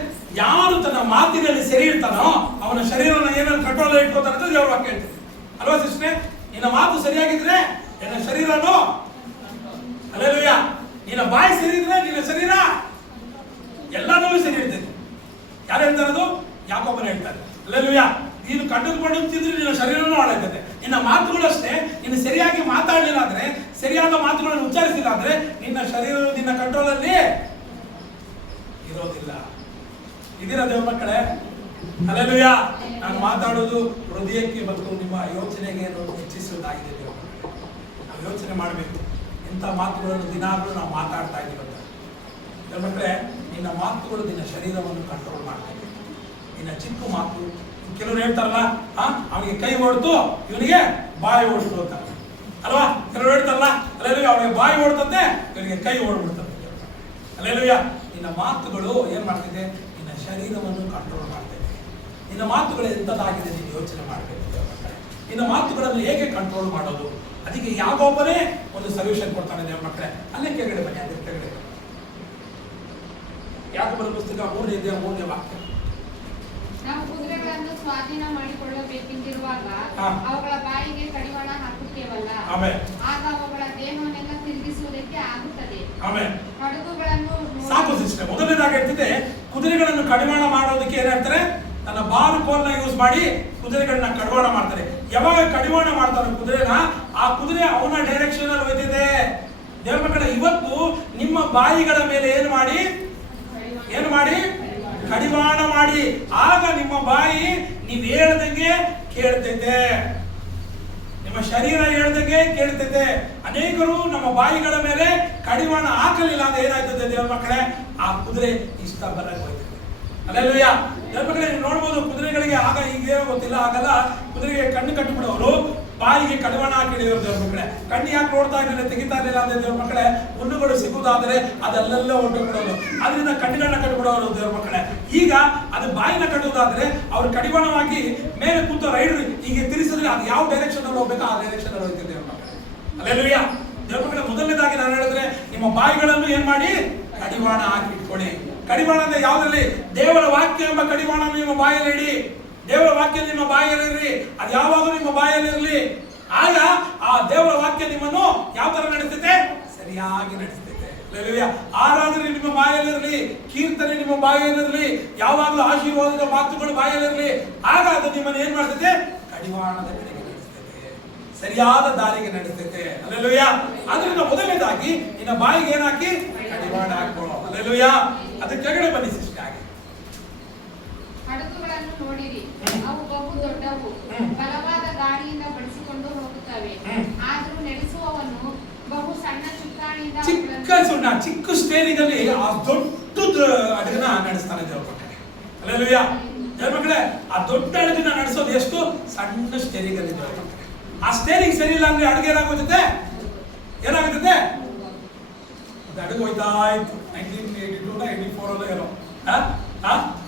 ಯಾರು ತನ್ನ ಮಾತಿನಲ್ಲಿ ಸರಿ ಇರ್ತಾನೋ ಅವನ ಶರೀರನ ಏನನ್ನು ಕಂಟ್ರೋಲ್ ಇಟ್ಕೋತಾನೆ ಅಂತ ದೇವರ ವಾಕ್ಯ ಹೇಳ್ತದೆ ಅಲ್ವಾ ಸಿಸ್ಟರ್? ನಿನ್ನ ಮಾತು ಸರಿಯಾಗಿದ್ರೆ ನಿನ್ನ ಶರೀರನು, ಹಲ್ಲೆಲೂಯಾ, ನಿನ್ನ ಬಾಯಿ ಸರಿ ಇದ್ರೆ ನಿನ್ನ ಶರೀರ ಎಲ್ಲದರಲ್ಲೂ ಸರಿ ಇರ್ತದೆ. ಯಾರು ಹೇಳ್ತಾರದು? ಯಾಕೋಬನ ಹೇಳ್ತಾರೆ. ಹಲ್ಲೆಲೂಯಾ. ನೀನು ಕಂಡುಕೊಂಡು ತಿಂದ್ರೆ ನಿನ್ನ ಶರೀರನೂ ಹಾಳಾಗ್ತದೆ. ನಿನ್ನ ಮಾತುಗಳು ಅಷ್ಟೇ, ನೀನು ಸರಿಯಾಗಿ ಮಾತಾಡಲಿಲ್ಲ ಅಂದ್ರೆ, ಸರಿಯಾದ ಮಾತುಗಳನ್ನು ಉಚ್ಚರಿಸಿಲ್ಲ ಅಂದ್ರೆ ನಿನ್ನ ಶರೀರ ನಿನ್ನ ಕಂಟ್ರೋಲ್ ಅಲ್ಲಿ ಇರೋದಿಲ್ಲ. ಇದೀರ ದೇವ್ರ ಮಕ್ಕಳೇ? ಹಲ್ಲೆಲೂಯಾ. ನಾನು ಮಾತಾಡೋದು ಹೃದಯಕ್ಕೆ ಮತ್ತು ನಿಮ್ಮ ಯೋಚನೆಗೆ ಹೆಚ್ಚಿಸುವುದಾಗಿದೆ. ದೇವ್ರ ಮಕ್ಕಳೇ, ನಾವು ಯೋಚನೆ ಮಾಡಬೇಕು ಇಂಥ ಮಾತುಗಳನ್ನು ದಿನಾಗಲೂ ನಾವು ಮಾತಾಡ್ತಾ ಇದ್ದೀವಿ ಅಂತ. ದೇವ್ರ ಮಕ್ಕಳೇ, ನಿನ್ನ ಮಾತುಗಳು ನಿನ್ನ ಶರೀರವನ್ನು ಕಂಟ್ರೋಲ್ ಮಾಡ್ತವೆ. ನಿನ್ನ ಚಿಕ್ಕ ಮಾತು, ಕೆಲವರು ಹೇಳ್ತಾರಲ್ಲ, ಅವನಿಗೆ ಕೈ ಓಡ್ತು ಇವನಿಗೆ ಬಾಯಿ ಓಡ್ತು ಅಂತ ಅಲ್ವಾ? ಕೆಲವರು ಹೇಳ್ತಾರಲ್ಲ, ಅಲ್ಲೆಲ್ಲೂಯ್ಯ, ಅವನಿಗೆ ಬಾಯಿ ಓಡ್ತಂತೆ ಇವನಿಗೆ ಕೈ ಓಡ್ಬಿಡ್ತಂತೆ. ಅಲ್ಲೆಲ್ಲೂಯ್ಯ. ನಿನ್ನ ಮಾತುಗಳು ಏನ್ ಮಾಡ್ತಿದೆ? ನಿನ್ನ ಶರೀರವನ್ನು ಕಂಟ್ರೋಲ್ ಮಾಡ್ತದೆ. ನಿನ್ನ ಮಾತುಗಳು ಎಂಥದ್ದಾಗಿದೆ ನೀನು ಯೋಚನೆ ಮಾಡಬೇಕು. ನಿನ್ನ ಮಾತುಗಳನ್ನು ಹೇಗೆ ಕಂಟ್ರೋಲ್ ಮಾಡೋದು? ಅದಕ್ಕೆ ಯಾಗೊಬ್ಬನೇ ಒಂದು ಸೊಲ್ಯೂಷನ್ ಕೊಡ್ತಾನೆ ದೇವ್ರ ಮಕ್ಕಳೇ. ಅಲ್ಲೇ ಕೆಳಗಡೆ ಬನ್ನಿ, ಅದೇ ಕೆಳಗಡೆ ಯಾಕೋಬನ ಪುಸ್ತಕ 3ನೇ ಅಧ್ಯಾಯ 3ನೇ ವಾಕ್ಯ. ನಾವು ಕುದುರೆಗಳನ್ನು ಸ್ವಾಧೀನ ಮಾಡಿಕೊಳ್ಳಬೇಕೆಂದಿರುವಾಗ ಅವುಗಳ ಬಾಯಿಗೆ ಕಡಿವಾಣ ಹಾಕುತ್ತೇವಲ್ಲ, ಆಗ ಅವುಗಳ ದೇಹವನ್ನೆಲ್ಲ ತಿರುಗಿಸುವುದಕ್ಕೆ ಆಗುತ್ತದೆ. ಹಡಗುಗಳನ್ನು ಸಾಕು ಸಿಸ್ಟರ್. ಮೊದಲನೇದಾಗಿ ಹೇಳ್ತಿದ್ದೆ, ಕುದುರೆಗಳನ್ನು ಕಡಿವಾಣ ಮಾಡೋದಕ್ಕೆ ಏನ್ ಹೇಳ್ತಾರೆ? ತನ್ನ ಬಾರು ಕೋಲ್ನ ಯೂಸ್ ಮಾಡಿ ಕುದುರೆಗಳನ್ನ ಕಡಿವಾಣ ಮಾಡ್ತಾರೆ. ಯಾವಾಗ ಕಡಿವಾಣ ಮಾಡ್ತಾರೆ ಕುದುರೆನ, ಆ ಕುದುರೆ ಅವನ ಡೈರೆಕ್ಷನ್ ಅಲ್ಲಿ ಹೋಯ್ತಿದೆ. ದೇವ್ರ ಮಕ್ಕಳ, ಇವತ್ತು ನಿಮ್ಮ ಬಾಯಿಗಳ ಮೇಲೆ ಏನು ಮಾಡಿ ಕಡಿವಾಣ ಮಾಡಿ. ಆಗ ನಿಮ್ಮ ಬಾಯಿ ನೀವು ಹೇಳ್ದಂಗೆ ಕೇಳ್ತೈತೆ, ನಿಮ್ಮ ಶರೀರ ಹೇಳ್ದಂಗೆ ಕೇಳ್ತೈತೆ. ಅನೇಕರು ನಮ್ಮ ಬಾಯಿಗಳ ಮೇಲೆ ಕಡಿವಾಣ ಹಾಕಲಿಲ್ಲ ಅಂದ್ರೆ ಏನಾಯ್ತದೆ ದೇವ್ರ ಮಕ್ಕಳೇ? ಆ ಕುದುರೆ ಇಷ್ಟ ಬರಕ್ಕೆ ಹೋಯ್ತದೆ. ಹಲ್ಲೆಲೂಯಾ. ದೇವ್ರ ಮಕ್ಕಳೇ, ನೀವು ನೋಡ್ಬೋದು ಕುದುರೆಗಳಿಗೆ ಆಗ ಈಗೇನೋ ಗೊತ್ತಿಲ್ಲ, ಆಗಲ್ಲ ಕುದುರೆಗೆ ಕಣ್ಣು ಕಟ್ಟಿಬಿಡೋರು, ಬಾಯಿಗೆ ಕಡಿವಾಣ ಹಾಕಿಡಿಯೋರು. ದೇವ್ರ ಮಕ್ಕಳೇ, ಕಣ್ಣು ಯಾಕೆ ನೋಡ್ತಾ ಇರಲಿಲ್ಲ, ತೆಗಿತಾ ಇರಲಿಲ್ಲ ಅಂದ್ರೆ ದೇವ್ರ ಮಕ್ಕಳೇ, ಹುಣ್ಣುಗಳು ಸಿಗುವುದಾದ್ರೆ ಅದೆಲ್ಲ ಹೊರಟುಬಿಡೋದು, ಅದರಿಂದ ಕಣ್ಣುಗಳನ್ನ ಕಟ್ಟಿಬಿಡೋರು ದೇವ್ರ ಮಕ್ಕಳೇ. ಈಗ ಅದು ಬಾಯಿನ ಕಟ್ಟುವುದಾದ್ರೆ ಅವ್ರು ಕಡಿವಾಣವಾಗಿ ಮೇಲೆ ಕೂತ ರೈಡರ್ ಹೀಗೆ ತಿರುಗಿಸಿದ್ರೆ ಅದು ಯಾವ ಡೈರೆಕ್ಷನ್ ಅಲ್ಲಿ ಹೋಗ್ಬೇಕು ಆ ಡೈರೆಕ್ಷನ್ ಅಲ್ಲಿ ಹೋಗ್ತದೆ ದೇವ್ರ ಮಕ್ಕಳೇ. ಹಲ್ಲೆಲೂಯಾ. ದೇವ್ರ ಮಕ್ಕಳೇ, ಮೊದಲನೇದಾಗಿ ನಾನು ಹೇಳಿದ್ರೆ ನಿಮ್ಮ ಬಾಯಿಗಳನ್ನು ಏನ್ ಮಾಡಿ ಕಡಿವಾಣ ಹಾಕಿ ಇಟ್ಕೊಳ್ಳಿ. ಕಡಿವಾಣ ಅಂದ್ರೆ ಯಾವ್ದ್ರಲ್ಲಿ? ದೇವರ ವಾಕ್ಯ ಎಂಬ ಕಡಿವಾಣ ನಿಮ್ಮ ಬಾಯಲ್ಲಿ ಇಡಿ. ದೇವರ ವಾಕ್ಯ ನಿಮ್ಮ ಬಾಯಲ್ಲಿರ್ಲಿ, ಅದು ಯಾವಾಗಲೂ ನಿಮ್ಮ ಬಾಯಲ್ಲಿರ್ಲಿ. ಆಗ ಆ ದೇವರ ವಾಕ್ಯ ನಿಮ್ಮನ್ನು ಯಾವ ತರ ನಡೆಸ್ತೈತೆ? ಸರಿಯಾಗಿ ನಡೆಸ್ತೈತೆ. ಆರಾಧನೆ ನಿಮ್ಮ ಬಾಯಲ್ಲಿರಲಿ, ಕೀರ್ತನೆ ನಿಮ್ಮ ಬಾಯಲ್ಲಿರಲಿ, ಯಾವಾಗಲೂ ಆಶೀರ್ವಾದದ ಮಾತುಗಳು ಬಾಯಲ್ಲಿರಲಿ. ಆಗ ಅದು ನಿಮ್ಮನ್ನು ಏನ್ ಮಾಡ್ತೈತೆ? ಕಡಿವಾಣದ ಕಡೆಗೆ ನಡೆಸ್ತೈತೆ, ಸರಿಯಾದ ದಾರಿಗೆ ನಡೆಸ್ತೈತೆ. ಹಲ್ಲೆಲೂಯಾ. ಅದರಿಂದ ಮೊದಲನೇದಾಗಿ ನಿನ್ನ ಬಾಯಿಗೆ ಏನಾಕಿ? ಕಡಿವಾಣ ಹಾಕೊಳ್ಳೋ. ಹಲ್ಲೆಲೂಯಾ. ಅದಕ್ಕೆ ಕೆಳಗಡೆ ಬನ್ನಿ ಸಿಸ್ಟರ್. ಆಗಿ ಹಡಗುಗಳನ್ನು ನೋಡಿರಿ, ಅವು ಬಹು ದೊಡ್ಡವು, ಬಲವಾದ ಗಾಳಿಯಿಂದ ಬಡಿಸಿಕೊಂಡು ಹೋಗುತ್ತವೆ. ಆದರೂ ನಡೆಸುವವನು ಬಹು ಸಣ್ಣ ಚುಕ್ಕಾಣಿಯಿಂದ ಚಿಕ್ಕ ಸ್ಟೇರಿಂಗ್ ಅಲ್ಲಿ ಆ ದೊಡ್ಡ ಅಡುಗನ ನಡೆಸ್ತಾನೆ ದೇವ್ರ ಮಕ್ಕಳೇ. ಹಲ್ಲೆಲೂಯಾ. ದೇವ್ರ ಮಕ್ಕಳೇ, ಆ ದೊಡ್ಡ ಅಡುಗನ ನಡೆಸೋದು ಎಷ್ಟು? ಸಣ್ಣ ಸ್ಟೇರಿಂಗ್ ಅಲ್ಲಿ ದೇವ್ರ ಮಕ್ಕಳೇ. ಆ ಸ್ಟೇರಿಂಗ್ ಸರಿ ಇಲ್ಲ ಅಂದ್ರೆ ಅಡುಗೆ ಏನಾಗುತ್ತೆ? ಅಡುಗೆ ಹೋಯ್ತಾ ಇತ್ತು 1982 84 ಏನೋ.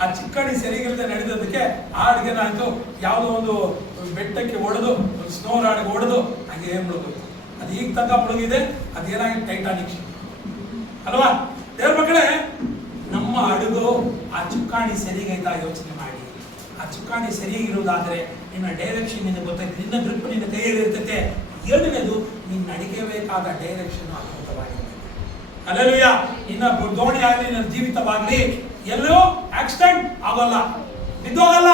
ಆ ಚಿಕ್ಕಡಿ ಸರಿಗಿಲ್ಲದೆ ನಡೆದದಕ್ಕೆ ಆ ಅಡುಗೆನಾಯ್ತು, ಯಾವುದೋ ಒಂದು ಬೆಟ್ಟಕ್ಕೆ ಹೊಡೆದು, ಒಂದು ಸ್ನೋ ರಾಡ್ಗೆ ಹೊಡೆದು ಹಾಗೆ ಮುಳುಗೋಯ್ತು. ಅದು ಈಗ ತನಕ ಮುಳುಗಿದೆ. ಅದೇನಾಗಿ ಟೈಟಾನಿಕ್ ಶಿಪ್ ಅಲ್ವಾ? ದೇವ್ರ ಮಕ್ಕಳೇ, ನಮ್ಮ ಅಡುಗು ಆ ಚುಕ್ಕಾಣಿ ಸರಿಗೈತಾ ಯೋಚನೆ ಮಾಡಿ. ಆ ಚುಕ್ಕಾಣಿ ಸರಿಯಾಗಿರುವುದಾದ್ರೆ ನಿನ್ನ ಡೈರೆಕ್ಷನ್ ನಿನ್ನ ಗೊತ್ತೈತೆ, ನಿನ್ನ ಗ್ರಿಪ್ ನಿನ್ನ ಕೈಯಲ್ಲಿ ಇರ್ತೈತೆ. ಎರಡನೇದು, ನಿನ್ನ ನಡೆಯಬೇಕಾದ ಡೈರೆಕ್ಷನ್ ಅದ್ಭುತವಾಗಿರ್ತೈತೆ. ಹಲ್ಲೆಲೂಯಾ. ನಿನ್ನ ದೋಣಿ ಆಗಲಿ, ನಿನ್ನ ಜೀವಿತವಾಗಲಿ ಎಲ್ಲೋ ಆಕ್ಸಿಡೆಂಟ್ ಆಗೋಲ್ಲ, ಬಿದ್ದೋಗಲ್ಲ,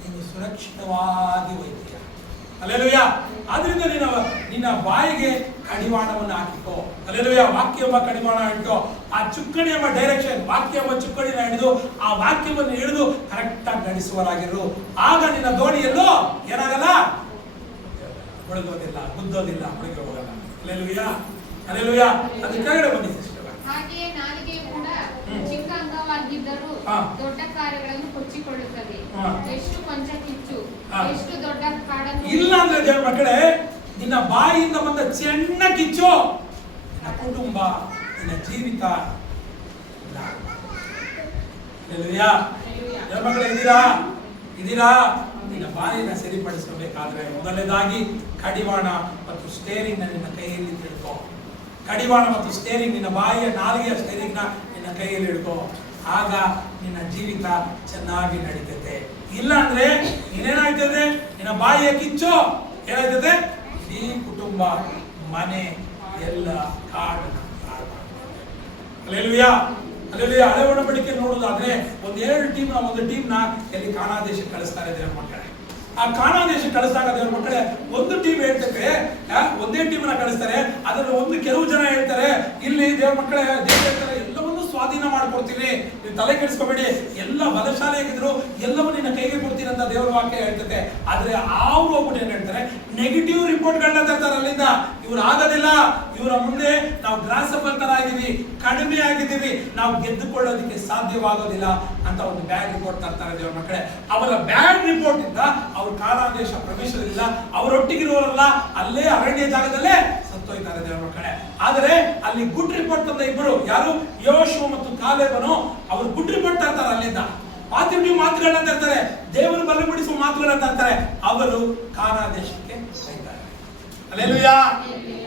ನೀನು ಸುರಕ್ಷಿತವಾಗಿ ಹೋಯ್ತೀಯ. ಹಲ್ಲೆಲೂಯಾ. ಆದ್ರಿಂದ ನಿನ್ನ ಬಾಯಿಗೆ ಕಡಿವಾಣವನ್ನು ಹಾಕಿಕೋ. ಹಲ್ಲೆಲೂಯಾ. ವಾಕ್ಯ ಎಂಬ ಕಡಿವಾಣ ಇಟ್ಟು ಆ ಚುಕ್ಕಣಿ ಎಂಬ ಡೈರೆಕ್ಷನ್, ವಾಕ್ಯ ಎಂಬ ಚುಕ್ಕಣಿನ ಹಿಡಿದು ಆ ವಾಕ್ಯವನ್ನು ಹಿಡಿದು ಕರೆಕ್ಟ್ ಆಗಿ ನಡೆಸುವರಾಗಿರು. ಆಗ ನಿನ್ನ ದೋಣಿಯಲ್ಲೂ ಏನಾಗಲ್ಲ, ಮುಳುಗೋದಿಲ್ಲ, ಗುದ್ದೋದಿಲ್ಲ, ಮುಳುಗಿ ಹೋಗಲ್ಲ. Hallelujah, hallelujah. ಅದು ಕೆಳಗಡೆ ಬಂದಿದೆ. ಹಾಗೆಯೇ ನಾಲಿಗೆ ಕೂಡ ಚಿಕ್ಕ ಅಂಗವಾಗಿದ್ದರೂ ದೊಡ್ಡ ಕಾರ್ಯಗಳನ್ನು ಕೊಚ್ಚಿಕೊಳ್ಳುತ್ತದೆ. ಎಷ್ಟು ಕೊಂಚ ಕಿಚ್ಚು, ಎಷ್ಟು ದೊಡ್ಡ ಕಾಡನ್ನು. ಇಲ್ಲ ಅಂದ್ರೆ ದೇವ್ರ ಮಕ್ಕಳೇ, ನಿನ್ನ ಬಾಯಿಯಿಂದ ಬಂದ ಚೆನ್ನ ಕಿಚ್ಚು ನಿನ್ನ ಕುಟುಂಬ, ನಿನ್ನ ಜೀವಿತ. ಹಲ್ಲೆಲೂಯಾ. ದೇವ್ರ ಮಕ್ಕಳೇ, ಇದೀರಾ? ನಿನ್ನ ಬಾಯಿನ ಸರಿಪಡಿಸಬೇಕಾದ್ರೆ ಮೊದಲನೇದಾಗಿ ಕಡಿವಾಣ ಮತ್ತು ಸ್ಟೇರಿಂಗ್ ನಿನ್ನ ಕೈಯಲ್ಲಿ ಹಿಡ್ಕೋ. ಕಡಿವಾಣ ಮತ್ತು ಸ್ಟೇರಿಂಗ್, ನಿನ್ನ ಬಾಯಿಯ ನಾಲಿಗೆಯ ಸ್ಟೇರಿಂಗ್ ನ ನಿನ್ನ ಕೈಯಲ್ಲಿ ಹಿಡ್ಕೋ. ಆಗ ನಿನ್ನ ಜೀವಿತ ಚೆನ್ನಾಗಿ ನಡೀತದೆ. ಇಲ್ಲ ಅಂದ್ರೆ ಇನ್ನೇನಾಗ್ತದೆ, ನಿನ್ನ ಬಾಯಿಯ ಕಿಚ್ಚು ಏನಾಗ್ತದೆ, ಇಡೀ ಕುಟುಂಬ, ಮನೆ ಎಲ್ಲ ಕಾಡನ್ನು ಹಾಳು ಮಾಡ್ತದೆ. Hallelujah, hallelujah. ಹಳೆ ಒಡಂಬಡಿಕೆ ನೋಡುವುದಾದ್ರೆ ಒಂದು ಟೀಮ್ ನ ಎಲ್ಲಿ ಕಾನಾನ್ ದೇಶಕ್ಕೆ ಕಳಿಸ್ತಾರೆ ದೇವರ ಮಕ್ಕಳೇ. ಆ ಕಾನಾನ್ ದೇಶಕ್ಕೆ ಕಳಿಸಿದಾಗ ದೇವರ ಮಕ್ಕಳೇ, ಒಂದು ಟೀಮ್ ಹೇಳ್ತೇವೆ, ಒಂದೇ ಟೀಮ್ನ ಕಳಿಸ್ತಾರೆ. ಅದರಲ್ಲಿ ಒಂದು ಕೆಲವು ಜನ ಹೇಳ್ತಾರೆ, ಇಲ್ಲಿ ದೇವರ ಮಕ್ಕಳೇ ದೇವ್ರು ಹೇಳ್ತಾರೆ ಎಲ್ಲವನ್ನೂ ಸ್ವಾಧೀನ ಮಾಡ್ಕೊಡ್ತೀನಿ, ನೀವು ತಲೆ ಕೆಡಿಸ್ಕೋಬೇಡಿ, ಎಲ್ಲ ಬಲಶಾಲಿಯಾಗಿದ್ರು ಎಲ್ಲವೂ ನಿನ್ನ ಕೈಗೆ ಕೊಡ್ತೀನಿ ಅಂತ ದೇವರ ವಾಕ್ಯ ಹೇಳ್ತದೆ. ಆದ್ರೆ ಅವ್ರು ಹೋಗ್ಬಿಟ್ಟು ಏನ್ ಹೇಳ್ತಾರೆ, ನೆಗೆಟಿವ್ ರಿಪೋರ್ಟ್ಗಳನ್ನ ತರ್ತಾರೆ ಅಲ್ಲಿಂದ. ಇವ್ರು ಆಗೋದಿಲ್ಲ, ಇವರ ಮುಂದೆ ನಾವು ಗ್ರಾಸಫಲ್ ತರ ಆಗಿದ್ದೀವಿ, ಕಡಿಮೆ ಆಗಿದ್ದೀವಿ, ನಾವು ಗೆದ್ದುಕೊಳ್ಳೋದಕ್ಕೆ ಸಾಧ್ಯವಾಗೋದಿಲ್ಲ ಅಂತ ಒಂದು ಬ್ಯಾಡ್ ರಿಪೋರ್ಟ್ ತರ್ತಾರೆ ದೇವರ ಮಕ್ಕಳೇ. ಅವರ ಬ್ಯಾಡ್ ರಿಪೋರ್ಟ್ ಇಂದ ಅವರು ಕಾನಾನ್ ದೇಶ ಪ್ರವೇಶಿಸಲಿಲ್ಲ, ಅವರೊಟ್ಟಿಗಿರುವವರಲ್ಲ, ಅಲ್ಲೇ ಅರಣ್ಯ ಜಾಗದಲ್ಲೇ ಸತ್ತೋಯ್ತಾರೆ ದೇವರ ಮಕ್ಕಳೇ. ಆದರೆ ಅಲ್ಲಿ ಗುಡ್ ರಿಪೋರ್ಟ್ ತಂದ ಇಬ್ಬರು, ಯಾರು, ಯೋಶುವ ಮತ್ತು ಕಾಲೇಬನು, ಅವರು ಗುಡ್ ರಿಪೋರ್ಟ್ ತರ್ತಾರೆ. ಅಲ್ಲಿಂದ ಪಾಸಿಟಿವ್ ಮಾತುಗಳನ್ನ ತರ್ತಾರೆ, ದೇವರು ಬಲಪಡಿಸುವ ಮಾತುಗಳನ್ನ ತರ್ತಾರೆ. ಅವರು ಕಾನಾನ್ ದೇಶಕ್ಕೆ ಹೋಗ್ತಾರೆ. Hallelujah,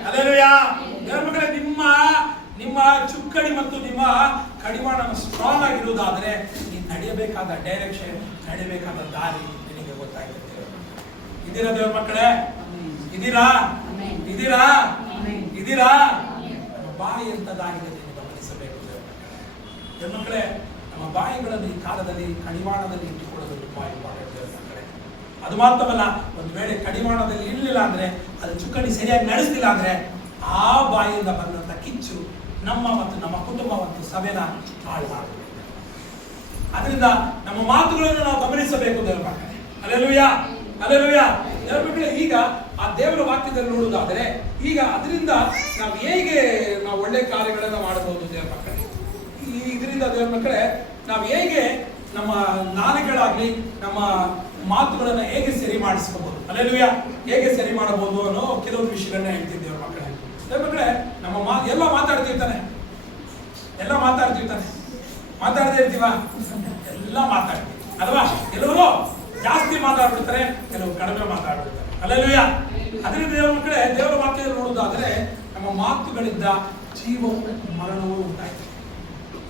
hallelujah. ದೇವರ ಮಕ್ಕಳೇ, ನಿಮ್ಮ ಚುಕ್ಕಡಿ ಮತ್ತು ನಿಮ್ಮ ಕಡಿವಾಣ ಸ್ಟ್ರಾಂಗ್ ಆಗಿರುವುದಾದ್ರೆ ನೀನು ನಡೆಯಬೇಕಾದ ಡೈರೆಕ್ಷನ್, ನಡೆಯಬೇಕಾದ ದಾರಿ ನಿನಗೆ ಗೊತ್ತಾಗುತ್ತೆ. ಇದೀರಾ ದೇವರ ಮಕ್ಕಳೇ? ಇದೀರಾ? ನಮ್ಮ ಬಾಯಿ ಎಂತದಾಗಿದೆ ನೀವು ಗಮನಿಸಬೇಕು ದೇವರ ಮಕ್ಕಳೇ. ನಮ್ಮ ಬಾಯಿಗಳನ್ನು ಈ ಕಾಲದಲ್ಲಿ ಕಡಿವಾಣದಲ್ಲಿ ಇಟ್ಟುಕೊಳ್ಳೋದು ತುಂಬಾ ಇಂಪಾರ್ಟೆಂಟ್ ದೇವರ ಮಕ್ಕಳೇ. ಅದು ಮಾತ್ರವಲ್ಲ, ಒಂದು ವೇಳೆ ಕಡಿವಾಣದಲ್ಲಿ ಇರಲಿಲ್ಲ ಅಂದ್ರೆ, ಅದು ಚುಕ್ಕಡಿ ಸರಿಯಾಗಿ ನಡೆಸಲಿಲ್ಲ ಅಂದ್ರೆ, ಆ ಬಾಯಿಯಿಂದ ಬಂದಂತ ಕಿಚ್ಚು ನಮ್ಮ ಮತ್ತು ನಮ್ಮ ಕುಟುಂಬ ಮತ್ತು ಸಭೆನ ಹಾಳು ಮಾಡಬೇಕು. ಅದರಿಂದ ನಮ್ಮ ಮಾತುಗಳನ್ನು ನಾವು ಗಮನಿಸಬೇಕು ದೇವರ ಮಕ್ಕಳೇ. Hallelujah, hallelujah. ದೇವರ ಮಕ್ಕಳೇ, ಈಗ ಆ ದೇವರ ವಾಕ್ಯದಲ್ಲಿ ನೋಡುವುದಾದರೆ, ಈಗ ಅದರಿಂದ ನಾವು ಹೇಗೆ ಒಳ್ಳೆ ಕಾರ್ಯಗಳನ್ನು ಮಾಡಬಹುದು ದೇವರ ಮಕ್ಕಳೇ. ಇದರಿಂದ ದೇವರ ಮಕ್ಕಳೇ, ನಾವು ಹೇಗೆ ನಮ್ಮ ನಾಲಿಗೆಗಳಾಗ್ಲಿ ನಮ್ಮ ಮಾತುಗಳನ್ನ ಹೇಗೆ ಸರಿ ಮಾಡಿಸ್ಕೋಬಹುದು, ಹಲ್ಲೆಲೂಯಾ, ಹೇಗೆ ಸರಿ ಮಾಡಬಹುದು ಅನ್ನೋ ಕೆಲವೊಂದು ವಿಷಯಗಳನ್ನ ಹೇಳ್ತಿದ್ದೇವೆ ದೇವರ ಮಕ್ಕಳೇ. ದೇವರ ಮಕ್ಕಳೇ, ನಮ್ಮ ಎಲ್ಲ ಮಾತಾಡ್ತಿರ್ತಾನೆ, ಮಾತಾಡದೇ ಇರ್ತೀವ, ಎಲ್ಲ ಮಾತಾಡ್ತೀವಿ ಅಲ್ವಾ? ಕೆಲವರು ಜಾಸ್ತಿ ಮಾತಾಡ್ಬಿಡ್ತಾರೆ, ಕೆಲವರು ಕಡಿಮೆ ಮಾತಾಡ್ಬಿಡ್ತಾರೆ. ಹಲ್ಲೆಲೂಯಾ. ಅದರಿಂದ ದೇವರ ಮಕ್ಕಳೇ, ದೇವರ ವಾಕ್ಯದಲ್ಲಿ ನೋಡುವುದಾದ್ರೆ ನಮ್ಮ ಮಾತುಗಳಿಂದ ಜೀವವು ಮರಣವೂ ಉಂಟಾಯ್ತು.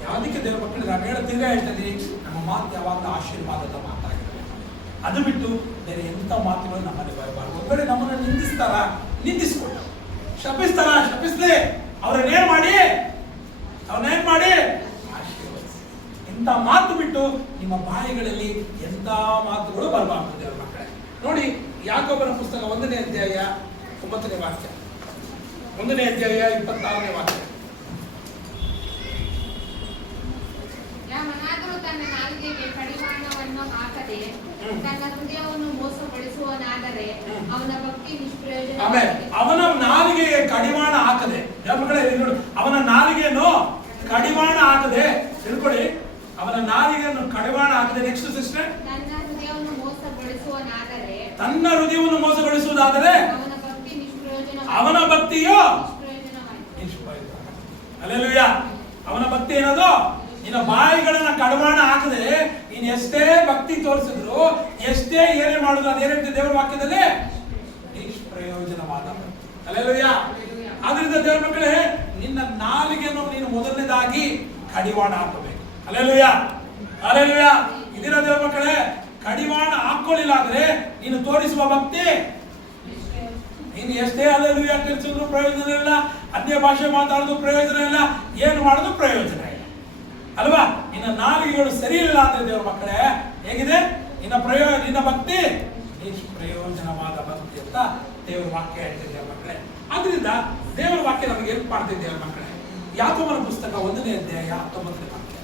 ಯಾವುದಕ್ಕೆ ದೇವರ ಮಕ್ಕಳಿಗೆ ನಾನು ಹೇಳ್ತೀನಿ, ನಮ್ಮ ಮಾತು ಯಾವಾಗಲೂ ಆಶೀರ್ವಾದದ ಮಾತಾಗಿರಬೇಕು. ಅದು ಬಿಟ್ಟು ಬೇರೆ ಎಂಥ ಮಾತುಗಳು ನಮ್ಮಲ್ಲಿ ಬರಬಾರ್ದು. ಒಂದು ವೇಳೆ ನಮ್ಮನ್ನು ನಿಂದಿಸ್ಕೊಂಡು ಶಪಿಸ್ಲಿ, ಅವ್ರನ್ನೇನ್ ಮಾಡಿ ಆಶೀರ್ವದಿಸಿ. ಇಂಥ ಮಾತು ಬಿಟ್ಟು ನಿಮ್ಮ ಬಾಯಿಗಳಲ್ಲಿ ಎಂಥ ಮಾತುಗಳು ಬರಬಾರ್ದು ದೇವರ ಮಕ್ಕಳೇ. ನೋಡಿ, ಯಾಕೋಬನ ಪುಸ್ತಕ 1ನೇ ಅಧ್ಯಾಯ 9ನೇ ವಾಕ್ಯ, 1ನೇ ಅಧ್ಯಾಯ 26ನೇ ವಾಕ್ಯ. ಯಾವನಾದರೂ ತನ್ನ ನಾಲಿಗೆಗೆ ಕಡಿವಾಣವನ್ನು ಹಾಕದೆ ತನ್ನ ಹೃದಯವನ್ನು ಮೋಸಗೊಳಿಸುವನಾದರೆ ಅವನ ಭಕ್ತಿ ನಿಷ್ಪ್ರಯೋಜನ. ಅವನ ನಾಲಿಗೆಗೆ ಕಡಿವಾಣ ಹಾಕದೆ, ಅವನ ನಾಲಿಗೆಯನ್ನು ಕಡಿವಾಣ ಹಾಕದೆ, ತಿಳ್ಕೊಳ್ಳಿ, ಅವನ ನಾಲಿಗೆಯನ್ನು ಕಡಿವಾಣ ಹಾಕದೆ. ನೆಕ್ಸ್ಟ್ ಸಿಸ್ಟರ್, ತನ್ನ ಹೃದಯವನ್ನು ಮೋಸಗೊಳಿಸುವನಾದರೆ, ತನ್ನ ಹೃದಯವನ್ನು ಮೋಸಗೊಳಿಸುವುದಾದರೆ ಅವನ ಭಕ್ತಿ ನಿಷ್ಪ್ರಯೋಜನ, ಅವನ ಭಕ್ತಿಯು ನಿಷ್ಪ್ರಯೋಜನವಾಯಿತು. ಹಲ್ಲೆಲೂಯಾ. ಅವನ ಭಕ್ತಿ ಏನದು? ನಿನ್ನ ಬಾಯಿಗಳನ್ನ ಕಡಿವಾಣ ಹಾಕದೆ ನೀನು ಎಷ್ಟೇ ಭಕ್ತಿ ತೋರಿಸಿದ್ರು, ಎಷ್ಟೇ ಏನೇ ಮಾಡಿದ್ರು, ಅದೇನಂತೆ ದೇವರ ವಾಕ್ಯದಲ್ಲಿ ನಿಷ್ಪ್ರಯೋಜನವಾದ ಭಕ್ತಿ. ಹಲ್ಲೆಲೂಯಾ. ಆದ್ರಿಂದ ದೇವರ ಮಕ್ಕಳೇ, ನಿನ್ನ ನಾಲಿಗೆಯನ್ನು ನೀನು ಮೊದಲನೇದಾಗಿ ಕಡಿವಾಣ ಹಾಕಬೇಕು. Hallelujah, hallelujah. ಇದೀರ ದೇವರ ಮಕ್ಕಳೇ, ಕಡಿವಾಣ ಹಾಕೊಳ್ಳಿಲ್ಲ ಅಂದ್ರೆ ನೀನು ತೋರಿಸುವ ಭಕ್ತಿ, ನೀನು ಎಷ್ಟೇ ಹಲ್ಲೆಲೂಯಾ ತಿಳಿಸಿದ್ರು ಪ್ರಯೋಜನ ಇಲ್ಲ, ಅನ್ಯ ಭಾಷೆ ಮಾತಾಡೋದು ಪ್ರಯೋಜನ ಇಲ್ಲ, ಏನು ಮಾಡೋದು ಪ್ರಯೋಜನ ಇಲ್ಲ ಅಲ್ವಾ? ನಿನ್ನ ನಾಲಿಗೆಗಳು ಸರಿ ಇಲ್ಲ ಅಂದ್ರೆ ದೇವರ ಮಕ್ಕಳೇ ಹೇಗಿದೆ ನಿನ್ನ ಭಕ್ತಿ? ನಿಷ್ಪ್ರಯೋಜನವಾದ ಭಕ್ತಿ ಅಂತ ದೇವರ ವಾಕ್ಯ ಹೇಳ್ತಿದೆ ಮಕ್ಕಳೇ. ಆದ್ರಿಂದ ದೇವರ ವಾಕ್ಯ ನಮಗೆ ಹೆಲ್ಪ್ ಮಾಡ್ತಿದ್ದೆ ದೇವರ ಮಕ್ಕಳೇ. ಯಾಕೋಬನ ಪುಸ್ತಕ 1ನೇ ಅಧ್ಯಾಯ 19ನೇ ವಾಕ್ಯ.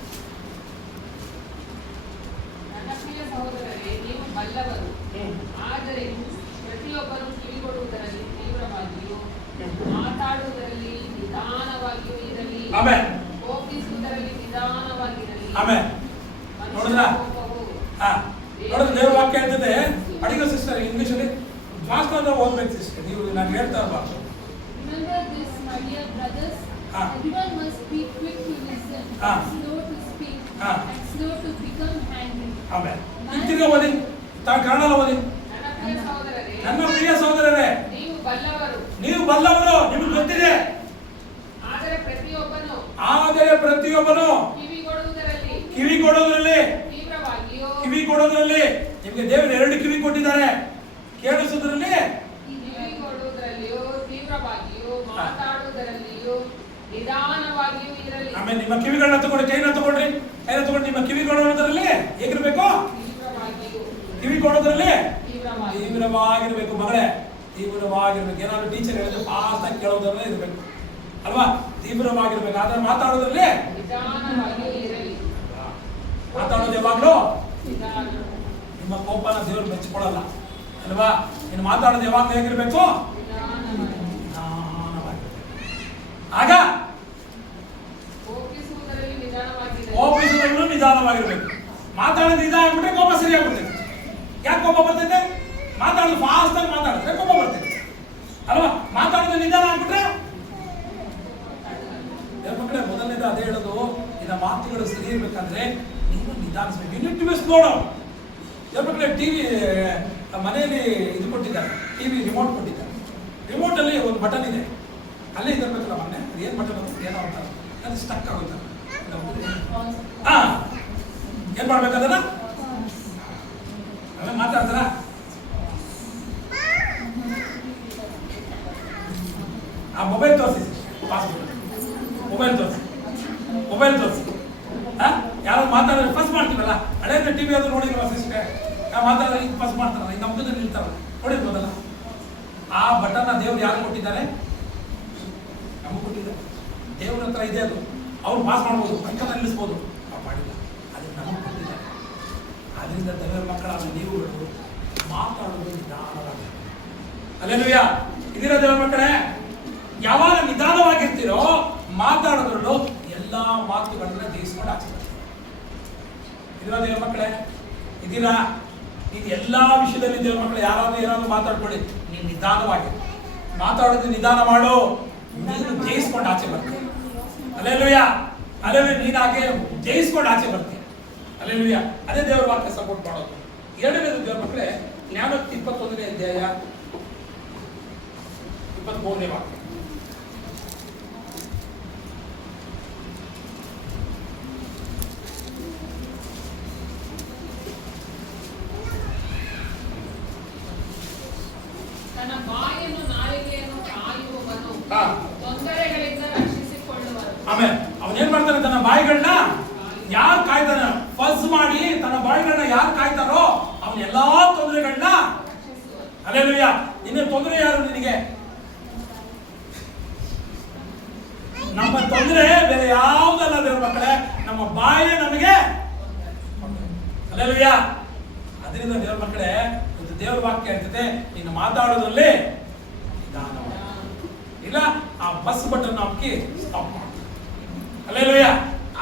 ನನ್ನ ಪ್ರಿಯ ಸಹೋದರರೇ, ನೀವು ಬಲ್ಲವರು, ಆದರೆ ಪ್ರತಿಯೊಬ್ಬರು ಕಿವಿಗೊಡುವುದರಲ್ಲಿ ತೀವ್ರವಾಗಿಯೂ ಮಾತಾಡುವುದರಲ್ಲಿ ನಿಧಾನವಾಗಿಯೂ ಇರಲಿ. ಆಮೆನ್. ಕೋಪಿಸುವುದರಲ್ಲಿ ನಿಧಾನವಾಗಿರಲಿ. ಆಮೆನ್. ನೋಡಿದ್ರಾ? ನೋಡಿದ್ರೆ ದೇವರ ವಾಕ್ಯ ಹೇಳ್ತದೆ. ಅಡಿಗೆ ಸಿಸ್ಟರ್ ಇಂಗ್ಲಿಷ್ ಅಲ್ಲಿ ಫಾಸ್ಟ್ ಆಗಿ ಓದ್ಬೇಕು ಸಿಸ್ಟರ್. ನೀವು ನಾನು ಹೇಳ್ತಾ ಇರಬಾರ್ದು. Remember this, my dear brothers. Everyone must be quick to listen, slow to speak, and slow to become angry. Amen. ತಿರ್ಗಾ ಓದಿ. ಕನ್ನಡ ಓದಿ. ನನ್ನ ಪ್ರಿಯ ಸಹೋದರರೇ, ನೀವು ಬಲ್ಲವರು, ನಿಮಗೆ ಗೊತ್ತಿದೆ. ಆದರೆ ಪ್ರತಿಯೊಬ್ಬನು ಕಿವಿಗೊಡುವುದರಲ್ಲಿ ನಿಮಗೆ ದೇವರು 2 ಕಿವಿ ಕೊಟ್ಟಿದ್ದಾರೆ. ಕೇಳಿಸುವುದರಲ್ಲಿ ಕಿವಿಗೊಡುವುದರಲ್ಲಿಯೂ ತೀವ್ರವಾಗಿಯೂ ಮಾತಾಡುವುದರಲ್ಲಿಯೂ ನಿಧಾನವಾಗಿಯೂ ಇರಲಿ. ಆಮೇಲೆ ನಿಮ್ಮ ಕಿವಿಗಳನ್ನ ತಗೊಂಡು ಕೈನ ತಗೊಂಡ್ರಿ. ನಿಮ್ಮ ಕಿವಿಗೊಡುವುದರಲ್ಲಿ ಹೇಗಿರ್ಬೇಕು? ಕಿವಿಗೊಡುವುದರಲ್ಲಿ ತೀವ್ರವಾಗಿರ್ಬೇಕು ಮಗಳೇ, ತೀವ್ರವಾಗಿರ್ಬೇಕು. ಏನಾದ್ರು ಟೀಚರ್ ಹೇಳಿದ್ರೆ ಫಾಸ್ಟ್ ಆಗಿ ಕೇಳೋದ್ರಲ್ಲೇ ಇರಬೇಕು ಅಲ್ವಾ? ತೀವ್ರವಾಗಿರ್ಬೇಕು. ಆದ್ರೆ ಮಾತಾಡೋದ್ರಲ್ಲಿ ಮಾತಾಡೋದು ಯಾವಾಗ್ಲೂ ನಿಮ್ಮ ಕೋಪನ ದೇವರು ಮೆಚ್ಚಿಕೊಳ್ಳಲ್ಲ ಅಲ್ವಾ? ನೀನು ಮಾತಾಡೋದು ಯಾವಾಗ್ಲೂ ಹೇಗಿರ್ಬೇಕು? ಆಗ ಕೋಪಿಸುವುದರಲ್ಲೂ ನಿಧಾನವಾಗಿರ್ಬೇಕು. ಮಾತಾಡೋದು ಇದಾಗ್ಬಿಟ್ರೆ ಕೋಪ ಸರಿಯಾಗ್ಬಿಡ್ತೈತೆ. ಯಾಕೆ ಕೋಪ ಬರ್ತೈತೆ? ಮಾತಾಡೋದು ಫಾಸ್ಟ್ ಆಗಿ ಮಾತಾಡಿದ್ರೆ ಕೋಪ ಬರ್ತೈತೆ ಅಲ್ವಾ? ಮಾತಾಡೋದು ನಿಧಾನ ಆಗ್ಬಿಟ್ರೆ ಮಕ್ಕಳೇ, ಮೊದಲನೇದು ಅದೇ ಹೇಳೋದು. ನಿನ್ನ ಮಾತುಗಳು ಸರಿ ಇರ್ಬೇಕಂದ್ರೆ ನೀನು ನಿಧಾನಿಸ್ಬೇಕು. You need to be slow down. ಮಕ್ಕಳೇ, ಟಿವಿ ಮನೆಯಲ್ಲಿ ಇದು ಕೊಟ್ಟಿದ್ದಾರೆ, ಟಿವಿ ರಿಮೋಟ್ ಕೊಟ್ಟಿದ್ದಾರೆ. ರಿಮೋಟ್ ಅಲ್ಲಿ ಒಂದು ಬಟನ್ ಇದೆ, ಅಲ್ಲೇ ಇದಿರ್ಬೇಕಲ್ಲ ಮೊನ್ನೆ. ಏನ್ ಬಟನ್ ಅಂತ ಏನೋ ಅಂತಾರೆ, ಅದು ಸ್ಟಕ್ ಆಗುತ್ತೆ. ಏನ್ ಮಾಡ್ಬೇಕಂದ್ರೆ ಆಮೇಲೆ ಮಾತಾಡ್ತಾರ. ಆ ಮೊಬೈಲ್ ತೋರಿಸಿ, ಮೊಬೈಲ್ ತೋರಿಸಿ. ಯಾರು ಮಾತಾಡಿದ್ರೆ ಫಸ್ಟ್ ಮಾಡ್ತೀವಲ್ಲ, ಹಳೇದ ಟಿವಿ ಅದು ನೋಡಿಲ್ವಾ ಸಿಸ್ಟರ್? ನಾವು ಮಾತಾಡಿದ್ರೆ ಈಗ ಫಸ್ಟ್ ಮಾಡ್ತಾರಲ್ಲ, ಈಗ ಮುಖದಲ್ಲಿ ನಿಲ್ತಾರಲ್ಲ, ನೋಡಿರ್ಬೋದಲ್ಲ. ಆ ಬಟನ್ ದೇವ್ರು ಯಾರು ಕೊಟ್ಟಿದ್ದಾರೆ? ನಮಗೆ ಕೊಟ್ಟಿದ್ದಾರೆ. ದೇವ್ರ ಹತ್ರ ಇದೆ ಅದು. ಅವ್ರು ಪಾಸ್ ಮಾಡ್ಬೋದು, ಪಂಕನ ನಿಲ್ಲಿಸ್ಬೋದು. ನಾವು ಮಾಡಿಲ್ಲ, ಅದನ್ನು ನಮಗೆ ಕೊಟ್ಟಿದ್ದಾರೆ. ಅದರಿಂದ ದೇವರ ಮಕ್ಕಳಾದ ನೀವುಗಳು ಮಾತಾಡೋದು ನಿಧಾನವಾಗಿ. ಅಲ್ಲೇಲೂಯಾ. ಇದೀರಾ ದೇವರ ಮಕ್ಕಳೇ? ಯಾವಾಗ ನಿಧಾನವಾಗಿರ್ತೀರೋ ಮಾತಾಡೋದ್ರಲ್ಲೂ ಎಲ್ಲಾ ಮಾತುಗಳನ್ನ ಜಯಿಸ್ಕೊಂಡು ಆಗ್ತದೆ. ಇದೀರಾ ದೇವರ ಮಕ್ಕಳೇ? ಇದೀರಾ? ಇದು ಎಲ್ಲಾ ವಿಷಯದಲ್ಲಿ ದೇವರ ಮಕ್ಕಳು ಯಾರಾದ್ರೂ ಏನಾದ್ರು ಮಾತಾಡ್ಕೊಳ್ಳಿ, ನೀನು ನಿಧಾನವಾಗಿ ಮಾತಾಡೋದು. ನಿಧಾನ ಮಾಡು, ನೀನು ಜಯಿಸ್ಕೊಂಡು ಆಚೆ ಬರ್ತೀಯ. ಅಲ್ಲೇಲೂಯಾ. ನೀನು ಹಾಗೆ ಜಯಿಸ್ಕೊಂಡು ಆಚೆ ಬರ್ತೀಯ. ಅಲ್ಲೇಲೂಯಾ. ಅದೇ ದೇವರ ವಾಕ್ಯ ಸಪೋರ್ಟ್ ಮಾಡೋದು. ಎರಡನೇದು ದೇವರ ಮಕ್ಕಳೇ, ಜ್ಞಾನೋಕ್ತಿ 21ನೇ ಅಧ್ಯಾಯ 23ನೇ ವಾಕ್ಯ. ತನ್ನ ಬಾಯನ್ನು ನಾಲಿಗೆಯನ್ನು ಕಾಯುವವನು ತೊಂದರೆಗಳಿಂದ ರಕ್ಷಿಸಿಕೊಳ್ಳುವನು. ಆಮೇಲೆ ಅವನೇನ್ ಮಾಡ್ತಾನೆ? ತನ್ನ ಬಾಯಿಗಳನ್ನ ಯಾರು ಕಾಯ್ತಾನೆ? ಫಸ್ ಮಾಡಿ ತನ್ನ ಬಾಯಿಗಳನ್ನ ಯಾರು ಕಾಯ್ತಾರೋ ಅವನ ಎಲ್ಲಾ ತೊಂದರೆಗಳನ್ನ. ಅಲ್ಲೇಲೂಯಾ. ನಿನ್ನ ತೊಂದರೆ ಯಾರು? ನಿನಗೆ ನಮ್ಮ ತೊಂದರೆ ಬೇರೆ ಯಾವುದಲ್ಲ ದೇವರ ಮಕ್ಕಳೇ, ನಮ್ಮ ಬಾಯಿ ನಮಗೆ. ಅಲ್ಲೇಲೂಯಾ. ಅದರಿಂದ ದೇವರ ಮಕ್ಕಳೇ, ದೇವರ ವಾಕ್ಯ ಹೇಳ್ತದೆ, ನೀನು ಮಾತಾಡೋದ್ರಲ್ಲಿ ಇಲ್ಲ ಆ ಬಸ್ ಬಟನ್ ಹಾಕಿ ಸ್ಟಾಪ್ ಮಾಡು. ಅಲ್ಲೇಲೂಯಾ.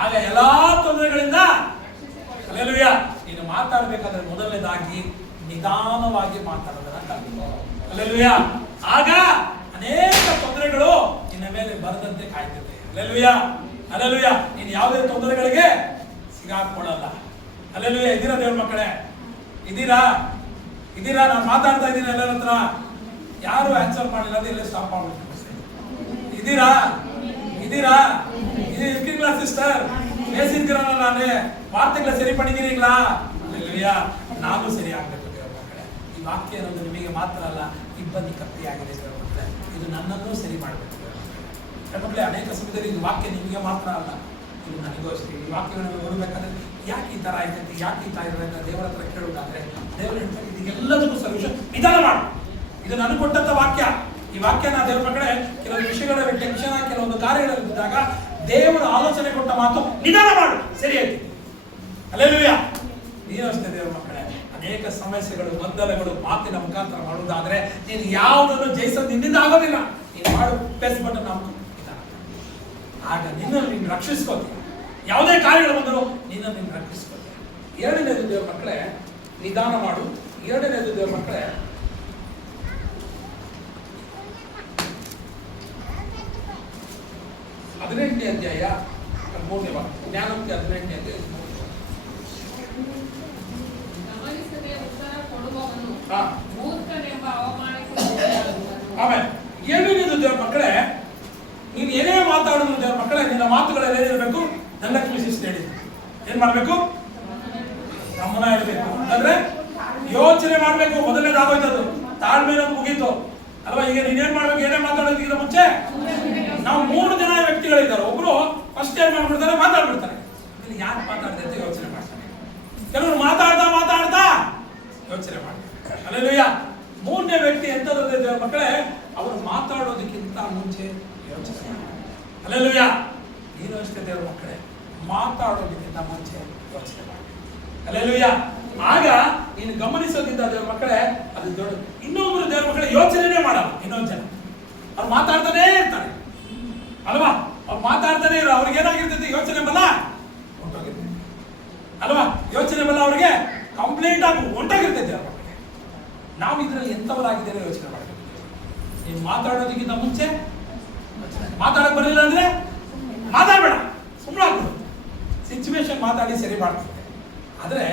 ಆಗ ಎಲ್ಲಾ ತೊಂದರೆಗಳಿಂದ ಅಲ್ಲೇಲೂಯಾ. ನೀನು ಮಾತಾಡಬೇಕಾದ್ರೆ ಮೊದಲನೇದಾಗಿ ನಿಧಾನವಾಗಿ ಮಾತಾಡೋದನ್ನ ಕಲಿತು. ಅಲ್ಲೇಲೂಯಾ. ಆಗ ಅನೇಕ ತೊಂದರೆಗಳು ನಿನ್ನ ಮೇಲೆ ಬರದಂತೆ ಕಾಯ್ತದೆ. ಅಲ್ಲೇಲೂಯಾ. ಅಲ್ಲೇಲೂಯಾ. ನೀನು ಯಾವುದೇ ತೊಂದರೆಗಳಿಗೆ ಸಿಗಾಕೊಳ್ಳಲ್ಲ. ಅಲ್ಲೇಲೂಯಾ. ಇದೀರಾ ದೇವರ ಮಕ್ಕಳೇ? ಇದೀರಾ? ನಾನು ಮಾತಾಡ್ತಾ ಇದ್ದೀನಿ ಎಲ್ಲರ ಹತ್ರ. ಯಾರು ಆನ್ಸರ್ ಮಾಡಿಲ್ಲ ಅಂದ್ರೆ ಇಲ್ಲೇ ಸ್ಟಾಪ್ ಮಾಡ್ಬಿಡ್ತೀನಿ. ಇದೀರಾ? இது இருக்கீங்களா சிஸ்டர்? பேசியிருக்கிறேன் நானு. வார்த்தைகளை சரி பண்ணிக்கிறீங்களா? அல்லேலூயா. ನಾನು ಸರಿ ಆಗಬೇಕು ದೇವರ ಮಕ್ಕಳೇ. ಈ ವಾಕ್ಯ ಅನ್ನೋದು ನಿಮಗೆ ಮಾತ್ರ ಅಲ್ಲ, ಇಬ್ಬನಿ ಕತ್ತಿಯಾಗಿದೆ ದೇವರ ಮಕ್ಕಳೇ. ಇದು ನನ್ನನ್ನು ಸರಿ ಮಾಡಬೇಕು ದೇವರ ಮಕ್ಕಳೇ. ಅನೇಕ ಸಮಯದಲ್ಲಿ ಇದು ವಾಕ್ಯ ನಿಮಗೆ ಮಾತ್ರ ಅಲ್ಲ, ಇದು ನನಗೂ ಅಷ್ಟೇ. ಈ ವಾಕ್ಯಗಳನ್ನು ನೋಡಬೇಕಾದ್ರೆ ಯಾಕೆ ಈ ತರ ಆಯ್ತೈತಿ, ಯಾಕೆ ಈ ತರ ಇರಬೇಕು ದೇವರ ಹತ್ರ ಕೇಳೋದಾದ್ರೆ ದೇವರು ಹೇಳ್ತಾರೆ, ಇದೆಲ್ಲದಕ್ಕೂ ಸೊಲ್ಯೂಷನ್ ನಿಧಾನ ಮಾಡು. ಇದು ನನಗೆ ಕೊಟ್ಟಂತ ವಾಕ್ಯ. ಈ ವಾಕ್ಯನ ದೇವರ ಮಕ್ಕಳೇ ಕೆಲವೊಂದು ವಿಷಯಗಳ ಟೆನ್ಷನ್ ಆಗಿ ಕೆಲವೊಂದು ಕಾರ್ಯಗಳಲ್ಲಿದ್ದಾಗ ದೇವರ ಆಲೋಚನೆ ಕೊಟ್ಟ ಮಾತು ನಿಧಾನ ಮಾಡು, ಸರಿ ಆಯ್ತು. ಹಲ್ಲೆಲೂಯಾ. ನೀನು ಅಷ್ಟೇ ದೇವರ ಮಕ್ಕಳೇ, ಅನೇಕ ಸಮಸ್ಯೆಗಳು ಗೊಂದಲಗಳು ಮಾತಿನ ಮುಖಾಂತರ ಮಾಡುವುದಾದ್ರೆ ನೀನು ಯಾವುದನ್ನು ಜಯಿಸೋದು ನಿನ್ನಿಂದ ಆಗೋದಿಲ್ಲ. ನೀನು ಮಾಡು ಪ್ರೆಸ್ ಬಟನ್ ಹಾಕು, ಆಗ ನಿನ್ನನ್ನು ನೀನು ರಕ್ಷಿಸ್ಕೋತೀಯ. ಯಾವುದೇ ಕಾರ್ಯಗಳು ಬಂದರೂ ನಿನ್ನನ್ನು ನೀನು ರಕ್ಷಿಸ್ಕೋತೀಯ. ಎರಡನೇದು ದೇವರ ಮಕ್ಕಳೇ ನಿಧಾನ ಮಾಡು. ಎರಡನೇದು ದೇವರ ಮಕ್ಕಳೇ ಹದಿನೆಂಟನೇ ಅಧ್ಯಾಯ 3ನೇ ವಾಕ್ಯ, ಜ್ಞಾನೋಕ್ತಿ 18ನೇ ಅಧ್ಯಾಯ 3ನೇ ವಾಕ್ಯ. ಗಮನಿಸದೆ ಉತ್ತರ ಕೊಡುವವನು ಹಾ. ಮೂರ್ಖನೆಂಬ ಅವಮಾನಕ್ಕೆ ಗುರಿಯಾಗುವನು. ಆಮೇಲೆ ಏನೇನಿದು ದೇವರ ಮಕ್ಕಳೇ, ನೀನು ಏನೇ ಮಾತಾಡಿದ್ರು ದೇವರ ಮಕ್ಕಳೇ, ನಿನ್ನ ಮಾತುಗಳಲ್ಲಿ ಏನಿರಬೇಕು? ನನ್ನ ಕ್ಲಿಸಿಸ್ಟ್ ಹೇಳಿ ಏನ್ ಮಾಡ್ಬೇಕು? ಗಮನ ಇರಬೇಕು. ಅಂದ್ರೆ ಯೋಚನೆ ಮಾಡ್ಬೇಕು. ಮೊದಲನೇದಾಗೋಯ್ತದು, ತಾಳ್ಮೆ ಮುಗೀತು ಅಲ್ವಾ? ಈಗ ನೀನೇನ್ ಮಾಡ್ಬೇಕು? ಏನೇ ಮಾತಾಡೋದಕ್ಕಿಂತ ಮುಂಚೆ ನಾವು 3 ಜನ ವ್ಯಕ್ತಿಗಳಿದ್ದಾರೆ. ಒಬ್ರು ಫಸ್ಟ್ ಏನ್ ಮಾಡ್ಬಿಡ್ತಾರೆ? ಮಾತಾಡ್ಬಿಡ್ತಾರೆ. ಇಲ್ಲಿ ಯಾಕೆ ಮಾತಾಡ್ದೆ ಅಂತ ಯೋಚನೆ ಮಾಡ್ತಾರೆ. ಕೆಲವರು ಮಾತಾಡ್ತಾ ಯೋಚನೆ ಮಾಡ್ತಾರೆ. ಹಲ್ಲೆಲೂಯಾ. 3ನೇ ವ್ಯಕ್ತಿ ಎಂತದ್ದು ದೇವರ ಮಕ್ಕಳೇ? ಅವರು ಮಾತಾಡೋದಕ್ಕಿಂತ ಮುಂಚೆ ಯೋಚನೆ ಮಾಡ್ತಾರೆ. ಹಲ್ಲೆಲೂಯಾ. ನೀನು ಅಷ್ಟೇ ದೇವರ ಮಕ್ಕಳೇ, ಮಾತಾಡೋದಕ್ಕಿಂತ ಮುಂಚೆ ಯೋಚನೆ ಮಾಡಿ. ಹಲ್ಲೆಲೂಯಾ. ಆಗ ನೀನು ಗಮನಿಸೋದ್ರಿಂದ ದೇವರ ಮಕ್ಕಳೇ ಅದು ದೊಡ್ಡ. ಇನ್ನೊಬ್ರು ದೇವರ ಮಕ್ಕಳೇ ಯೋಚನೆನೇ ಮಾಡಲ್ಲ. ಇನ್ನೊಂದು ಜನ ಅವ್ರು ಮಾತಾಡ್ತಾನೇ ಇರ್ತಾರೆ ಅಲ್ವಾ? ಅವ್ರು ಮಾತಾಡ್ತಾನೆ ಇರೋ ಅವ್ರಿಗೆ ಏನಾಗಿರ್ತೈತೆ? ಯೋಚನೆ ಬಲ್ಲ ಹೊಂಟೋಗಿರ್ತೈತೆ ಅಲ್ವಾ? ಯೋಚನೆ ಬಲ್ಲ ಅವ್ರಿಗೆ ಕಂಪ್ಲೀಟ್ ಆಗಿ ಹೊಂಟೋಗಿರ್ತೈತೆ. ಅವ್ರ ಮಕ್ಕಳಿಗೆ ನಾವು ಇದರಲ್ಲಿ ಎಂಥವರಾಗಿದ್ದೇನೆ ಯೋಚನೆ ಮಾಡಬೇಕು. ನೀನು ಮಾತಾಡೋದಕ್ಕಿಂತ ಮುಂಚೆ ಮಾತಾಡಕ್ ಬರಲಿಲ್ಲ ಅಂದ್ರೆ ಮಾತಾಡಬೇಡ, ಸುಮ್ಮನೆ ಆಗ್ಬಿಡು. ಸಿಚುವೇಶನ್ ಮಾತಾಡಿ ಸರಿ ಮಾಡ್ತದೆ. ಆದ್ರೆ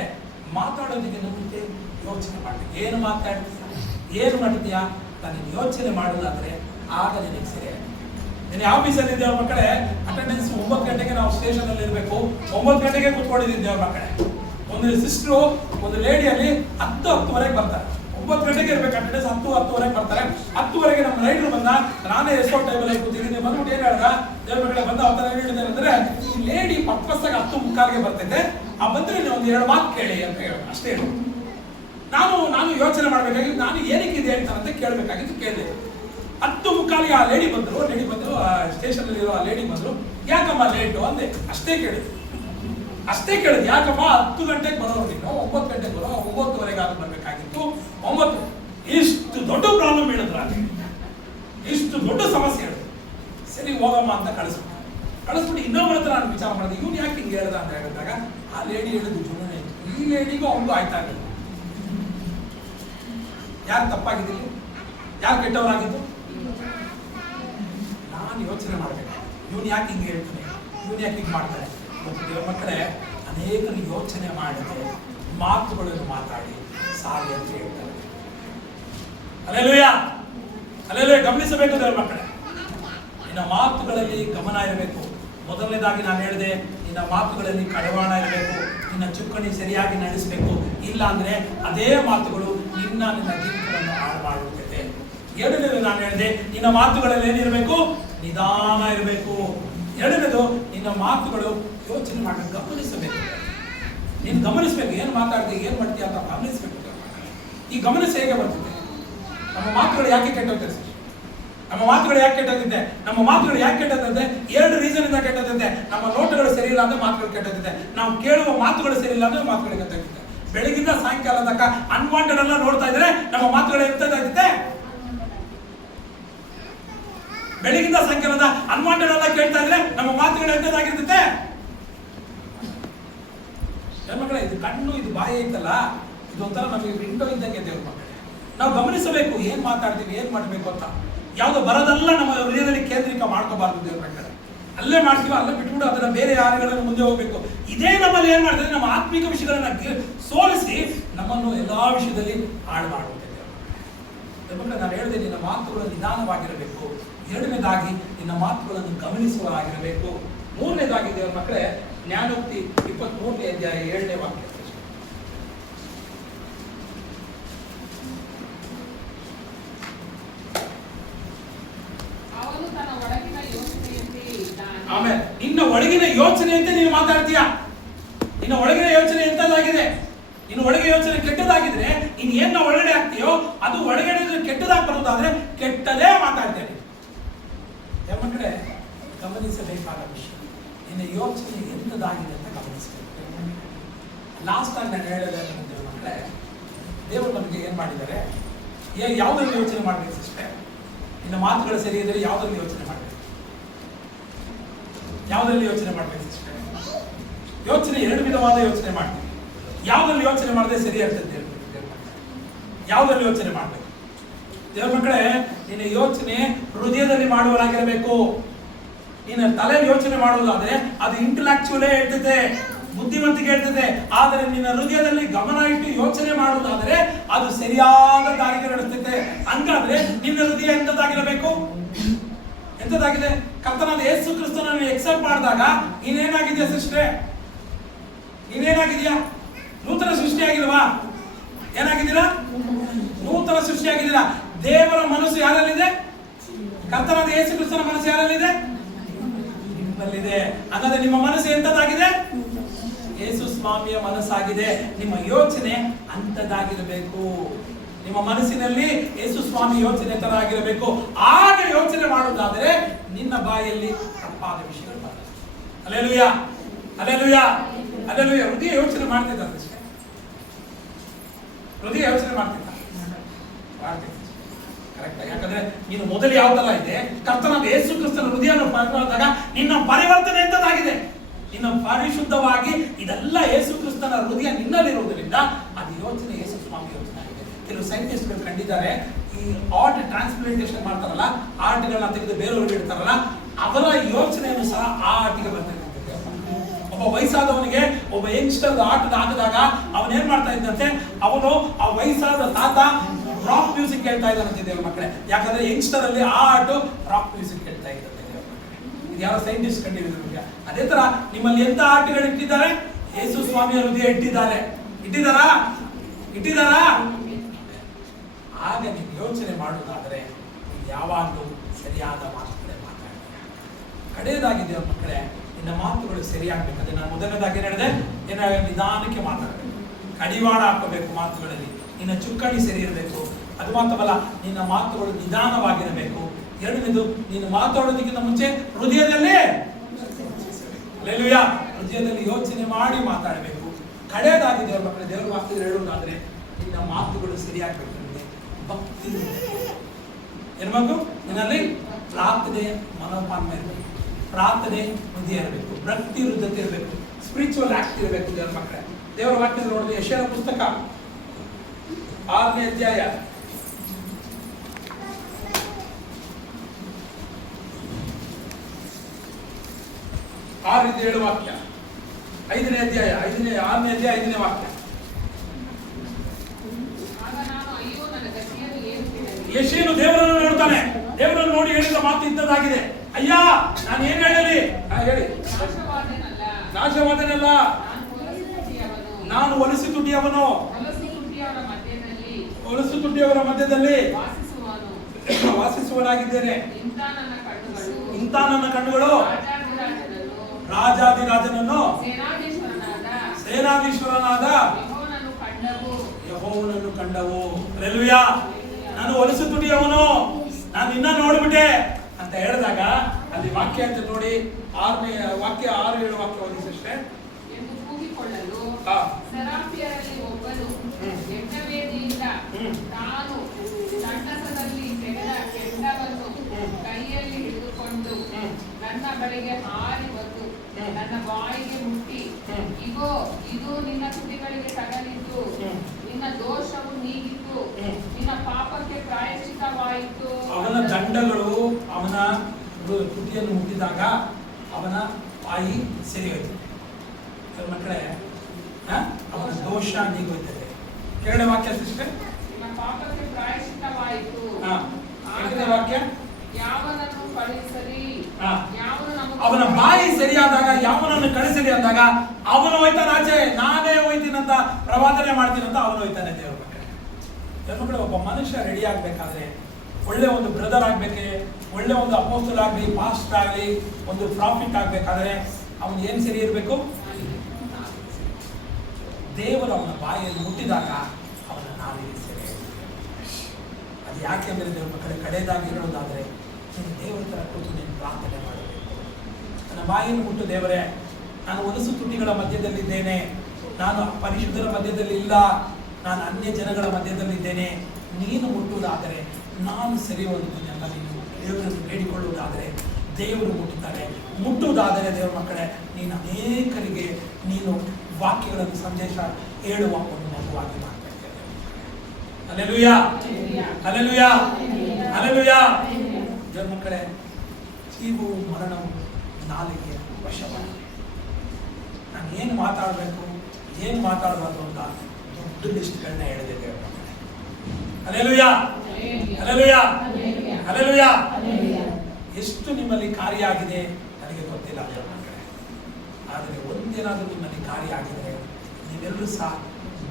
ಮಾತಾಡೋದಕ್ಕಿಂತ ಮುಂಚೆ ಯೋಚನೆ ಮಾಡಬೇಕು. ಏನು ಮಾತಾಡ್ತೀಯ, ಏನು ಮಾಡ್ತೀಯಾ ಅಂತ ನೀನು ಯೋಚನೆ ಮಾಡೋದಾದ್ರೆ ಆಗ ನಿನಗೆ ಸರಿ. ನೀನು ಆಫೀಸಲ್ಲಿ ಇದ್ದೇವೆ ಮಕ್ಕಳೇ, ಅಟೆಂಡೆನ್ಸ್ 9 ಗಂಟೆಗೆ ನಾವು ಸ್ಟೇಷನ್ ಅಲ್ಲಿ ಇರಬೇಕು. 9 ಗಂಟೆಗೆ ಕೂತ್ಕೊಂಡಿದ್ದೇವೆ ಮಕ್ಕಳೇ. ಒಂದು ಸಿಸ್ಟ್ರು ಒಂದು ಲೇಡಿಯಲ್ಲಿ 10-10:30 ಬರ್ತಾರೆ. 9 ಗಂಟೆಗೆ ಇರ್ಬೇಕು ಅಟೆಂಡೆನ್ಸ್. 10-10:30 ಬರ್ತಾರೆ. 10:00 ನಮ್ಮ ರೈಡ್ರು ಬಂದ, ನಾನೇ ಎಷ್ಟೋ ಟೈಮಲ್ಲಿ ಕೂತಿದ್ದೀನಿ. ಬಂದ್ಬಿಟ್ಟು ಏನ್ ಹೇಳ್ದ ದೇವ್ರ ಮಕ್ಕಳೇ, ಬಂದ ಅವತರ ಹೇಳಿದೆ ಅಂದ್ರೆ ಈ ಲೇಡಿ ಪರ್ಪಸ್ಸಾಗಿ 10:45ಗೆ ಬರ್ತೈತೆ, ಆ ಬಂದ್ರೆ ನೀವು ಒಂದು 2 ಮಾತು ಕೇಳಿ ಅಂತ ಹೇಳೋದು ಅಷ್ಟೇ ಹೇಳು. ನಾನು ಯೋಚನೆ ಮಾಡ್ಬೇಕಾಗಿತ್ತು, ನಾನು ಏನಕ್ಕೆ ಇದೆ ಹೇಳ್ತಾರಂತ ಕೇಳಬೇಕಾಗಿತ್ತು. ಕೇಳಿದೆ. 10:45ಗೆ ಆ ಲೇಡಿ ಬಂದ್ರು ಸ್ಟೇಷನ್ ಅಲ್ಲಿ ಇರೋ ಆ ಲೇಡಿ ಬಂದ್ರು. ಯಾಕಮ್ಮ ಲೇಟು ಅಂದೆ. ಅಷ್ಟೇ ಕೇಳಿದ್ರು. ಯಾಕಮ್ಮ 10 ಗಂಟೆಗೆ ಬರೋರು ನೀನು, 9 ಗಂಟೆಗೆ ಬರೋ, 9:30 ಆದ್ರೂ ಬರ್ಬೇಕಾಗಿತ್ತು. 9 ಇಷ್ಟು ದೊಡ್ಡ ಪ್ರಾಬ್ಲಮ್ ಹೇಳಿದ್ರ, ಇಷ್ಟು ದೊಡ್ಡ ಸಮಸ್ಯೆ ಹೇಳಿದ್ರು. ಸರಿ ಹೋಗಮ್ಮ ಅಂತ ಕಳಿಸ್ಬಿಟ್ಟು ಇನ್ನೊಬ್ಬರ ಹತ್ರ ನಾನು ವಿಚಾರ ಮಾಡಿದೆ, ಇವ್ನು ಯಾಕೆ ಹಿಂಗೆ ಹೇಳ್ದ ಅಂತ ಹೇಳಿದಾಗ ಆ ಲೇಡಿ ಹೇಳಿದ್ದು ಜುಮ್ಮನೆ ಇತ್ತು. ಈ ಲೇಡಿಗೂ ಅವನು ಆಯ್ತಾ ಇರಲಿಲ್ಲ. ಯಾರು ತಪ್ಪಾಗಿದ್ದಿಲ್ಲ, ಯಾರು ಕೆಟ್ಟವರಾಗಿದ್ದು? ನಾನು ಯೋಚನೆ ಮಾಡಬೇಕು, ಇವನು ಯಾಕೆ ಹಿಂಗೆ ಹೇಳ್ತಾನೆ, ಇವನು ಯಾಕೆ ಹಿಂಗೆ ಮಾಡ್ತಾನೆ. ಮತ್ತು ದೇವರ ಮಕ್ಕಳೇ, ಅನೇಕರು ಯೋಚನೆ ಮಾಡಿದ್ರೆ ಮಾತುಗಳನ್ನು ಮಾತಾಡಿ ಸಾರಿ ಅಂತ ಹೇಳ್ತಾರೆ. ಹಲ್ಲೆಲೂಯಾ. ಗಮನಿಸಬೇಕು ದೇವರ ಮಕ್ಕಳೇ, ನಿನ್ನ ಮಾತುಗಳಲ್ಲಿ ಗಮನ ಇರಬೇಕು. ಮೊದಲನೇದಾಗಿ ನಾನು ಹೇಳಿದೆ, ನಿನ್ನ ಮಾತುಗಳಲ್ಲಿ ಕಡಿವಾಣ ಇರಬೇಕು. ನಿನ್ನ ಚುಕ್ಕಣಿ ಸರಿಯಾಗಿ ನಡೆಸಬೇಕು. ಇಲ್ಲ ಅಂದ್ರೆ ಅದೇ ಮಾತುಗಳು ನಿನ್ನ ಜೀವಿತವನ್ನು ಹಾಳು ಮಾಡುತ್ತದೆ. ಎರಡನೇದು ನಾನು ಹೇಳಿದೆ, ನಿನ್ನ ಮಾತುಗಳಲ್ಲಿ ಏನಿರಬೇಕು? ನಿಧಾನ ಇರಬೇಕು. ಎರಡನೇದು, ನಿನ್ನ ಮಾತುಗಳು ಯೋಚನೆ ಮಾಡಿ ಗಮನಿಸಬೇಕು. ನೀನು ಗಮನಿಸಬೇಕು, ಏನು ಮಾತಾಡ್ತೀವಿ, ಏನು ಮಾಡ್ತೀಯ ಅಂತ ಗಮನಿಸಬೇಕು. ಈ ಗಮನಿಸ ಹೇಗೆ ಬರ್ತದೆ? ನಮ್ಮ ಮಾತುಗಳು ಯಾಕೆ ಕೆಟ್ಟೋಗ್ತದೆ? ನಮ್ಮ ಮಾತುಗಳು ಯಾಕೆ ಕೆಟ್ಟೋಗಿದೆ? ನಮ್ಮ ಮಾತುಗಳು ಯಾಕೆ ಕೆಟ್ಟೋದಂತೆ? 2 ರೀಸನ್ ಇಂದ ಕೆಟ್ಟೋದಂತೆ. ನಮ್ಮ ನೋಟಗಳು ಸರಿ ಇಲ್ಲ ಅಂದ್ರೆ ಮಾತುಗಳು ಕೆಟ್ಟೋದಿದೆ. ನಾವು ಕೇಳುವ ಮಾತುಗಳು ಸರಿ ಇಲ್ಲ ಅಂದ್ರೆ ಮಾತುಗಳು ಕೆಟ್ಟೋಗಿದೆ. ಬೆಳಗಿಂದ ಸಾಯಂಕಾಲ ತನಕ ಅನ್ವಾಂಟೆಡ್ ಎಲ್ಲ ನೋಡ್ತಾ ಇದ್ರೆ ನಮ್ಮ ಮಾತುಗಳು ಎಂತದಾಗುತ್ತೆ? ಬೆಳಗಿಂದ ಸಾಯಂಕಾಲದ ಅನ್ವಾಂಟೆಡ್ ಎಲ್ಲ ಕೇಳ್ತಾ ಇದ್ರೆ ನಮ್ಮ ಮಾತುಗಳು ಎಂತದಾಗಿರ್ತೈತೆ? ಮಕ್ಕಳೇ, ಇದು ಕಣ್ಣು, ಇದು ಬಾಯಿ ಐತಲ್ಲ, ಇದೊಂಥರ ನಮಗೆ ವಿಂಡೋ ಇದ್ದಂಗೆ ದೇವ್ರ ಮಕ್ಕಳೇ. ನಾವು ಗಮನಿಸಬೇಕು, ಏನ್ ಮಾತಾಡ್ತೀವಿ, ಏನ್ ಮಾಡ್ಬೇಕು ಅಂತ. ಯಾವ್ದು ಬರೋದೆಲ್ಲ ನಮ್ಮ ಹೃದಯದಲ್ಲಿ ಕೇಂದ್ರೀಕ ಮಾಡ್ಕೋಬಾರ್ದು ದೇವ್ರ ಮಕ್ಕಳೇ. ಅಲ್ಲೇ ಮಾಡ್ತೀವಿ, ಅಲ್ಲೇ ಬಿಟ್ಬಿಟ್ಟು ಅದನ್ನ ಬೇರೆ ಯಾರುಗಳನ್ನು ಮುಂದೆ ಹೋಗ್ಬೇಕು. ಇದೇ ನಮ್ಮಲ್ಲಿ ಏನ್ ಮಾಡ್ತದೆ? ನಮ್ಮ ಆತ್ಮಿಕ ವಿಷಯಗಳನ್ನ ಸೋಲಿಸಿ ನಮ್ಮನ್ನು ಎಲ್ಲಾ ವಿಷಯದಲ್ಲಿ ಹಾಳು ಮಾಡುತ್ತೆ ದೇವ್ರ ಮಕ್ಕಳೇ. ನಾನು ಹೇಳಿದೆ, ನಿನ್ನ ಮಾತುಗಳು ನಿಧಾನವಾಗಿರಬೇಕು. ಎರಡನೇದಾಗಿ ನಿನ್ನ ಮಾತುಗಳನ್ನು ಗಮನಿಸುವಾಗಿರಬೇಕು. ಮೂರನೇದಾಗಿ ದೇವರ ಮಕ್ಕಳೇ, ಜ್ಞಾನೋಕ್ತಿ 23ನೇ ಅಧ್ಯಾಯ 7ನೇ ವಾಕ್ಯ. ಆಮೇಲೆ ನಿನ್ನ ಒಳಗಿನ ಯೋಚನೆಯಂತೆ ನೀನು ಮಾತಾಡ್ತೀಯ. ನಿನ್ನ ಒಳಗಿನ ಯೋಚನೆ ಎಂತದಾಗಿದೆ? ಇನ್ನು ಒಳಗೆ ಯೋಚನೆ ಕೆಟ್ಟದಾಗಿದ್ರೆ ಇನ್ನು ಏನ್ ನಾವು ಒಳಗಡೆ ಆಗ್ತೀಯೋ ಅದು ಒಳಗಡೆ ಕೆಟ್ಟದಾಗಿ ಬರೋದಾದ್ರೆ ಕೆಟ್ಟದೇ ಮಾತಾಡ್ತೇನೆ. ಮಕ್ಕಳೇ, ಗಮನಿಸಬೇಕಾದ ವಿಷಯ, ನಿನ್ನ ಯೋಚನೆ ಎಂತದಾಗಿದೆ ಅಂತ ಗಮನಿಸಬೇಕು. ಲಾಸ್ಟ್ ಆಗಿ ನಾನು ಹೇಳಿದೆ ಮಕ್ಕಳೇ, ದೇವರು ನಮಗೆ ಏನ್ ಮಾಡಿದ್ದಾರೆ, ಯಾವುದರಲ್ಲಿ ಯೋಚನೆ ಮಾಡ್ಬೇಕು ಸಿಸ್ಟರ್? ನಿನ್ನ ಮಾತುಗಳು ಸರಿ ಇದ್ರೆ ಯಾವುದರಲ್ಲಿ ಯೋಚನೆ ಮಾಡ್ಬೇಕು? ಯಾವುದರಲ್ಲಿ ಯೋಚನೆ ಮಾಡ್ಬೇಕು ಸಿಸ್ಟರ್? ಯೋಚನೆ ಎರಡು ವಿಧವಾದ ಯೋಚನೆ ಮಾಡ್ತೀವಿ. ಯಾವುದ್ರಲ್ಲಿ ಯೋಚನೆ ಮಾಡದೆ ಸರಿ ಆಗ್ತದೆ? ಯಾವುದ್ರಲ್ಲಿ ಯೋಚನೆ ಮಾಡ್ಬೇಕು? ದೇವ್ರ ಮಕ್ಕಳೇ, ನಿನ್ನ ಯೋಚನೆ ಹೃದಯದಲ್ಲಿ ಮಾಡುವರಾಗಿರಬೇಕು. ನಿನ್ನ ತಲೆಯಲ್ಲಿ ಯೋಚನೆ ಮಾಡುವುದಾದ್ರೆ ಅದು ಇಂಟೆಲೆಕ್ಚುವಲೇ ಹೇಳ್ತದೆ, ಬುದ್ಧಿವಂತಿಕೆ ಹೇಳ್ತದೆ. ಆದರೆ ನಿನ್ನ ಹೃದಯದಲ್ಲಿ ಗಮನ ಇಟ್ಟು ಯೋಚನೆ ಮಾಡುವುದಾದ್ರೆ ಅದು ಸರಿಯಾದ ದಾರಿಗೆ ನಡೆಸ್ತೈತೆ. ಹಂಗಾದ್ರೆ ನಿನ್ನ ಹೃದಯ ಎಂತದಾಗಿರಬೇಕು? ಎಂತದಾಗಿದೆ? ಕರ್ತನಾದ ಯೇಸು ಕ್ರಿಸ್ತನನ್ನು ಎಕ್ಸೆಪ್ಟ್ ಮಾಡಿದಾಗ ನೀನೇನಾಗಿದೆಯಾ ಸಿಸ್ಟ್ರೆ? ನೀವೇನಾಗಿದೆಯಾ? ನೂತನ ಸೃಷ್ಟಿಯಾಗಿಲ್ವಾ? ಏನಾಗಿದ್ದೀರಾ? ನೂತನ ಸೃಷ್ಟಿಯಾಗಿದ್ದೀರಾ. ದೇವರ ಮನಸ್ಸು ಯಾರಲ್ಲಿದೆ? ಕರ್ತನಾದ ಯೇಸು ಕ್ರಿಸ್ತನ ಮನಸ್ಸು ಯಾರಲ್ಲಿದೆ? ನಿಮ್ಮಲ್ಲಿದೆ. ಹಾಗಾದ್ರೆ ನಿಮ್ಮ ಮನಸ್ಸು ಎಂತದಾಗಿದೆ? ಯೇಸು ಸ್ವಾಮಿಯ ಮನಸ್ಸಾಗಿದೆ. ನಿಮ್ಮ ಯೋಚನೆ ಅಂತದಾಗಿರಬೇಕು. ನಿಮ್ಮ ಮನಸ್ಸಿನಲ್ಲಿ ಯೇಸು ಸ್ವಾಮಿ ಯೋಚನೆ ತರ ಆಗಿರಬೇಕು. ಆಗ ಯೋಚನೆ ಮಾಡುವುದಾದರೆ ನಿನ್ನ ಬಾಯಲ್ಲಿ ತಪ್ಪಾದ ವಿಷಯಗಳು ಬರಲ್ಲ. Hallelujah, hallelujah, hallelujah. ಹೃದಯ ಯೋಚನೆ ಮಾಡ್ತಿದ್ದ, ಹೃದಯ ಯೋಚನೆ ಮಾಡ್ತಿದ್ದ ಕರೆಕ್ಟ್. ಯಾಕಂದ್ರೆ ನೀನು ಮೊದಲು ಯಾವ ತರ ಇದೆ, ಕರ್ತನಾದ ಯೇಸು ಕ್ರಿಸ್ತನ ಹೃದಯವನ್ನು ಪಡೆದಾಗ ನಿನ್ನ ಪರಿವರ್ತನೆ ಎಂತದಾಗಿದೆ? ನಿನ್ನ ಪರಿಶುದ್ಧವಾಗಿ ಇದೆಲ್ಲ ಯೇಸು ಕ್ರಿಸ್ತನ ಹೃದಯ ನಿನ್ನಲ್ಲಿರುವುದರಿಂದ ಅದು ಯೋಚನೆ ಯೇಸು ಸ್ವಾಮಿ ಯೋಚನೆ ಆಗಿದೆ. ಕೆಲವು ಸೈಂಟಿಸ್ಟ್ಗಳು ಕಂಡಿದ್ದಾರೆ, ಈ ಹಾರ್ಟ್ ಟ್ರಾನ್ಸ್ಪ್ಲಾಂಟೇಷನ್ ಮಾಡ್ತಾರಲ್ಲ, ಹಾರ್ಟ್ಗಳನ್ನ ತೆಗೆದು ಬೇರೆಯವ್ರಿಗೆ ಇಡ್ತಾರಲ್ಲ, ಅವರ ಯೋಚನೆಯನ್ನು ಸಹ ಆ ಹಾರ್ಟಿಗೆ ಬರ್ತದೆ. ಒಬ್ಬ ವಯಸ್ಸಾದವನಿಗೆ ಒಬ್ಬ ಯಂಗ್ಸ್ಟರ್ ಆಟದ ಹಾಕಿದಾಗ ಅವನೇನ್ ಮಾಡ್ತಾ ಇದ್ದಂತೆ, ಅವನು ಆ ವಯಸ್ಸಾದ ತಾತ ರಾಕ್ ಮ್ಯೂಸಿಕ್ ಕೇಳ್ತಾ ಇದ್ದಾನಂತೆ ದೇವ್ರ ಮಕ್ಕಳೇ. ಯಾಕಂದ್ರೆ ಯಂಗ್ಸ್ಟರ್ ಅಲ್ಲಿ ಆ ಆಟು ರಾಕ್ ಮ್ಯೂಸಿಕ್ ಕೇಳ್ತಾ ಇದ್ದಂತೆ ದೇವ್ರ ಮಕ್ಕಳೇ. ಇದು ಯಾರೋ ಸೈಂಟಿಸ್ಟ್ ಕಂಡಿದ್ದಾರೆ. ಅದೇ ತರ ನಿಮ್ಮಲ್ಲಿ ಎಂತ ಆಟಗಳು ಇಟ್ಟಿದ್ದಾರೆ? ಯೇಸು ಸ್ವಾಮಿಯ ಹೃದಯ ಇಟ್ಟಿದ್ದಾರೆ. ಇಟ್ಟಿದ್ದಾರಾ? ಆಗ ನೀವು ಯೋಚನೆ ಮಾಡುವುದಾದರೆ ಯಾವಾಗಲೂ ಸರಿಯಾದ ಮಾತುಗಳೇ ಮಾತಾಡ್ತೀರ. ಕಡೆಯದಾಗಿ ದೇವ್ರ ಮಕ್ಕಳೇ, ನಿನ್ನ ಮಾತುಗಳು ಸರಿಯಾಗಬೇಕಾದ್ರೆ ನಾನು ಮೊದಲನೇದಾಗಿ ಹೇಳಿದೆ, ನಿಧಾನಕ್ಕೆ ಮಾತಾಡಬೇಕು, ಕಡಿವಾಣ ಹಾಕಬೇಕು ಮಾತುಗಳಲ್ಲಿ. ನಿನ್ನ ಚುಕ್ಕಾಣಿ ಸರಿ ಇರಬೇಕು. ಅದು ಮಾತ್ರವಲ್ಲ, ನಿನ್ನ ಮಾತುಗಳು ನಿಧಾನವಾಗಿರಬೇಕು. ಎರಡನೇದು, ನೀನು ಮಾತಾಡೋದಕ್ಕಿಂತ ಮುಂಚೆ ಹೃದಯದಲ್ಲಿ ಯೋಚನೆ ಮಾಡಿ ಮಾತಾಡಬೇಕು. ಕಡೆಯದಾಗಿ ದೇವರ ಮಕ್ಕಳು, ದೇವರ ವಾಕ್ಯದಲ್ಲಿ ಹೇಳುವುದಾದ್ರೆ ನಿನ್ನ ಮಾತುಗಳು ಸರಿಯಾಗಬೇಕು. ಭಕ್ತಿ ಇರಬೇಕು ನಿನ್ನಲ್ಲಿ, ಪ್ರಾರ್ಥನೆ ಮನೋಭಾವನೆ ಇರಬೇಕು, ಪ್ರಾರ್ಥನೆ ಹೃದಯ ಇರಬೇಕು, ಭಕ್ತಿ ಹೃದಯತೆ ಇರಬೇಕು, ಸ್ಪಿರಿಚುವಲ್ ಆಕ್ಟ್ ಇರಬೇಕು. ದೇವರ ಮಕ್ಕಳೇ, ದೇವರ ವಾಕ್ಯದಲ್ಲಿ ನೋಡಿದ್ರೆ ಯೆಶಾಯ ಪುಸ್ತಕ 6ನೇ ಅಧ್ಯಾಯ 6-7 ವಾಕ್ಯ, 5ನೇ ಅಧ್ಯಾಯ 6ನೇ ಅಧ್ಯಾಯ 5ನೇ ವಾಕ್ಯ. ಯೆಶಾಯನು ದೇವರನ್ನು ನೋಡ್ತಾನೆ. ದೇವರನ್ನು ನೋಡಿ ಹೇಳಿದ ಮಾತು ಇಂಥದ್ದಾಗಿದೆ, ಅಯ್ಯ ನಾನು ಏನ್ ಹೇಳಲಿ? ಹೇಳಿ. ನಾಶವಾದನಲ್ಲ, ನಾನು ಹೊಲಸು ತುಟಿಯವನು, ಹೊಲಸು ತುಟಿಯವರ ಮಧ್ಯದಲ್ಲಿ ವಾಸಿಸುವನಾಗಿದ್ದೇನೆ. ಇಂಥ ನನ್ನ ಕಣ್ಣುಗಳು ರಾಜಾದಿರಾಜನನ್ನು, ಸೇನಾಧೀಶ್ವರನಾದ ಯೆಹೋವನನ್ನು ಕಂಡವು. ಹಲ್ಲೆಲೂಯಾ. ನಾನು ಹೊಲಸು ತುಟಿಯವನು, ನಾನು ಇನ್ನ ನೋಡ್ಬಿಟ್ಟೆ ಅಂತ ಹೇಳಿದಾಗ ಅಲ್ಲಿ ವಾಕ್ಯ ಅಂತ ನೋಡಿ, 6ನೇ ವಾಕ್ಯ 6-7 ವಾಕ್ಯ ಓದಿಸಷ್ಟೇ. ಎಂದು ಕೂಗಿಕೊಳ್ಳಲು ಸೆರಾಫಿಯರಲ್ಲಿ ಒಬ್ಬನು ಯಜ್ಞವೇದಿಯಿಂದ ತಾನು ಸಂಡಸದಲ್ಲಿ ತೆಗೆದ ಕೆಂಡವನ್ನು ಕೈಯಲ್ಲಿ ಹಿಡಿದುಕೊಂಡು ನನ್ನ ಬಳಿಗೆ ಹಾರಿ ಬಂದು ನನ್ನ ಬಾಯಿಗೆ ಮುಟ್ಟಿ, ಇಗೋ ಇದು ನಿನ್ನ ತುಟಿಗಳಿಗೆ ತಗಲಿದ್ದು, ನಿನ್ನ ದೋಷವು ನೀಗಿತು, ನಿನ್ನ ಪಾಪಕ್ಕೆ ಪ್ರಾಯಶ್ಚಿತ್ತವಾಯಿತು. ಅವನ ದಂಡಗಳು ಅವನ ತುಟಿಯನ್ನು ಮುಟ್ಟಿದಾಗ ಅವನ ಬಾಯಿ ಸರಿ ಹೋಯ್ತು. ಮಕ್ಕಳೇ, ಅವನ ದೋಷ ನೀಗೋಯ್ತದೆ. 2ನೇ ವಾಕ್ಯ ಸಿಸ್ಟರ್, ನಿನ್ನ ಪಾಪಕ್ಕೆ ಪ್ರಾಯಶ್ಚಿತ್ತವಾಯಿತು. 2ನೇ ವಾಕ್ಯ, ಯಾವನನ್ನು ಕಳಿಸಲಿ, ಅವನ ಬಾಯಿ ಸರಿಯಾದಾಗ, ಯಾವನನ್ನು ಕಳಿಸಲಿ ಅಂದಾಗ ಅವನು ಹೋಯ್ತಾನೆ ಆಚೆ. ನಾನೇ ಹೋಯ್ತೀನಂತ ಪ್ರವಾದನೆ ಮಾಡ್ತೀನಂತ ಅವನು ಹೋಯ್ತಾನೆ. ದೇವ್ರ ಮಕ್ಕಳೇ, ದೇವ್ರ ಮಕ್ಕಳೇ, ಒಬ್ಬ ಮನುಷ್ಯ ರೆಡಿ ಆಗ್ಬೇಕಾದ್ರೆ, ಒಳ್ಳೆ ಒಂದು ಬ್ರದರ್ ಆಗ್ಬೇಕೆ, ಒಳ್ಳೆ ಒಂದು ಅಪೋಸ್ತಲ್ ಆಗಲಿ, ಪಾಸ್ಟರ್ ಆಗಲಿ, ಒಂದು ಪ್ರಾಫಿಟ್ ಆಗ್ಬೇಕಾದ್ರೆ ಅವನು ಏನ್ ಸರಿ ಇರಬೇಕು? ದೇವರು ಅವನ ಬಾಯಿಯಲ್ಲಿ ಮುಟ್ಟಿದಾಗ ಅವನ ನಾಲಿಗೆ ಸೆರೆ. ಅದು ಯಾಕೆಂದರೆ ದೇವ್ರ ಮಕ್ಕಳ ಕಡೆಯದಾಗಿ ಹೇಳೋದಾದರೆ, ನೀನು ದೇವರ ಥರ ಕೂತು ನೀನು ಪ್ರಾರ್ಥನೆ ಮಾಡಬೇಕು. ನನ್ನ ಬಾಯಿಯನ್ನು ಮುಟ್ಟು ದೇವರೇ, ನಾನು ಒಲಸು ತುಟಿಗಳ ಮಧ್ಯದಲ್ಲಿದ್ದೇನೆ, ನಾನು ಪರಿಶುದ್ಧರ ಮಧ್ಯದಲ್ಲಿ ಇಲ್ಲ, ನಾನು ಅನ್ಯ ಜನಗಳ ಮಧ್ಯದಲ್ಲಿದ್ದೇನೆ. ನೀನು ಮುಟ್ಟುವುದಾದರೆ ನಾನು ಸರಿ ಹೋಗುತ್ತೇನೆಲ್ಲ ನೀನು ದೇವರನ್ನು ಬೇಡಿಕೊಳ್ಳುವುದಾದರೆ ದೇವರು ಮುಟ್ಟುತ್ತಾರೆ. ಮುಟ್ಟುವುದಾದರೆ ದೇವರ ಮಕ್ಕಳೇ, ನೀನು ಅನೇಕರಿಗೆ ನೀನು ವಾಕ್ಯಗಳನ್ನು ಸಂದೇಶ ಹೇಳುವ ಒಂದು ಮಗುವಾಗಿ ಮಾಡ್ತಾ ಇದ್ದೇವೆ. Hallelujah, hallelujah, hallelujah. ದೇವರ ಮಕ್ಕಳೇ, ಜೀವವು ಮರಣವು ನಾಲಿಗೆಯ ವಶವಾಗಿದೆ. ನಾನು ಏನು ಮಾತಾಡಬೇಕು, ಏನು ಮಾತಾಡಬಾರ್ದು ಅಂತ ದೊಡ್ಡ ಲಿಸ್ಟ್ಗಳನ್ನ ಹೇಳಿದೆ ದೇವರ ಮಕ್ಕಳೇ. Hallelujah, hallelujah, hallelujah. ಎಷ್ಟು ನಿಮ್ಮಲ್ಲಿ ಕಾರ್ಯ ಆಗಿದೆ ನನಗೆ ಗೊತ್ತಿಲ್ಲ ದೇವರ ಮಕ್ಕಳೇ, ಆದರೆ ಒಂದೇನಾದರೂ ನಿಮ್ಮಲ್ಲಿ ಕಾರ್ಯ ಆಗಿದರೆ ನೀವೆಲ್ಲರೂ ಸಹ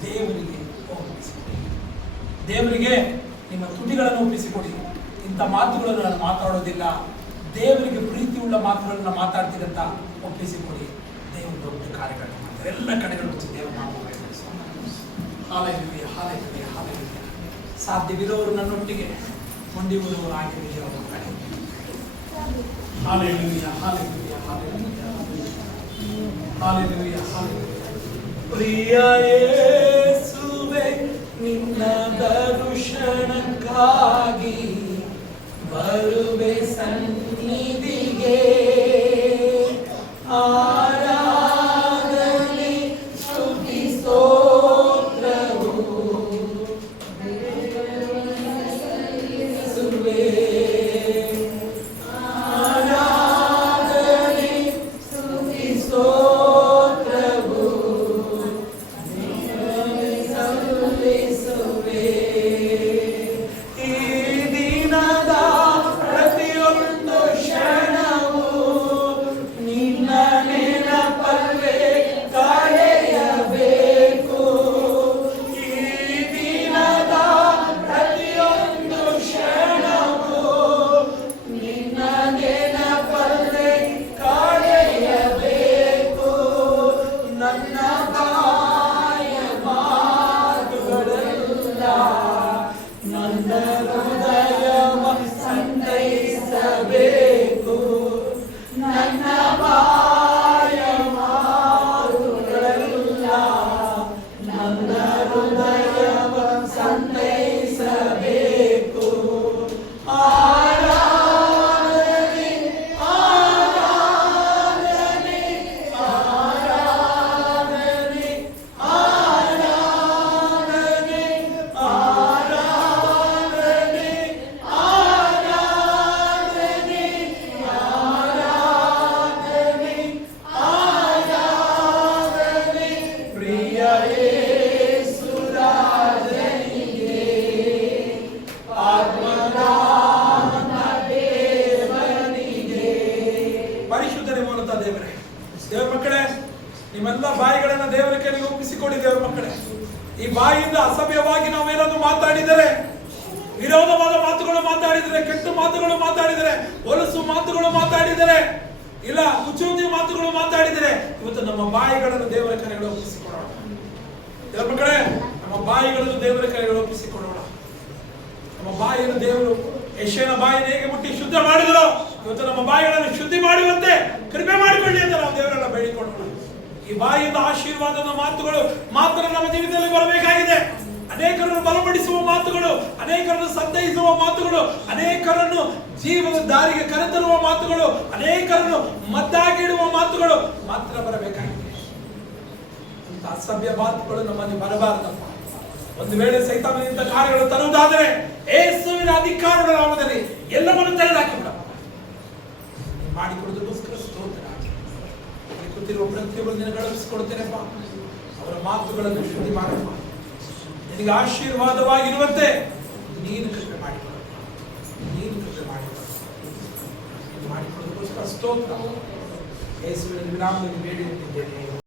ದೇವರಿಗೆ ಒಪ್ಪಿಸಿಕೊಡಿ. ದೇವರಿಗೆ ನಿಮ್ಮ ತುಟಿಗಳನ್ನು ಒಪ್ಪಿಸಿಕೊಡಿ. ಇಂಥ ಮಾತುಗಳನ್ನು ನಾನು ಮಾತಾಡೋದಿಲ್ಲ, ದೇವರಿಗೆ ಪ್ರೀತಿಯುಳ್ಳ ಮಾತುಗಳನ್ನು ಮಾತಾಡ್ತೀರಂತ ಒಪ್ಪಿಸಿಕೊಡಿ. ದೇವರು ದೊಡ್ಡ ಕಾರ್ಯಗಳನ್ನು ಮಾಡ್ತಾರೆ. ಎಲ್ಲ ಕಡೆಗಳು ದೇವರು ನಾವು ಹಾಲೆಲೂಯಾ, ಹಾಲೆಲೂಯಾ, ಹಾಲೆಲೂಯಾ. ಸಾಧ್ಯವಿರೋರು ನನ್ನೊಟ್ಟಿಗೆ ಹೊಂದಿರುವವರು ಆಗಿರುವ ಕಡೆ. Hallelujah, hallelujah, hallelujah, hallelujah, hallelujah. ಪ್ರಿಯ ಯೇಸುವೇ, ನಿನ್ನ ದರ್ಶನಕ್ಕಾಗಿ ಬರುವೆ ಸನ್ನಿಧಿಗೆ. ಆರಾಧನೆ, ಸ್ತುತಿ, ಸ್ತೋತ್ರವು ಸಲ್ಲಿಸುವೆ. ಆರಾಧನೆ, ಸ್ತುತಿ, ಸ್ತೋತ್ರವು ಸಲ್ಲಿಸುವೆ. ಈ ದಿನದ ಪ್ರತಿಯೊಂದು ಕ್ಷಣವು ನಿನ್ನ ನೆನಪಲ್ಲೇ ಕಳೆಯಬೇಕು. ಈ ದಿನದ ಪ್ರತಿಯೊಂದು ಕ್ಷಣವು ನಿನ್ನ ನೆನಪಲ್ಲೇ ಕಳೆಯಬೇಕು. ನನ್ನ ಬಾಯ ಮಾತುಗಳೆಲ್ಲ ನನ್ನ ಹೃದಯವ ಸಂತೈಸಬೇಕು. ನನ್ನ ಬಾಯ ಮಾತುಗಳೆಲ್ಲ ನನ್ನ ಹೃದಯವ ಸಂತೈಸಬೇಕು. ಆರಾಧನೆ, ಆರಾಧನೆ, ಆರಾಧನೆ, ಆರಾಧನೆ, ಆರಾಧನೆ, ಆರಾಧನೆ, ಆರಾಧನೆ, ಆರಾಧನೆ. ಪ್ರಿಯ ಯೇಸು ರಾಜನಿಗೆ, ಆತ್ಮನಾಮ ದೇವನಿಗೆ. ಪರಿಶುದ್ಧರೇ ಮೂಲತಃ ದೇವರೇ, ದೇವರ ಮಕ್ಕಳೇ, ನಿಮ್ಮೆಲ್ಲ ಬಾಯಿಗಳನ್ನ ದೇವರ ಕೈಗೆ ಒಪ್ಪಿಸಿಕೊಡಿ. ದೇವರ ಮಕ್ಕಳೇ, ಈ ಬಾಯಿಯಿಂದ ಅಸಭ್ಯವಾಗಿ ನಾವೇನಾದ್ರೂ ಮಾತಾಡಿದರೆ, ವಿರೋಧವಾದ ಮಾತುಗಳು ಮಾತಾಡಿದರೆ, ಕೆಟ್ಟ ಮಾತುಗಳು ಮಾತಾಡಿದರೆ, ಹೊಲಸು ಮಾತುಗಳು ಮಾತಾಡಿದರೆ, ಇಲ್ಲ ಮುಚ್ಚುಂದಿ ಮಾತುಗಳು ಮಾತಾಡಿದರೆ, ಇವತ್ತು ನಮ್ಮ ಬಾಯಿಗಳನ್ನು ದೇವರ ಕೈಗೆ ಒಪ್ಪಿಸಿಕೊಡೋಣ. ದೇವರ ಮಕ್ಕಳೇ, ನಮ್ಮ ಬಾಯಿಗಳನ್ನು ದೇವರ ಕೈಗೆ ಒಪ್ಪಿಸಿಕೊಡೋಣ. ನಮ್ಮ ಬಾಯಿಯನ್ನು ದೇವರು ಯೆಶಾಯನ ಬಾಯಿಯನ್ನು ಹೇಗೆ ಮುಟ್ಟಿ ಶುದ್ಧ ಮಾಡಿದರೋ, ಇವತ್ತು ನಮ್ಮ ಬಾಯಿಗಳನ್ನು ಶುದ್ಧಿ ಮಾಡುವಂತೆ ಕೃಪೆ ಮಾಡಿಕೊಳ್ಳಿ ಅಂತ ನಾವು ದೇವರೆಲ್ಲ ಬೇಡಿಕೊಳ್ಳೋಣ. ಈ ಬಾಯಿಯಿಂದ ಆಶೀರ್ವಾದದ ಮಾತುಗಳು ಮಾತ್ರ ನಮ್ಮ ಜೀವಿತದಲ್ಲಿ ಬರಬೇಕಾಗಿದೆ. ಅನೇಕರನ್ನು ಬಲಪಡಿಸುವ ಮಾತುಗಳು, ಅನೇಕರನ್ನು ಸಂತೈಸುವ ಮಾತುಗಳು, ಅನೇಕರನ್ನು ಜೀವನ ದಾರಿಗೆ ಕರೆತರುವ ಮಾತುಗಳು, ಅನೇಕರನ್ನು ಮದ್ದಾಗಿಡುವ ಮಾತುಗಳು ಮಾತ್ರ ಬರಬೇಕಾಗಿದೆ. ಅಂತ ಅಸಭ್ಯ ಮಾತುಗಳು ನಮ್ಮಲ್ಲಿ ಬರಬಾರದಪ್ಪ. ಒಂದು ವೇಳೆ ಸೈತಾನನಿಂದ ಕಾರ್ಯಗಳು ತರುವುದಾದರೆ ಯೇಸುವಿನ ಅಧಿಕಾರದ ನಾಮದಲ್ಲಿ ಎಲ್ಲವನ್ನು ತೆಗೆದುಹಾಕಿ ಬಿಡಪ್ಪ. ಮಾಡಿಕೊಡುವುದಕ್ಕೋಸ್ಕರ ಸ್ತೋತ್ರ. ಕೂತಿರುವ ಪ್ರತಿಯೊಬ್ಬರು ನಿನ್ನ ಗಳಿಸಿಕೊಡುತ್ತೇನೆಪ್ಪ. ಅವರ ಮಾತುಗಳನ್ನು ಶುದ್ಧಿ ಮಾಡಪ್ಪ. ನಿನಗೆ ಆಶೀರ್ವಾದವಾಗಿರುವಂತೆ ನೀನು ಕೃಪೆ ಮಾಡಿಕೊಡಪ್ಪ. ನೀನು ಕೃಪೆ ಮಾಡಿಕೊಡಪ್ಪ. ಮಾಡಿಕೊಡುವುದಕ್ಕೋಸ್ಕರ ಸ್ತೋತ್ರ. ಯೇಸುವಿನ ನಾಮದಲ್ಲಿ ಬೇಡಿಕೊಂಡಿದ್ದೇನೆ.